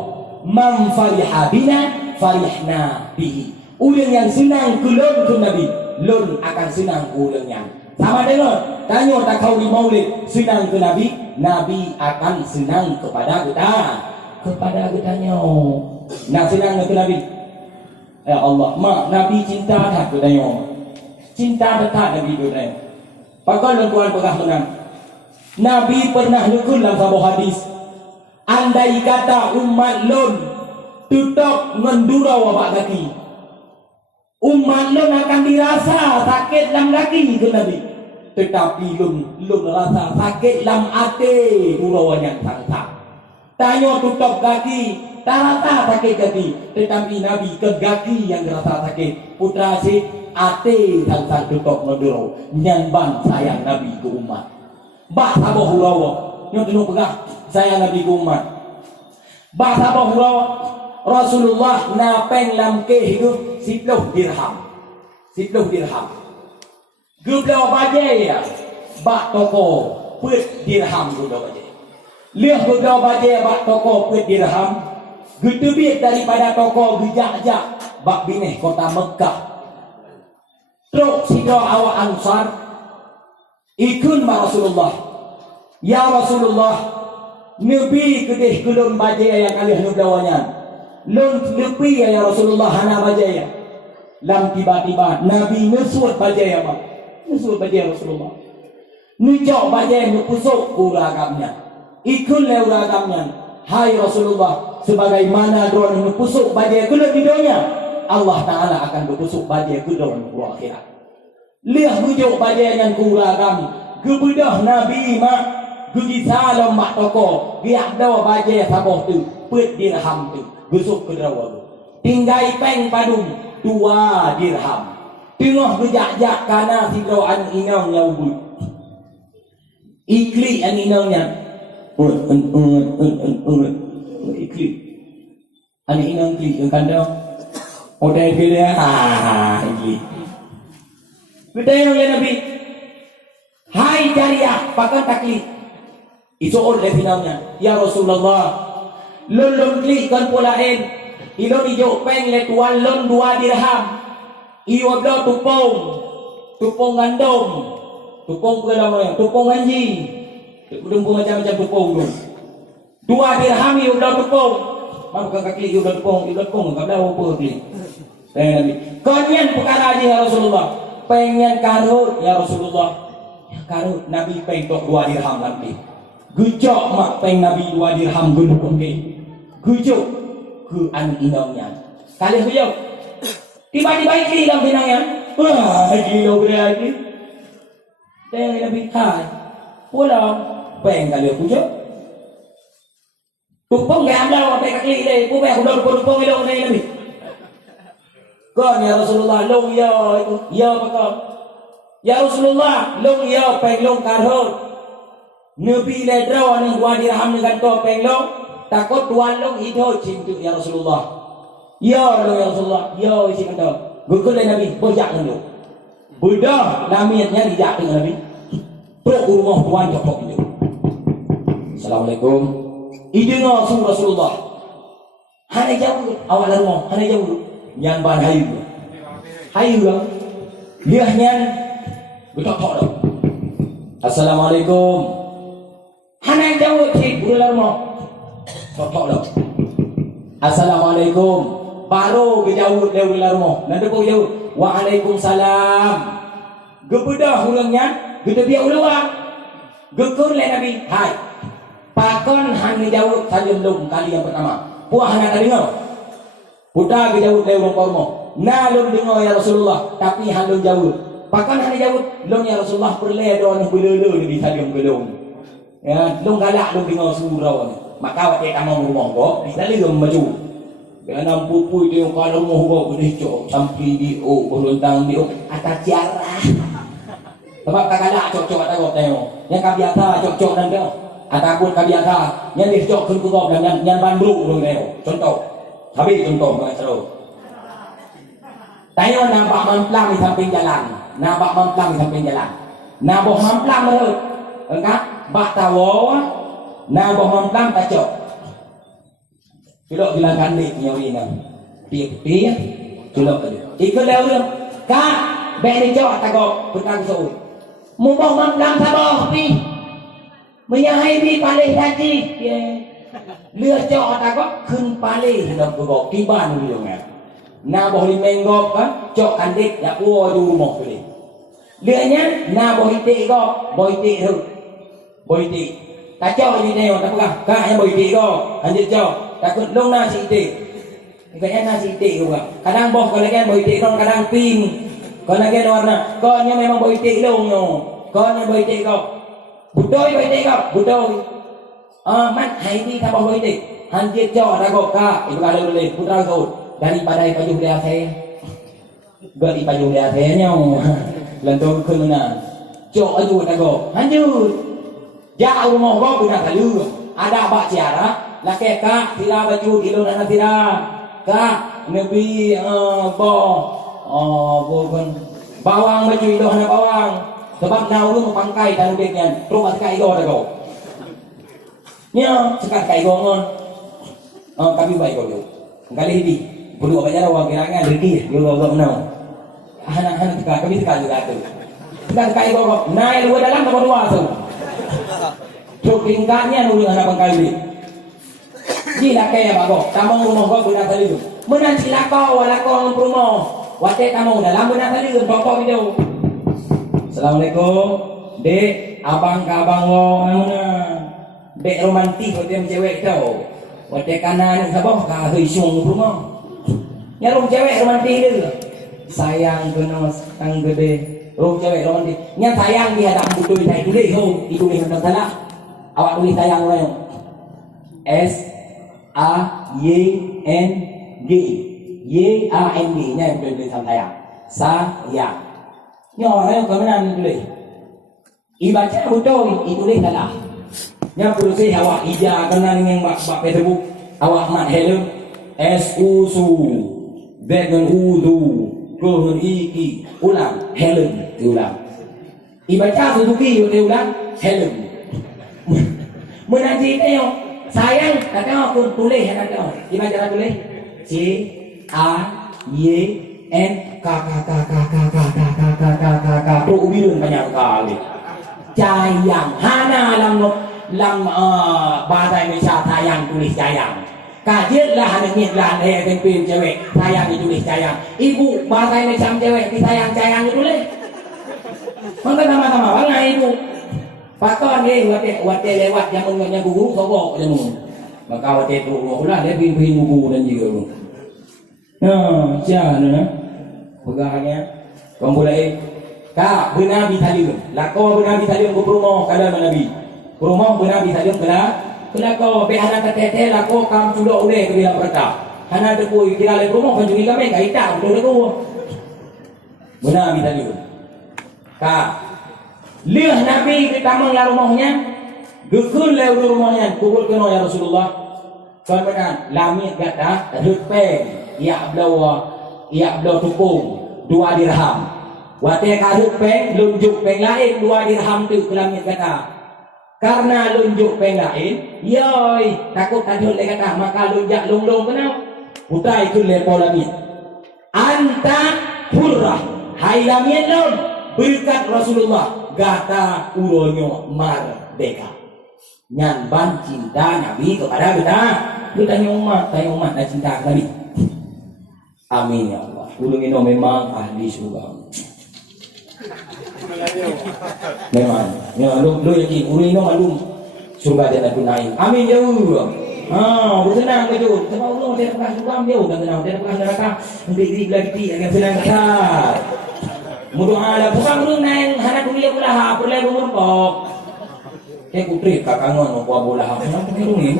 man fariha bina farihna bihi. Orang yang senang kulun ke Nabi, lun akan senang ulangnya. Sama dengan tanya tak kau di maulid senang ke Nabi, Nabi akan senang kepada kitanya. Nak senang ke Nabi. Ya Allah, mak Nabi cinta tak kitanya. Cinta dekat Nabi kitanya. Pakal dan Tuhan pegah tenang. Nabi pernah nukul dalam sebuah hadis, andai kata umat lun tutup mendura wabak kaki, umat lun akan dirasa sakit dalam kaki ke Nabi. Tetapi lun rasa sakit dalam hati urawan yang sangsa. Tanya tutup kaki, tak rasa sakit kaki. Tetapi Nabi ke kaki yang rasa sakit. Putra si hati sangsa tutup mendura. Nyanban sayang Nabi ke umat. Bak sabah urawa. Yang tenung pegah sayang Nabi ke umat. Bak sabah urawa. Rasulullah napeng lam ke itu 10 dirham. 10 dirham. Gublau bajai ya. Bak toko put dirham gublau bajai. Lihat gublau bajai bak toko put dirham. Getebit daripada toko gejak-jak bak bineh kota Mekah. Truk sidra awak Ansar ikun ma Rasulullah. Ya Rasulullah, Nabi kedih kelun bajai yang kalih nublawanya. Lun lepi ya Rasulullah hana bajaya. Lam tiba-tiba Nabi nesut bajaya mak. Nesut bajaya Rasulullah. Nijak bajaya ngepusuk uragamnya. Ikun le uragamnya. Hai Rasulullah, sebagaimana drone ngepusuk bajaya kelun di dunia, Allah Ta'ala akan berpusuk bajaya kelun di akhirat. Lihat bujuk bajaya yang kuragam. Gebedah Nabi mak. Gugi salam mak toko. Biak dawa bajaya sabah tu. Put dirham tu. Besok ke rawa. tinggai peng padung 2 dirham. Tengah gejak-jak kana tidro an inang nyawut. Ikli an inangnya. Ikli. An inang kli yang kandang. Odai dia. Ikli. Bertanya oleh Nabi. Hai jariah, pakan taklid. Itu oleh finalnya. Ya Rasulullah. Lon kli kan pulain. Ilon ijo peng le tuan lon 2 dirham. Iyo blo tupong gandum, tupong kelamanya, tupong anjing, macam-macam tupong tu. 2 dirham iyo blo tupong, makan kaki iyo blo tupong, enggak blo apa kaki. Nabi, konyen perkara aja ya Rasulullah, pengen karut ya Rasulullah, karut Nabi pentok 2 dirham nanti. Gujok mak peng Nabi 2 dirham gulung ke, gujok ke anu inangnya. Kali gujok. Tiba-tiba ikli dalam binangnya. Wah, gila berarti. Tengok Nabi hai. Pulang. Peng kali aku je. Tupong gak ambil apa kaki dia. Pupeng aku dah tupong ilong ni Nabi. Kan ya Rasulullah. Long ya itu. Ya apa ya Rasulullah. Long ya peng long karhut. Nabi ledra yang 2 dirham dengan to peng long. Takut tuan long itu cintu ya Rasulullah. Ya Allah ya Rasulullah, ya isi kata. Gugul Nabi, bojak dulu. Budak namiatnya dijak dengan Nabi. Perut rumah tuan cokok itu. Assalamualaikum. Idengar suruh Rasulullah. Hanya jauh, awal rumah, hanya jauh. Yang bar hayu. Hayu lah. Liahnya bercokok dah. Assalamualaikum. Hanya jauh cik, budak rumah. Cokok dah. Assalamualaikum. Baru kejauh dia ulang rumah. Nanti kau jauh. Waalaikumsalam. Gebedah ulangnya. Gede biar ulang. Gekun le Nabi. Hai. Pakon hanya jauh saja belum kali yang pertama. Puah hanya tak dengar. Putar kejauh dia ulang rumah. Nah belum dengar ya Rasulullah. Tapi hanya jauh. Pakon hanya jauh. Belum ya Rasulullah perledah ni belele di saja belum. Ya, belum galak belum dengar surau ni. Maka waktu kamu rumah kau. Bisa lagi maju. Dengan pupu itu yang kalau mau bawa boleh cok sampai di beruntang di atas tiara. Sebab tak ada cok ada kau tengok. Yang kabiasa cok dan tengok. Ataupun kabiasa yang dia cok kun kau dan yang bandung dong tengok. Contoh. Habis contoh dengan seru. Tengok nampak mamplang di samping jalan. Nampak mamplang di samping jalan. Nampak mamplang tu. Enggak bak tawo. Nampak mamplang tak cok. Celok bilang kandik nyori nang. Pia celok aja. Ikut dah ulang. Kak, baik ni jawab tak kau petang so. Mumpah mamplang sabar pi. Menyahai pi paling tadi. Lừa jawab tak kau kun paling dalam kau tiban dia ngah. Na boleh menggop kan, jawab kandik ya puo di rumah tu ni. Lirnya na boleh tik kau, boleh tik tu. Boleh tik. Tak jawab ni tengok tak pegang. Kak yang boleh tik kau, anjir jawab. Takut long nasi itik. Kayaknya nasi itik juga. Kadang boh kalau kan boh itik long kadang pink. Kalau lagi warna, kau memang boh itik long yo. Kau yang boh itik kau. Butoy boh itik kau, butoy. Man hai ni tak boh itik. Hanjir jauh ada kau kak. Ibu kalau boleh putra kau daripada baju dia saya. Beri baju dia saya nyo. Lentur ke mana? Jauh aja ada kau. Hanjir. Jauh rumah kau punya kalu. Ada bak ciara. Laki kak tira baju ilun anak tira kak Nabi bukan bawang baju ilun anak bawang sebab nauru mempangkai dan udiknya terus masuk kai ada kau nya sekat kai gongon kami baik kau kali ini perlu apa cara wang kirangan rezeki yo Allah menau anak-anak sekat kami sekat juga tu sekat kai kau naik luar dalam nomor 2 tu truk tingkatnya nurung anak pangkai Gila kaya bago, tamong rumah ko benar tadi tu. Menan sila kau, wala kau rumah. Wate tamong dalam benar tadi tu, pokok video. Assalamualaikum, dek, abang ke abang lo, mana? Dek romantis, wate cewek tau. Wate kanan sabah ka hisung rumah. Nyarung cewek romantis dia. Sayang kena sang gede. Oh cewek romantis. Nya sayang dia tak butuh naik dulu, itu dia hendak salah. Awak tulis sayang orang. S A Y N G Y-A-N-G nya yang tulisan sayang. Sayang. Ni orang ke mana ni tulis? Ibaca betul, tulis salah. Yang tulis awak ija kena dengan bak Facebook. Awak mat hello. S-U-S-U. Z dengan U-Z-U. K dengan I-Ki. Ulang. Helen. Ulang. Ibaca Suzuki, ulang. Helen. Menanti tengok. Sayang, tak tengok aku tulis yang nak tengok. Ibaca tulis. C-A-Y-N K tu ubirun panjang kali. Jayang. Hana lam bahasa Indonesia sayang tulis jayang. Kajian lah hanya lah tempel cewek sayang ditulis jayang. Ibu bahasa Indonesia cewek disayang jayang ditulis. Maka sama-sama bangai ibu. Pakon ni wate lewat jamunnya guru sobok jamun. Maka wate tu lah dia pin guru dan juga. Nah, siapa na? Pegahnya. Pembulai. Ka benar bitalium. Lako benar bitalium ke rumah kalau Nabi. Rumah benar bitalium kelako be anak teteh lako kam sudah ule ke dalam mereka. Hana depu kira le rumah kan juga kami kaita betul tu. Benar bitalium. Ka liah Nabi ke tamang la rumahnya. Gekun le rumahnya kubur kena ya Rasulullah. Kan benar lamit gata rupeng. Ia belau tukung 2 dirham. Wate karut peng lunjuk peng lain 2 dirham tu kelamit kata. Karena lunjuk peng lain, yoi takut tajul le kata maka lunjak lunglung kena. Putai kun le polamit. Anta hurrah. Hai lamit lon berkat Rasulullah gata uronyo merdeka. Nyan ban cinta Nabi kepada kita umat nak cinta ke Nabi. Amin ya Allah. Ulung ini memang ahli surga. Memang. Ya, lu yakin ulung ini malum surga Jannatul Naim. Amin ya Allah. Bersenang ke tu. Sebab ulung dia pernah surga dia bukan senang. Dia pernah neraka. Nanti lagi akan senang besar. Mudoa lah. Bukan ulung naik hana dunia pula. Perlu bermerpok. Kutip kakangan mau buat bola. Kenapa ni?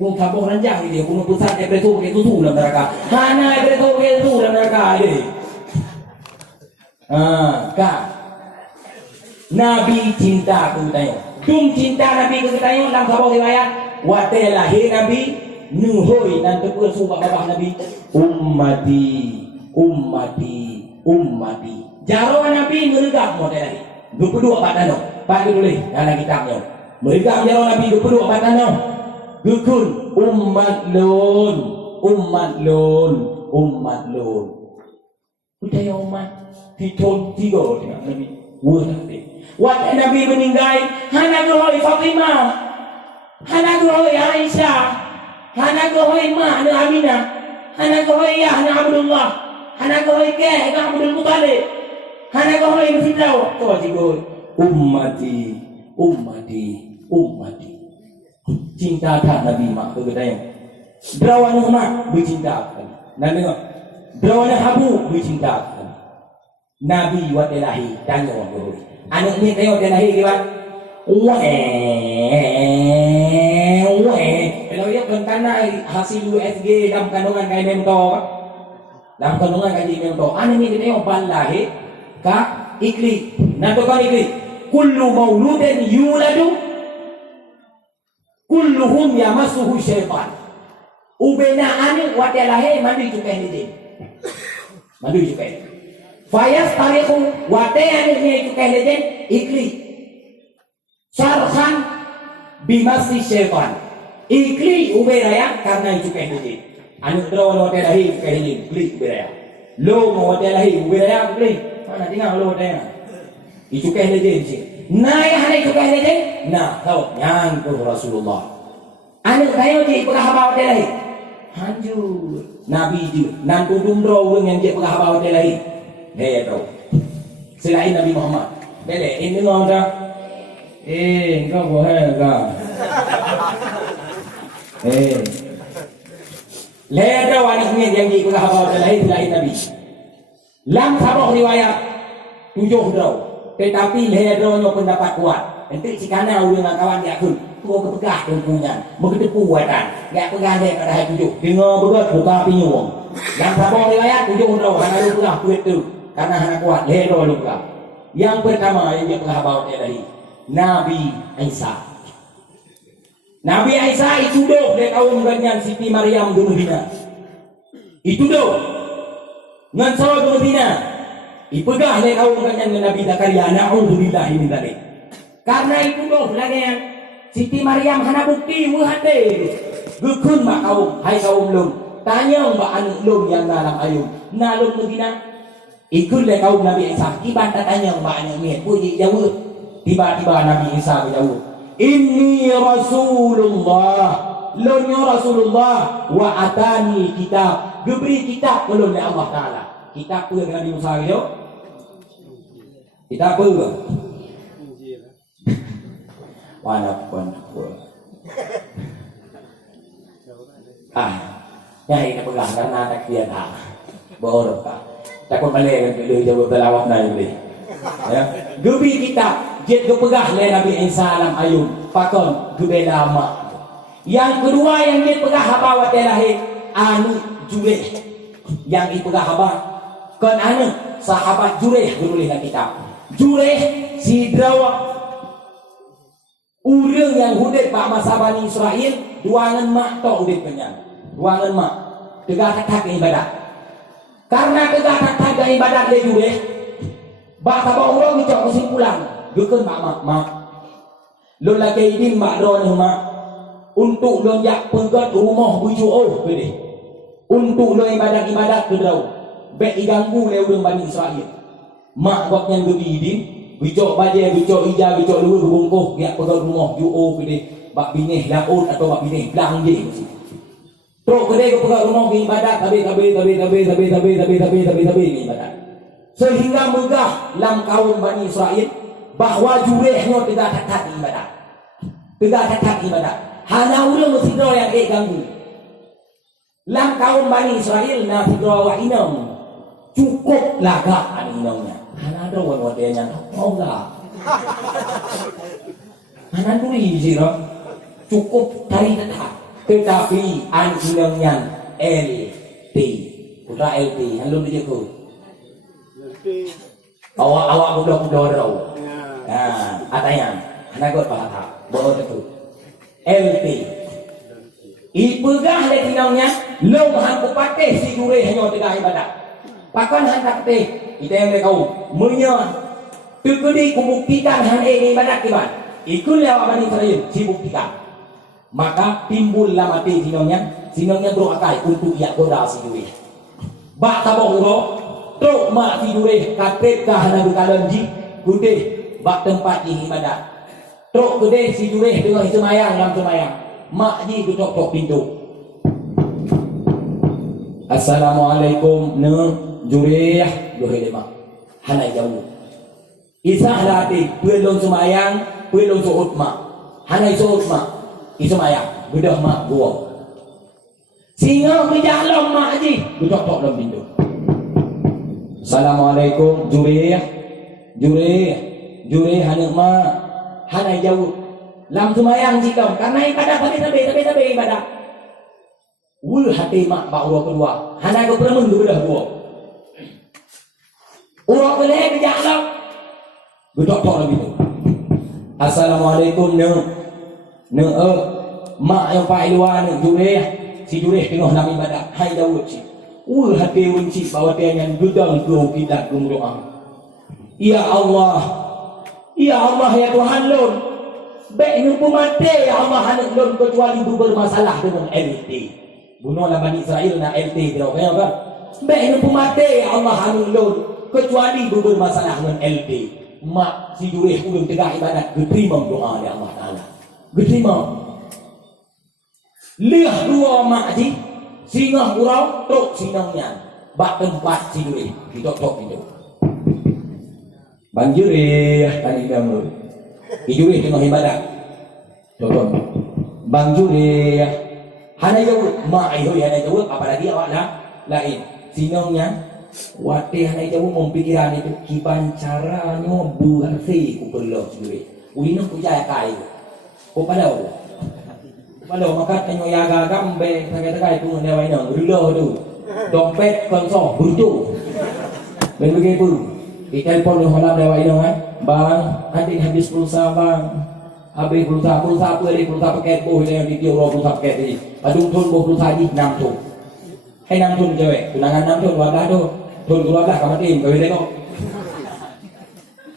Gua kabur ranjang dia. Gua pusat depreso pakai susu dalam neraka. Hana depreso pakai susu dalam neraka dia. Kak. Nabi cinta ke tanya. Tum cinta Nabi ke tanya dalam sebuah riwayat. Wate lahir Nabi nuhoi dan tepul sumpah babah Nabi. Ummati. Jaro Nabi meregap model lagi. 22 batano. Pagi tulis dalam kitabnya. Mereka jaro Nabi 22 batano. Gukun umat lon. Budaya umat ditun 3 dengan Nabi. Waktu Nabi meninggal, hana geroy Fatimah, hana geroy Aisyah, hana geroy Ma na Aminah, hana geroy Yah na Abdullah, hana geroy Keh na Abdul Muttalib, hana geroy Firdaus. Kau digoy ummati. Cinta tak Nabi mak kegadaian. Berawan mak bercinta kan. Nabi mak. Berawan habu bercinta kan. Nabi waktu lahir tanya orang tu. Anak ni tengok dia lahir dia. Kalau dia benkana hasil USG dalam kandungan kai mentor. Dalam kandungan kai mentor. Anak ni tengok bal lahir ka ikli. Nato kan ikli. Kullu mauludin yuladu kulluhum yamassuhu syaitan. Ubena ane waktu lahir mandi juga ini. Fayas tariku waktu ane juga ini ikli. Sarhan bimasi syaitan. Ikli uberaya karena juga ini. Ane terus waktu lahir juga ini ikli uberaya. Lo waktu lahir uberaya ikli. Mana tinggal lo waktu juga ini sih. Nah yang juga ini. Nah tahu yang tu Rasulullah. Anak tayo je paghahabaw delay. Hanjur Nabi je nan tudumro yang je paghahabaw delay. Heto. Selain Nabi Muhammad. Dele ini ngomong engkau boleh ka. Ledo anak ni yang je paghahabaw delay selain Nabi. Lam sabok riwayat 7 draw. Tetapi ledonya pendapat kuat. Nanti si kana ulang kawan dia kun. Tua kepegah dan punya begitu kuatan gak pegang dia pada hari 7 dengar berat buka pinyung Yang sabong riwayat 7 roh hana lu pernah kuat tu. Karena hana kuat lero lu pernah. Yang pertama yang dia pernah bawa dari Nabi Isa. Nabi Isa itu doh dari kaum ganyan Siti Maryam di Medina. Itu doh. Ngan sawa di Medina. Ipegah dari kaum ganyan Nabi Zakaria. Na'udzubillah min dzalik. Karena itu doh lagi yang Siti Maryam hana bukti muhade. Gekun mak kaum, hai kaum lum. Tanya mbak anak lum yang dalam ayun. Nalum Medina. Ikut le kaum Nabi Isa. Tiba tanya mbak anak miet. Puji jauh. Tiba-tiba Nabi Isa jauh. Inni Rasulullah. Lunyo Rasulullah. Wa atani kitab. Diberi kitab belum oleh Allah Ta'ala. Kitab apa yang Nabi Musa itu? Kitab apa? Mana pun. Ya ini pegang karena anak dia tak. Bodoh tak. Takut balik kan dia jawab belawak naik boleh. Ya. Gebi kitab. Jet kepegah le Nabi Isa alam ayun. Pakon gebela mak. Yang kedua yang dia pegah apa awak lahir anu Jureh. Yang dipegah apa? Kan anu sahabat Jureh boleh lah kitab. Jureh si Drawa urang yang hudit pak masa Bani Israel duangan mak tok hudit kenyang. Duangan mak tegak tak ibadat. Karena tegak tak ibadat le Jureh. Bak tabau urang dicok kesimpulan. Gekeun mak. Lo lagi idin mak ron mak. Untuk lo jak pegat rumah buju boleh. Untuk lo ibadat ke draw. Bek diganggu le urang Bani Israel. Mak goknya gebi idin, bicok baje, bicok ija, bicok luar bungkuh dia pegat rumah juo boleh. Bak binih laut atau bak binih belang je. Truk kedai ke pegat rumah ke ibadat habis ibadat. Sehingga megah lam kaum Bani Israel bahawa jurehnya tidak tak ibadat. Tidak tak ibadat. Hana urang mesti draw yang ganggu. Lam kaum Bani Israel na draw wa inam. Cukup lagak an inamnya. Hana draw wa wadenya mau lah. Hana duri sira. Cukup tari tetap. Tetapi an inamnya LT. Putra LT halo dia ko. Awak budak-budak draw. Nah, atanya. Hana got bahasa. Bawa tu. LT. Ipegah le tinaunya long hang kupateh si jureh hanya tidak ibadat. Pakan hang kapte kita yang kau munya tegedi kubuktikan hang ibadat kiban. Ikut lewat Bani Israel si buktikan. Maka timbullah mati sinongnya berokai untuk ia goda si jureh. Bak tabok uro truk mak si jureh katret kah hana berkalanji gudeh bak tempat ibadat. Truk gede si jureh dengan semayang dalam semayang. Mak ji ketok-tok pintu. Assalamualaikum ne jureh dohe mak. Hanai jauh. Isa lati puelong semayang, puelong suut mak. Hanai suut mak. Semayang, bedah mak gua. Singa berjalan mak ji ketok-tok dalam pintu. Assalamualaikum jureh. Jureh hanai mak. Hanai jauh. Lam semayang sikam karena ibadah tapi ibadah. Hati mak bak urang kedua. Hana ke permen ke bedah dua. Urang kedua berjalan. Gedok-tok lagi tu. Assalamualaikum ne mak yang pak luar ne jureh. Si jureh tengah dalam ibadah. Hai Daud si. Hati wenci bawa dia yang gedang ke kita ke doa. Ya Allah ya Tuhan lun. Baik numpu mati ya Allah anak belum kecuali bermasalah dengan LT. Bunuhlah Bani Israel na LT kira kaya kan. Baik numpu mati ya Allah anak belum kecuali bermasalah dengan LT. Mak si jureh ulun tegak ibadat diterima doa dari Allah Taala. Diterima. Lihat dua mak ji singa urau tok sinangnya. Bak tempat si jureh ditok-tok itu. Banjir tadi kamu. Ijureh tengah ibadat. Contoh. Bang jureh. Hana jauh. Mak ayuh hana jauh. Apalagi awak lah. Lain. Sinongnya. Wate hana jauh mempikiran itu. Kiban caranya bersih. Kuperlah jureh. Ulinong kujaya kai. Kupadau. Kupadau. Maka tanyo yaga gambe. Sakit-sakit itu. Ndewa ina. Rilah tu. Dompet konsol bertu. Begitu. Di telepon di holam dewa ini kan. Bang, nanti habis pulsa bang. Habis pulsa apa ni? Pulsa paket boh yang di euro pulsa paket ni. Padung tun boh pulsa ni 6 tun. Hai 6 tun cewek. Tunangan 6 tun wadah tu. Tun 12 kamu tim kau tengok.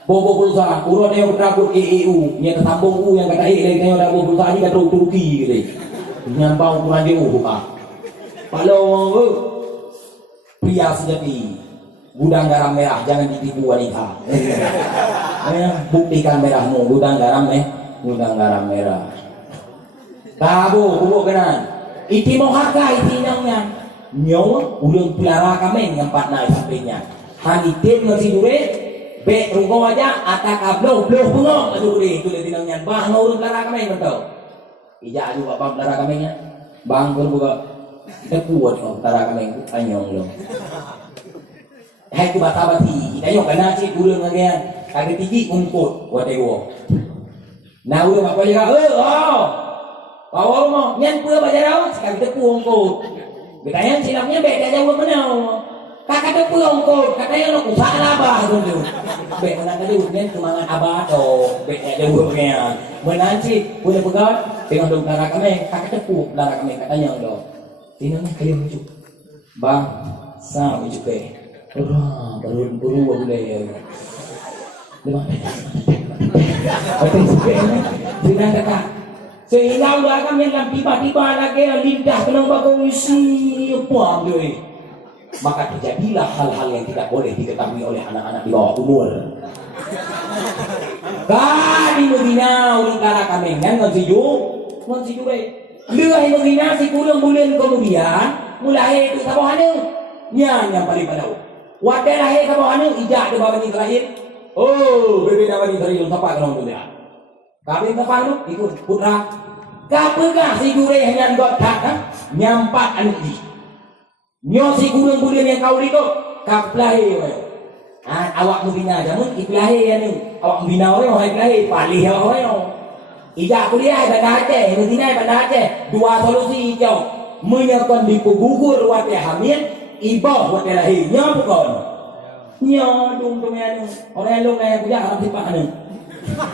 Boh pulsa urut yang berabut EU. Ni tersambung U yang kata lagi tengok dah boh pulsa ni kata Turki gitu. Nyampau kurang dia buka. Kalau pria sejati gudang garam merah jangan ditipu wanita. Buktikan merahmu gudang garam merah. Tabu kubuk kenan. Iti mohaka iti nyongnya. Nyong ulun pelara kami yang patna sampingnya. Hanitin nasi dure be rugo aja atak ablo bengok aduh itu dia tinangnya. Bang ulun pelara kami betul. Ija juga bang pelara kami nya. Bang berbuka kita kuat kau pelara kami anyong lo. Hai tu bata-bati, kita yok kena cik urang ngagian. Kagak tinggi ungkut wadewo. Nah urang apa jaga? Bawa rumah nyan pura bajarau, sekarang kita pu ungkut. Betanya silapnya beda jauh menau. Kakak tu pu ungkut, katanya lo usah labah tu. Bek menang tadi nyan kemangan abah tu, beda jauh bagian. Menang cik, boleh pegat dengan dong lara kami, kakak tu pu lara kami katanya lo. Tinangnya kalian ujuk. Bang, sa ujuk ke. Buru boleh. Lima. Oke, sudah kata. Sehingga udah kami yang tiba-tiba lagi lidah kena bagai isi apa dia. Maka terjadilah hal-hal yang tidak boleh diketahui oleh anak-anak di bawah umur. Di Medina ulun kara kami kan ngonsiju Leuh Medina si kurang bulan kemudian mulai itu sabohane. Nya yang paling padau. Wadah lahir ke bawah ni, ijak ke bawah ni terakhir. Oh, bebe nama ni terakhir, sampai ke orang dunia. Kami sampai tu, ikut putra. Kapakah si gurih yang got tak, nyampak anu di. Nyo si gurung bulan yang kau itu, kap lahir. Awak membina jamun, iklahir yang ni. Awak membina orang, awak iklahir, palih orang. Ijak kuliah, pada Aceh, Medina pada Aceh. Dua solusi hijau. Menyakan di gugur wadah hamil. Ibah buat dia lahirnya bukan. Nya dong anu. Orang yang long yang punya harap sipak anu.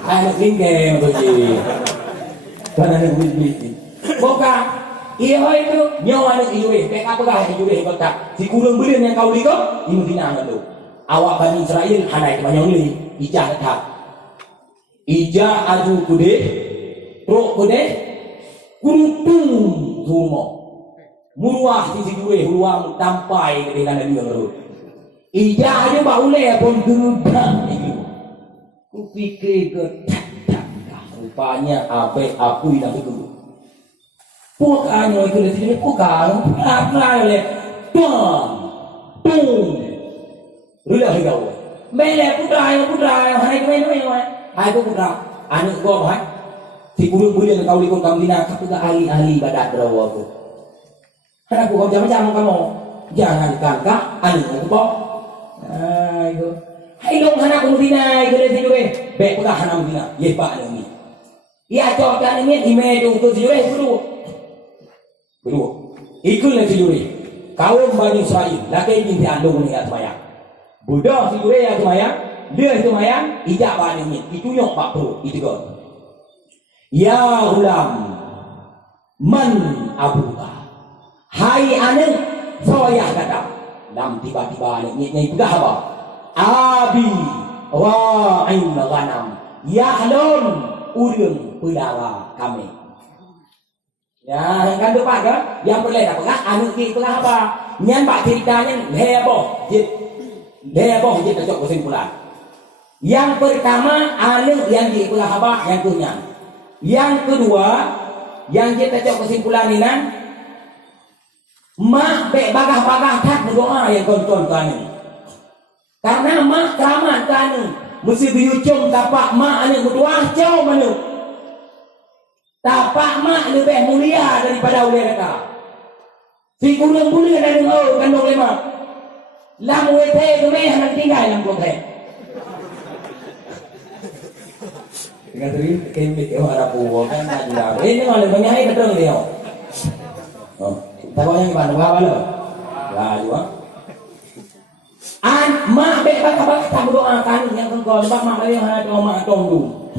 Anak lingkeng tu je. Karena nak beli. Boka. Ia itu nyawa anak iure. Pek apa kah iure kota. Si kurang belian yang kau liko, ini dina tu. Awak Bani Israel hanai kebanyakan ni. Ijah tetap. Ijah aju kude. Truk kude. Kuntung semua. Muruah sisi dua ruang tampai ke dalam dia terus. Ijah aja bauleh pun gerudang itu. Ku fikir ke rupanya apa aku hilang itu. Pokoknya itu dari sini pokoknya apa oleh tung. Rulah hilau. Mele putra hai ku putra. Anak gua hai. Si bulan kau likut kau bina satu ahli badat berawa tu. Karena aku macam-macam kamu jangan kangka anu aku itu hai long anak aku Medina itu dari sini baik pula anak Medina ye pak ni ya coba ni ime tu sini kedua ikut lagi sini kaum Bani Israel lagi ini anu ni atmaya Buddha sini atmaya dia itu maya ijak bani ni itu yang pak pro itu kan ya ulam man abuka. Hai anak, soyah kata. Lam tiba-tiba ni juga apa? Abi wa ain ghanam. Yahlon urang pelara kami. Ya, kan depan kan? Yang boleh apa kan? Anak kita apa? Nyan pak ceritanya heboh. Heboh je cocok kesimpulan. Yang pertama anak yang diikulah apa? Yang punya. Yang kedua yang kita cocok kesimpulan ini mak bek bagah-bagah tak berdoa yang kon-kon kanu. Karena mak keramat kanu. Mesti biucung tapak mak anak berdoa jauh mana. Tapak mak lebih mulia daripada ulia kata. Si kurang mulia dan kandung lima. Lam wete tu meh nak tinggal yang kau teh. Dengan tadi kemik orang puas kan ada. Ini malah banyak hai kadang dia. Oh. Tahu yang gimana? Apa lo? lah juga. Mak bek tak berdoakan yang kengkau sebab mak dia hana doa mak tunggu.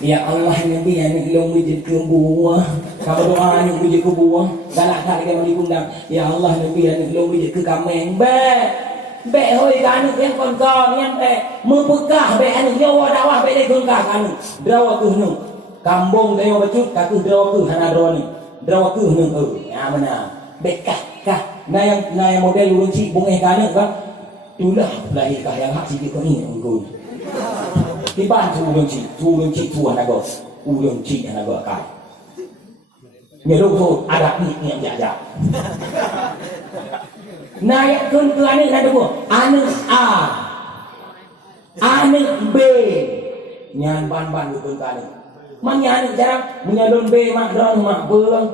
Ya Allah Nabi anak long bijak ke buah. Kamu doa anak bijak ke buah. Galak tak lagi mari kundang. Ya Allah Nabi anak long bijak ke kameng. Bek hoi anak yang kengkau yang mempekah bek anak nyawa dakwah bek dia kengkah anak. Drawa ke nu. Kambung dia bacut kaku drawa ke hana drawa ni. Drawa ke nu ya mana. Bekah kah. Na yang model urang cik bungeh kanak kan. Itulah lahirkah yang hak sikit kau ni unggun. Di ban tu urang cik tu anak kau. Urang cik anak kau kai. Nyeluk tu ada ni yang jajak. Naik kun ke anak nak dua. Anak A. Anak B. Nyan ban kun ke anak. Mang anak jarang menyalon B mak drang mak beung.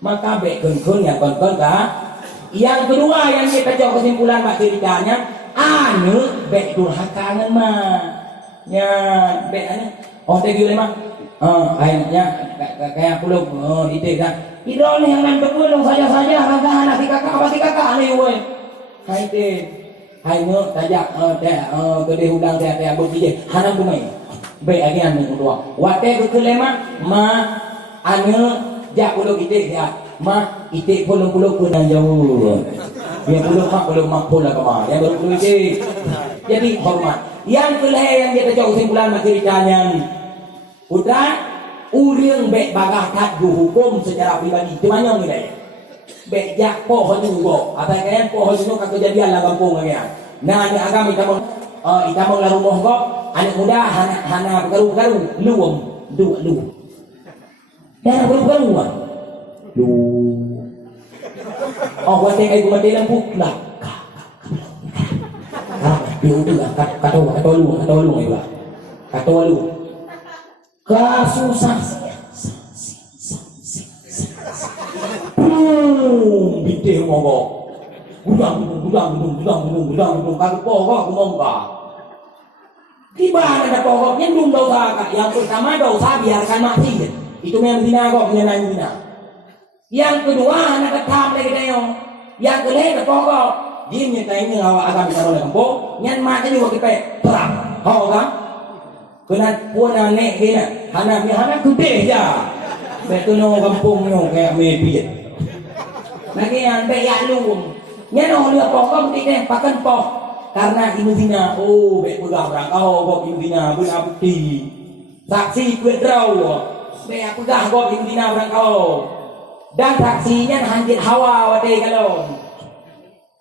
Maka B kun yang kun ka. Yang kedua yang kita jauh kesimpulan mak ceritanya anak B durhaka ngan mak. Ya B anak. Oh tegi le mak. Kayaknya kayak pulau ide kan. Idol yang nan betul saja kakak anak si kakak apa si kakak ni we. Hai te. Hai ngo tajak gede hudang teh abot je. Hanam kumai. Be agian ni kedua. Wate betul mak anu jak pulau ide ya. Mak ide pulau kunang jauh. Dia pulau mak pula kemana. Yang baru pulau ide. Jadi hormat. Yang kelih yang kita jauh kesimpulan mak ceritanya. Putra urang bek bagah kat hukum secara pribadi di mana ni deh bek jak poh juga apa kalian poh juga kat kejadian lah kampung kalian nah ni agam kita mau la rumah kok anak muda hana garu luum lu dah garu lu oh buat tengok gua mati lampu lah dia udah kata lu ni lah kata lu kasusah bidih mogok gudang kalau pokok ngomong di mana ada pokoknya belum dosa yang pertama dosa biarkan mati itu memang zina kok menyenang zina yang kedua anak ketam lagi dayong yang kedua pokok dia nyatanya awak agak bisa oleh kampung nyan mati juga kita terang hau kan kena puan anek dia anak gede ya betul no kampung no kayak mebit lagi yang beyak lu nyano dia pokok tidak pakan pok karena ini zina oh bek pegang berangkau kok ini zina benar bukti saksi kuat draw bek pegang kok ini zina berangkau dan saksinya hanjit hawa wate kalau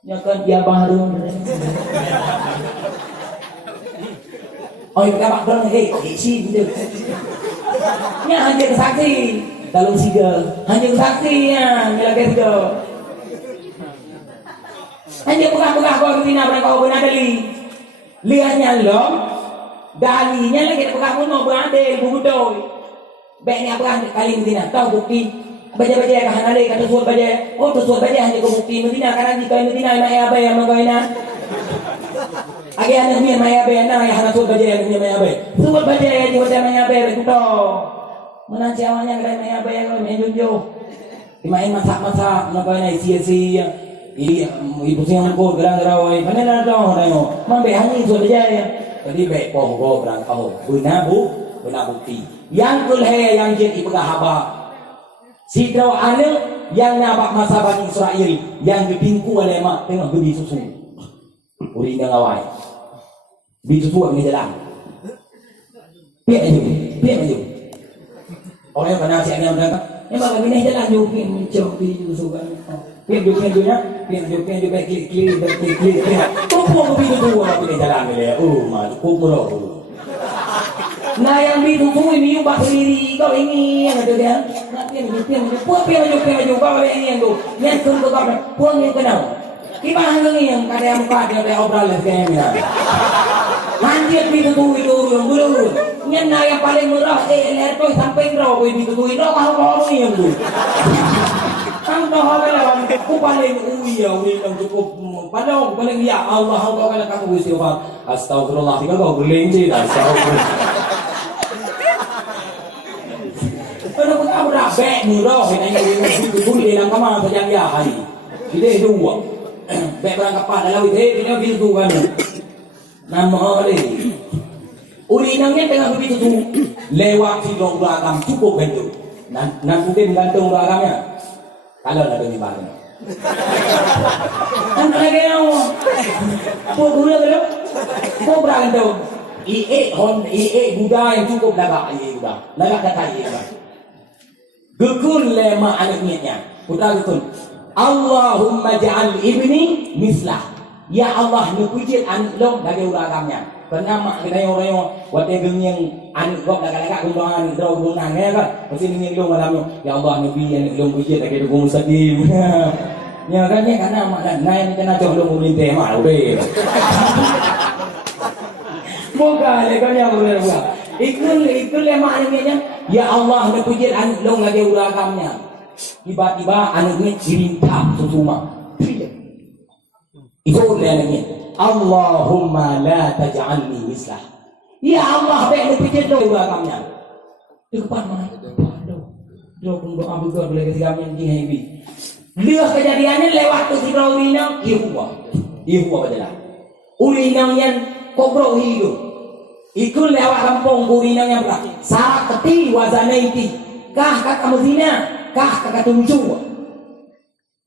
nyakan dia baru oh kita mak berang isi gitu nya hanjit saksi dalam siga hanjit saksi ya nyalakan siga hanjit pegang kau betina berangkau benar dali lihatnya lo dalinya lagi pegang pun mau berade budoy baiknya pegang kali betina tahu bukti baca kahan ada kata suat baca oh tu suat baca hanjit bukti betina karena jika betina mai apa yang mengoina agi anak ni mai apa yang nak hana suat baca yang ni mai apa suat baca yang dia mai apa betul menanti awalnya kedai mai apa yang mai junjo dimain masak mengoina isi ini ibu siang ko gerang-gerang mana nak tahu tengok mambe hani suat baca ya jadi baik poh berangkau benar bukti yang kulhe yang jadi pegah haba si draw anak yang nabak masa Bani Israel yang dipingku oleh mak tengok gebi susu uring dah ngawai gebi susu ni jalan piak aja orang yang kena siap ni orang memang kami ni jalan jauh mencuri susu kan piak juga klik topong gebi susu apa ni jalan ni mak kumro nah yang ditutup ini ubah sendiri kau ini yang ada dia puang maju kau ini yang tu yang kun kau puang yang kenal kipas yang kada yang muka dia ada obral lagi ni hanjir ditutup itu dulu yang yang paling murah leher tu sampai berapa ditutup itu kau yang tu kau tahu apa aku paling yang cukup padahal paling ya Allah kau kalau kamu istighfar astagfirullah tiga kau berlenci dah astagfirullah kalau kita berabek murah, kita yang itu di dalam kamar sejak dia hari. Dia dua. Baik barang kapal dalam itu dia bil tu kan. Nama dia. Urinangnya tengah begitu tu lewat si dong beragam cukup bentuk. Nan mungkin gantung beragamnya. Kalau ada di barang. Kan lagi awak. Apa guna kalau? Kau beragam tu. IE Buddha yang cukup lagak IE Buddha. Lagak kata IE Buddha. Gekun lema anaknya. Putra gekun. Allahumma ja'al ibni mislah. Ya Allah ni pujit anak long lagi uragamnya. Pernah mak kita orang waktu yang anak kau lagak kumpulan anak draw kumpulan ya kan. Mesti ni long malamnya. Ya Allah nabi anak long pujit lagi dukung sedih. Ya kan ni karena mak dan naik kena jauh long melintir mak udah. Moga lekar yang berlaku. Ikut lemah anaknya. Ya Allah napujit anak long lagi uragamnya. Tiba-tiba anaknya dirintak susuma. Itu anaknya. Allahumma la taj'alni mislah. Ya Allah baik napujit long uragamnya. Itu depan mana? Doa doa berdoa boleh kesigam yang happy. Dia kejadiannya lewat ke Sibra Urinang Ihuwa badalah. Urinang yang kobro hidup. Ikut lewat kampung Urinang yang berapa? Sarak keti wazana iti. Kah kata Medina, kah kata Tuncu.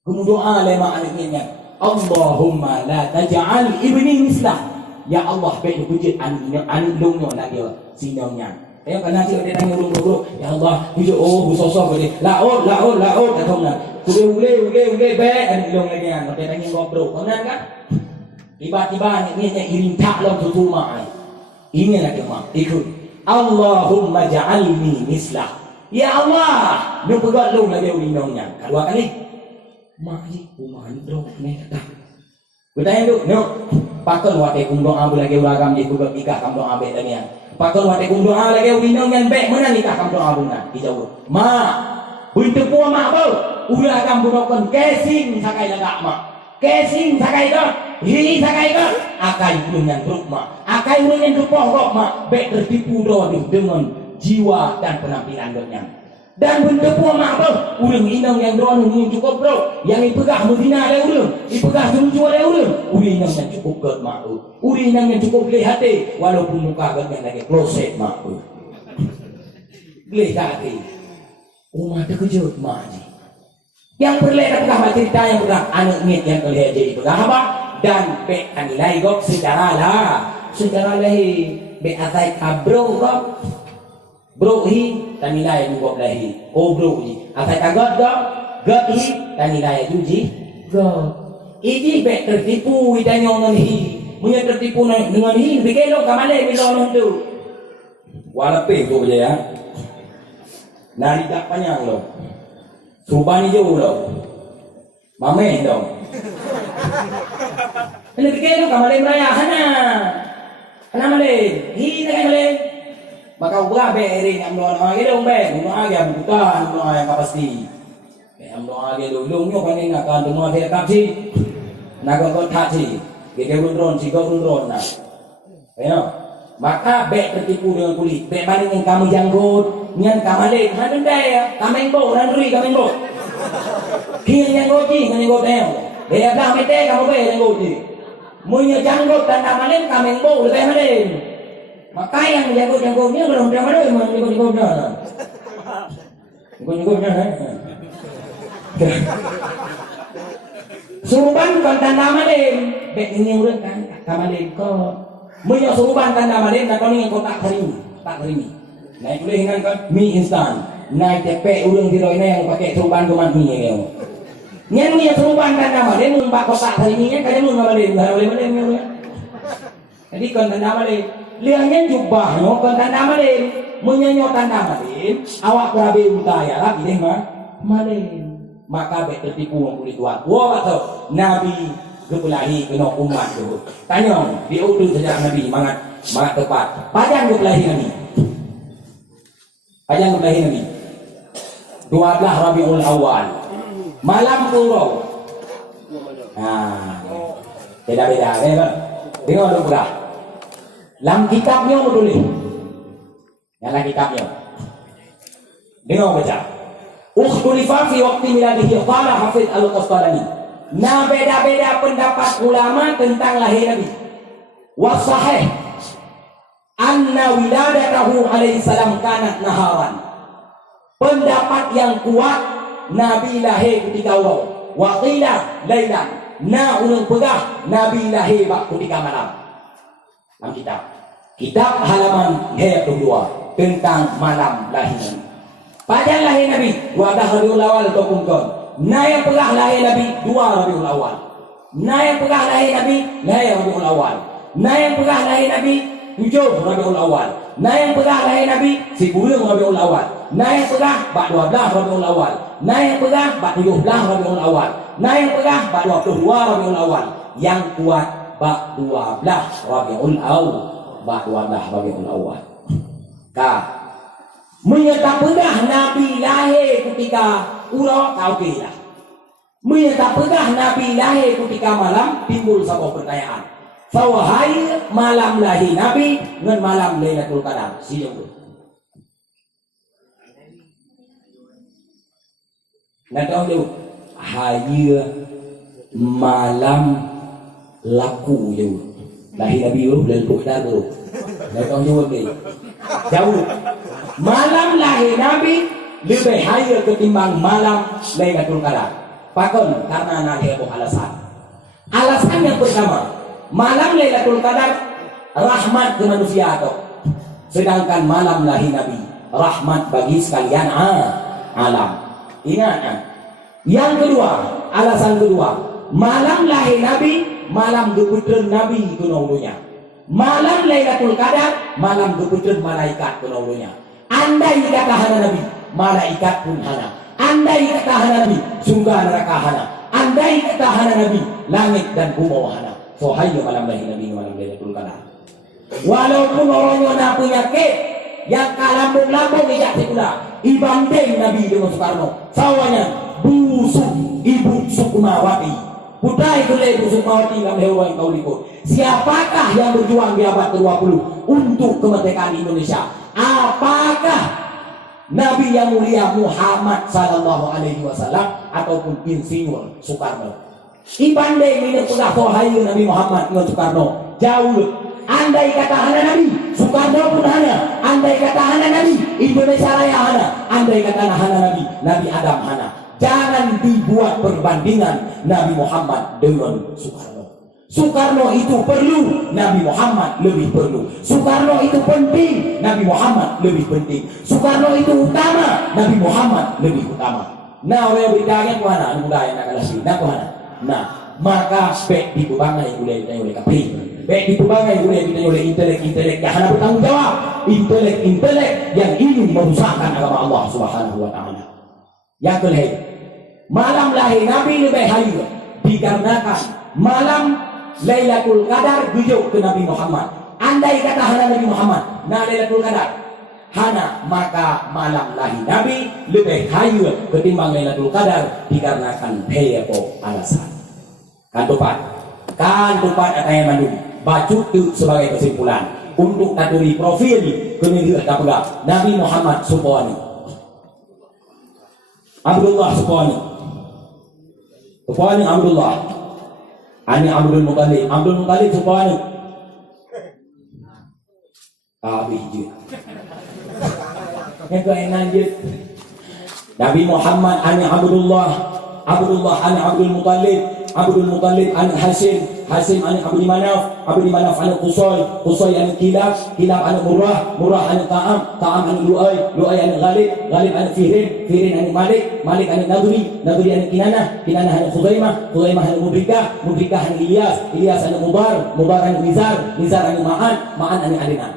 Kemudian doa lema anaknya. Allahumma la taj'al ibni mislah. Ya Allah baik pujit anak longnya lagi sinongnya. Yang kena cik dia tanya urung-urung. Ya Allah, hidup bersosok dia. Laut datang nak. Ule baik anak long lagi kan. Dia tanya ngobrol. Kemudian kan? Tiba-tiba anaknya irintak long tutu mak. Ini lagi mak. Ikut. Allahumma ja'alni mislah. Ya Allah, lu pegat long lagi urinongnya. Kedua kali. Mak ni, rumah ni dong ni kata. Bertanya tu, no. Pakon wate kum doa lagi uragam di pegat nikah kam doa bet tanian. Pakon wate kum doa lagi urinong yang bet mana nikah kam doa bunga. Dijawab. Mak, buntu puan mak bau. Uragam bunokon casing sakai lagak mak. Casing sakai dot. Hi sakai dot. Akai ulun yang druk mak. Akai ulun yang drupoh kok mak. Bet tertipu doa dengan jiwa dan penampilan dotnya. Dan benda pun mak bro, urang inang yang doang ni cukup bro. Yang ipegah Medina ada urang, ipegah Tuncu ada urang. Urang yang cukup gat mak tu. Urang yang cukup boleh hati walaupun muka gat yang lagi kloset mak tu. Boleh hati. Rumah terkejut mak ni. Yang perlu pegah mak cerita yang pegah anak ni yang boleh jadi pegah apa? Dan be nilai gok secara lah. Secara lahi be azai kabro gok. Bro hi tanilai juga belahi. Oh bro ji. Asal kagat gat hi tanilai juji. Gat. Ini bet tertipu idanya dengan hi. Punya tertipu dengan hi begelok kamale bilon tu. Walape tu je ya. Nari tak panjang lo. Subani jauh lo. Mamen dong. Ini begelok kamale meraya hana. Kenapa le? Hi tak male. Maka berapa hari yang doa lagi dong ben, doa lagi bukan doa yang pasti. Yang doa lagi dulu nyo kan nak kan doa dia tak sih, nak kau tak sih, kita runron sih kau runron nak, ya. Maka be tertipu dengan kulit, be banding yang kamu janggut, nyan kamale, mana daya, kamen bo, nanri kamen bo. Kini yang goji, yang godem, dia dah mete kamu be yang goji. Munya janggut dan kamale kamen bo, lebih mana? Maka yang jago-jagonya belum ada mana jago-jagonya. Jago-jagonya. Suruban kan tanda malin, bet ini urang kan kamalin ko. Munyo suruban tanda malin tak ni ko tak terimi. Naik boleh dengan kan mie instan. Naik tepe urang diroina yang pakai suruban kuman mie ya. Nyan ni suruban tanda malin mun pak ko tak teriminya kan mun malin, boleh. Jadi kan tanda malin liangnya jubahnya kan tanda malin menyanyo tanda malin awak berabe utaya lagi deh malin maka bet tertipu yang kulit tuan wah atau Nabi kepelahi kena umat tu tanya diutus sejak Nabi mangat tepat pajang kepelahi Nabi 12 Rabiul Awal malam turun beda-beda kan tengok dulu berah dalam kitabnya tulis. Dalam kitabnya. Dengar baca. Ukhtulifa fi waqti miladihi qala Hafidz Al-Qastalani. Nah beda-beda pendapat ulama tentang lahir Nabi. Wasahih anna wiladatahu alaihi salam kanat naharan. Pendapat yang kuat Nabi lahir ketika urang. Wa qila lailan. Na ulun pegah Nabi lahir ketika malam. Dalam kitab halaman 22 tentang malam lahir Nabi. Pada lahir Nabi wadah Rabiul Awal dokumen. Na yang pegah lahir Nabi 2 Rabiul Awal. Na yang pegah lahir Nabi lahir Rabiul Awal. Na yang pegah lahir Nabi 7 Rabiul Awal. Na yang pegah lahir Nabi 10 Rabiul Awal. Na yang pegah 12 Rabiul Awal. Na yang pegah 17 Rabiul Awal. Na yang pegah 22 Rabiul Awal. Yang kuat 12 Rabiul Awal. 12 Rabiul Awal. Menyata pegah Nabi lahir ketika urang kau okey dah. Menyata pegah Nabi lahir ketika malam timbul sebuah pertanyaan. Sawahai malam lahir Nabi dengan malam Lailatul Qadar. Siapa? Nak tahu tu? Hanya malam laku je. Lahir Nabi tu Lailatul Qadar tu. Nak tahu jawab ni. Jauh. Malam lahir Nabi lebih haya ketimbang malam Lailatul Qadar. Pakon karena ada alasan. Alasan yang pertama, malam Lailatul Qadar rahmat ke manusia tu. Sedangkan malam lahir Nabi rahmat bagi sekalian alam. Ingat. Yang kedua, alasan kedua, malam lahir Nabi malam keputran Nabi ke dunia. Malam Lailatul Qadar malam keputran malaikat ke dunia. Andai kata hana Nabi, malaikat pun hana. Andai kata hana Nabi, surga neraka hana. Andai kata hana Nabi, langit dan bumi hana. So hayo malam lahir Nabi malam Lailatul Qadar. Walaupun orangnya nak penyakit yang kalambung-lambung tidak sekulah, ibanding Nabi dengan Soekarno. Sawanya busuk Ibu Sukmawati. Putai kelai Ibu Sukmawati dalam hewan kau likut. Siapakah yang berjuang di abad ke-20 untuk kemerdekaan Indonesia? Apakah Nabi yang mulia Muhammad sallallahu alaihi wasallam ataupun Insinyur Soekarno? Ibanding ini sudah sohayu Nabi Muhammad dengan Soekarno jauh. Andai kata hana Nabi, Soekarno pun hana. Andai kata hana Nabi, Indonesia Raya hana. Andai kata hana Nabi, Nabi Adam hana. Jangan dibuat perbandingan Nabi Muhammad dengan Soekarno. Soekarno itu perlu, Nabi Muhammad lebih perlu. Soekarno itu penting, Nabi Muhammad lebih penting. Soekarno itu utama, Nabi Muhammad lebih utama. Nah, orang beritanya ku hana, budaya nak kalah sini, nak ku hana. Nah, maka baik dibebangai oleh KPI. Baik dibebangai oleh intelek-intelek yang hana bertanggung jawab. Intelek-intelek yang ingin merusakkan agama Allah Subhanahu wa taala. Yang kelihatan, malam lahir Nabi lebih haya dikarenakan malam Lailatul Qadar tujuh ke Nabi Muhammad. Andai kata hana Nabi Muhammad, na Lailatul Qadar hana, maka malam lahir Nabi lebih haya ketimbang Lailatul Qadar dikarenakan beberapa alasan. Kan tupat ataya mandung. Bacut tu sebagai kesimpulan untuk katuri profil kemudian kapula Nabi Muhammad Supawani. Abdullah Supawani. Supawani Abdullah. Ani Abdul Muttalib. Abdul Muttalib Supawani. Habis je. Yang enak je. Nabi Muhammad ani Abdullah. Abdullah ani Abdul Muttalib. Abdul Muttalib ani Hashim. Hashim ani Abdul Manaf. Abdul Manaf ani Qusay. Qusay ani Kilab. Kilab ani Murrah. Murrah ani Ta'am. Ta'am ani Lu'ay. Lu'ay ani Ghalib. Ghalib ani Fihrin. Fihrin ani Malik. Malik ani Nadri. Nadri ani Kinanah. Kinanah ani Khuzaimah. Khuzaimah ani Mudrikah. Mudrikah ani Ilyas. Ilyas ani Mudar. Mudar ani Nizar. Nizar ani Ma'an. Ma'an ani Adnan.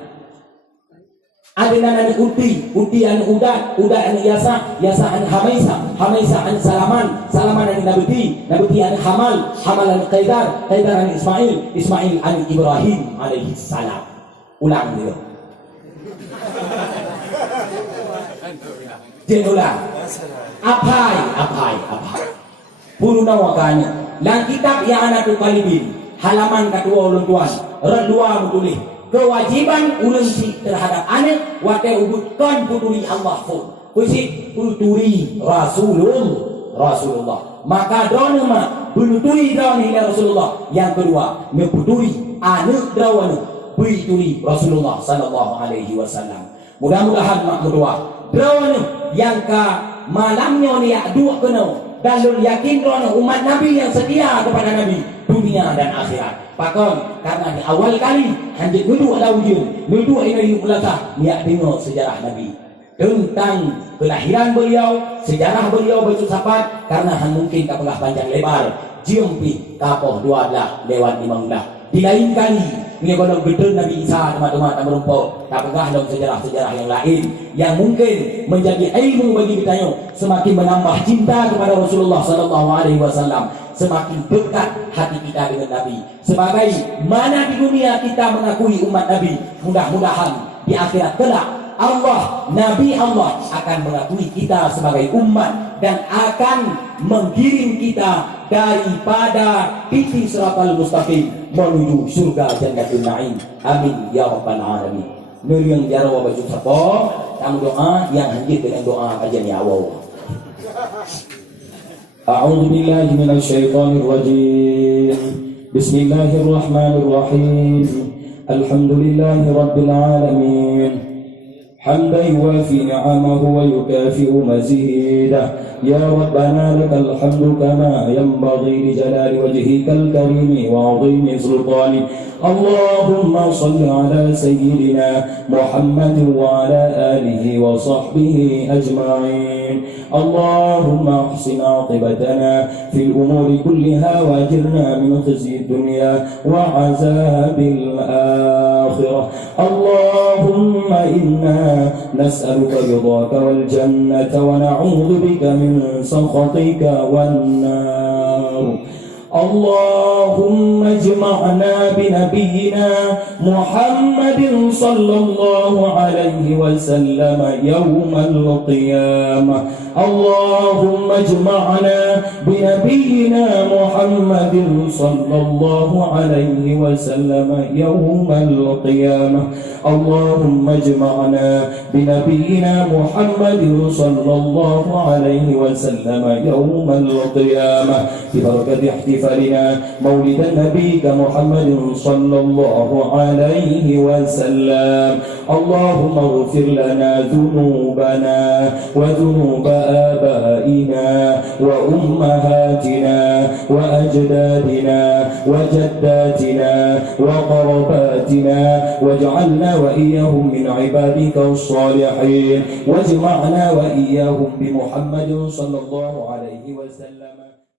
Adnan ani Uti. Uti ani Udat. Udat ani Yasa. Yasa ani Hamaisa. Hamaisa ani Salaman. Salaman ani Nabuti. Nabuti ani Hamal. Hamal ani Qaidar. Qaidar ani Ismail. Ismail ani Ibrahim alaihi salam. Ulang dia. Jenulah. Apai. Puluh nawakanya. Lang kitab yang anak tu kalibin. Halaman kedua ulun tuan. Redua bertulis. Kewajiban ulun si terhadap anak wakai ubudkan puturi Allah pun. Pusik puturi Rasulullah. maka drone mak belutui drone ila Rasulullah. Yang kedua neputui anu drone belutui Rasulullah sallallahu alaihi wasallam. Mudah-mudahan mak kedua drone yang ka malamnya ni dua kena dan lu yakin drone umat Nabi yang setia kepada Nabi dunia dan akhirat. Pakon karena di awal kali hanya duduk laujun duduk ini mulasa niat dengar sejarah Nabi tentang kelahiran beliau, sejarah beliau bersusapat karena mungkin kapagah panjang lebar jempi kapoh 12 lewat 15. Di lain kali ini kalau betul Nabi Isa teman-teman tak merumpuk kapagah dalam sejarah-sejarah yang lain yang mungkin menjadi ilmu bagi kita semakin menambah cinta kepada Rasulullah sallallahu alaihi wasallam, semakin dekat hati kita dengan Nabi. Sebagai mana di dunia kita mengakui umat Nabi, mudah-mudahan di akhirat kelak Allah, Nabi Allah akan mengakui kita sebagai umat dan akan menggiring kita daripada titik siratal mustaqim menuju surga jannatul na'im. Amin ya rabbal alamin. Nuriang jaro baju sapa kamu doa yang hadir dengan doa kajian ya Allah. A'udzu billahi minasy syaithanir rajim. Bismillahirrahmanirrahim. Alhamdulillahi rabbil alamin. حمدا يوافي نعمه ويكافئ مزيده يا ربنا لك الحمد كما ينبغي لجلال وجهك الكريم وعظيم سلطانك. اللهم صل على سيدنا محمد وعلى آله وصحبه أجمعين. اللهم احسن عاقبتنا في الأمور كلها واجرنا من خزي الدنيا وعذاب الآخرة. اللهم إنا نسألك رضاك والجنة ونعوذ بك من سخطك والنار. اللهم اجمعنا بنبينا محمد صلى الله عليه وسلم يوم القيامة. اللهم اجمعنا بنبينا محمد صلى الله عليه وسلم يوم القيامة. اللهم اجمعنا بنبينا محمد صلى الله عليه وسلم يوم القيامة ببركة احتفالنا مولد نبيك محمد صلى الله عليه وسلم. اللهم اغفر لنا ذنوبنا وذنوب آبائنا وأمهاتنا وأجدادنا وجداتنا وقرباتنا واجعلنا وإياهم من عبادك الصالحين واجمعنا وإياهم بمحمد صلى الله عليه وسلم.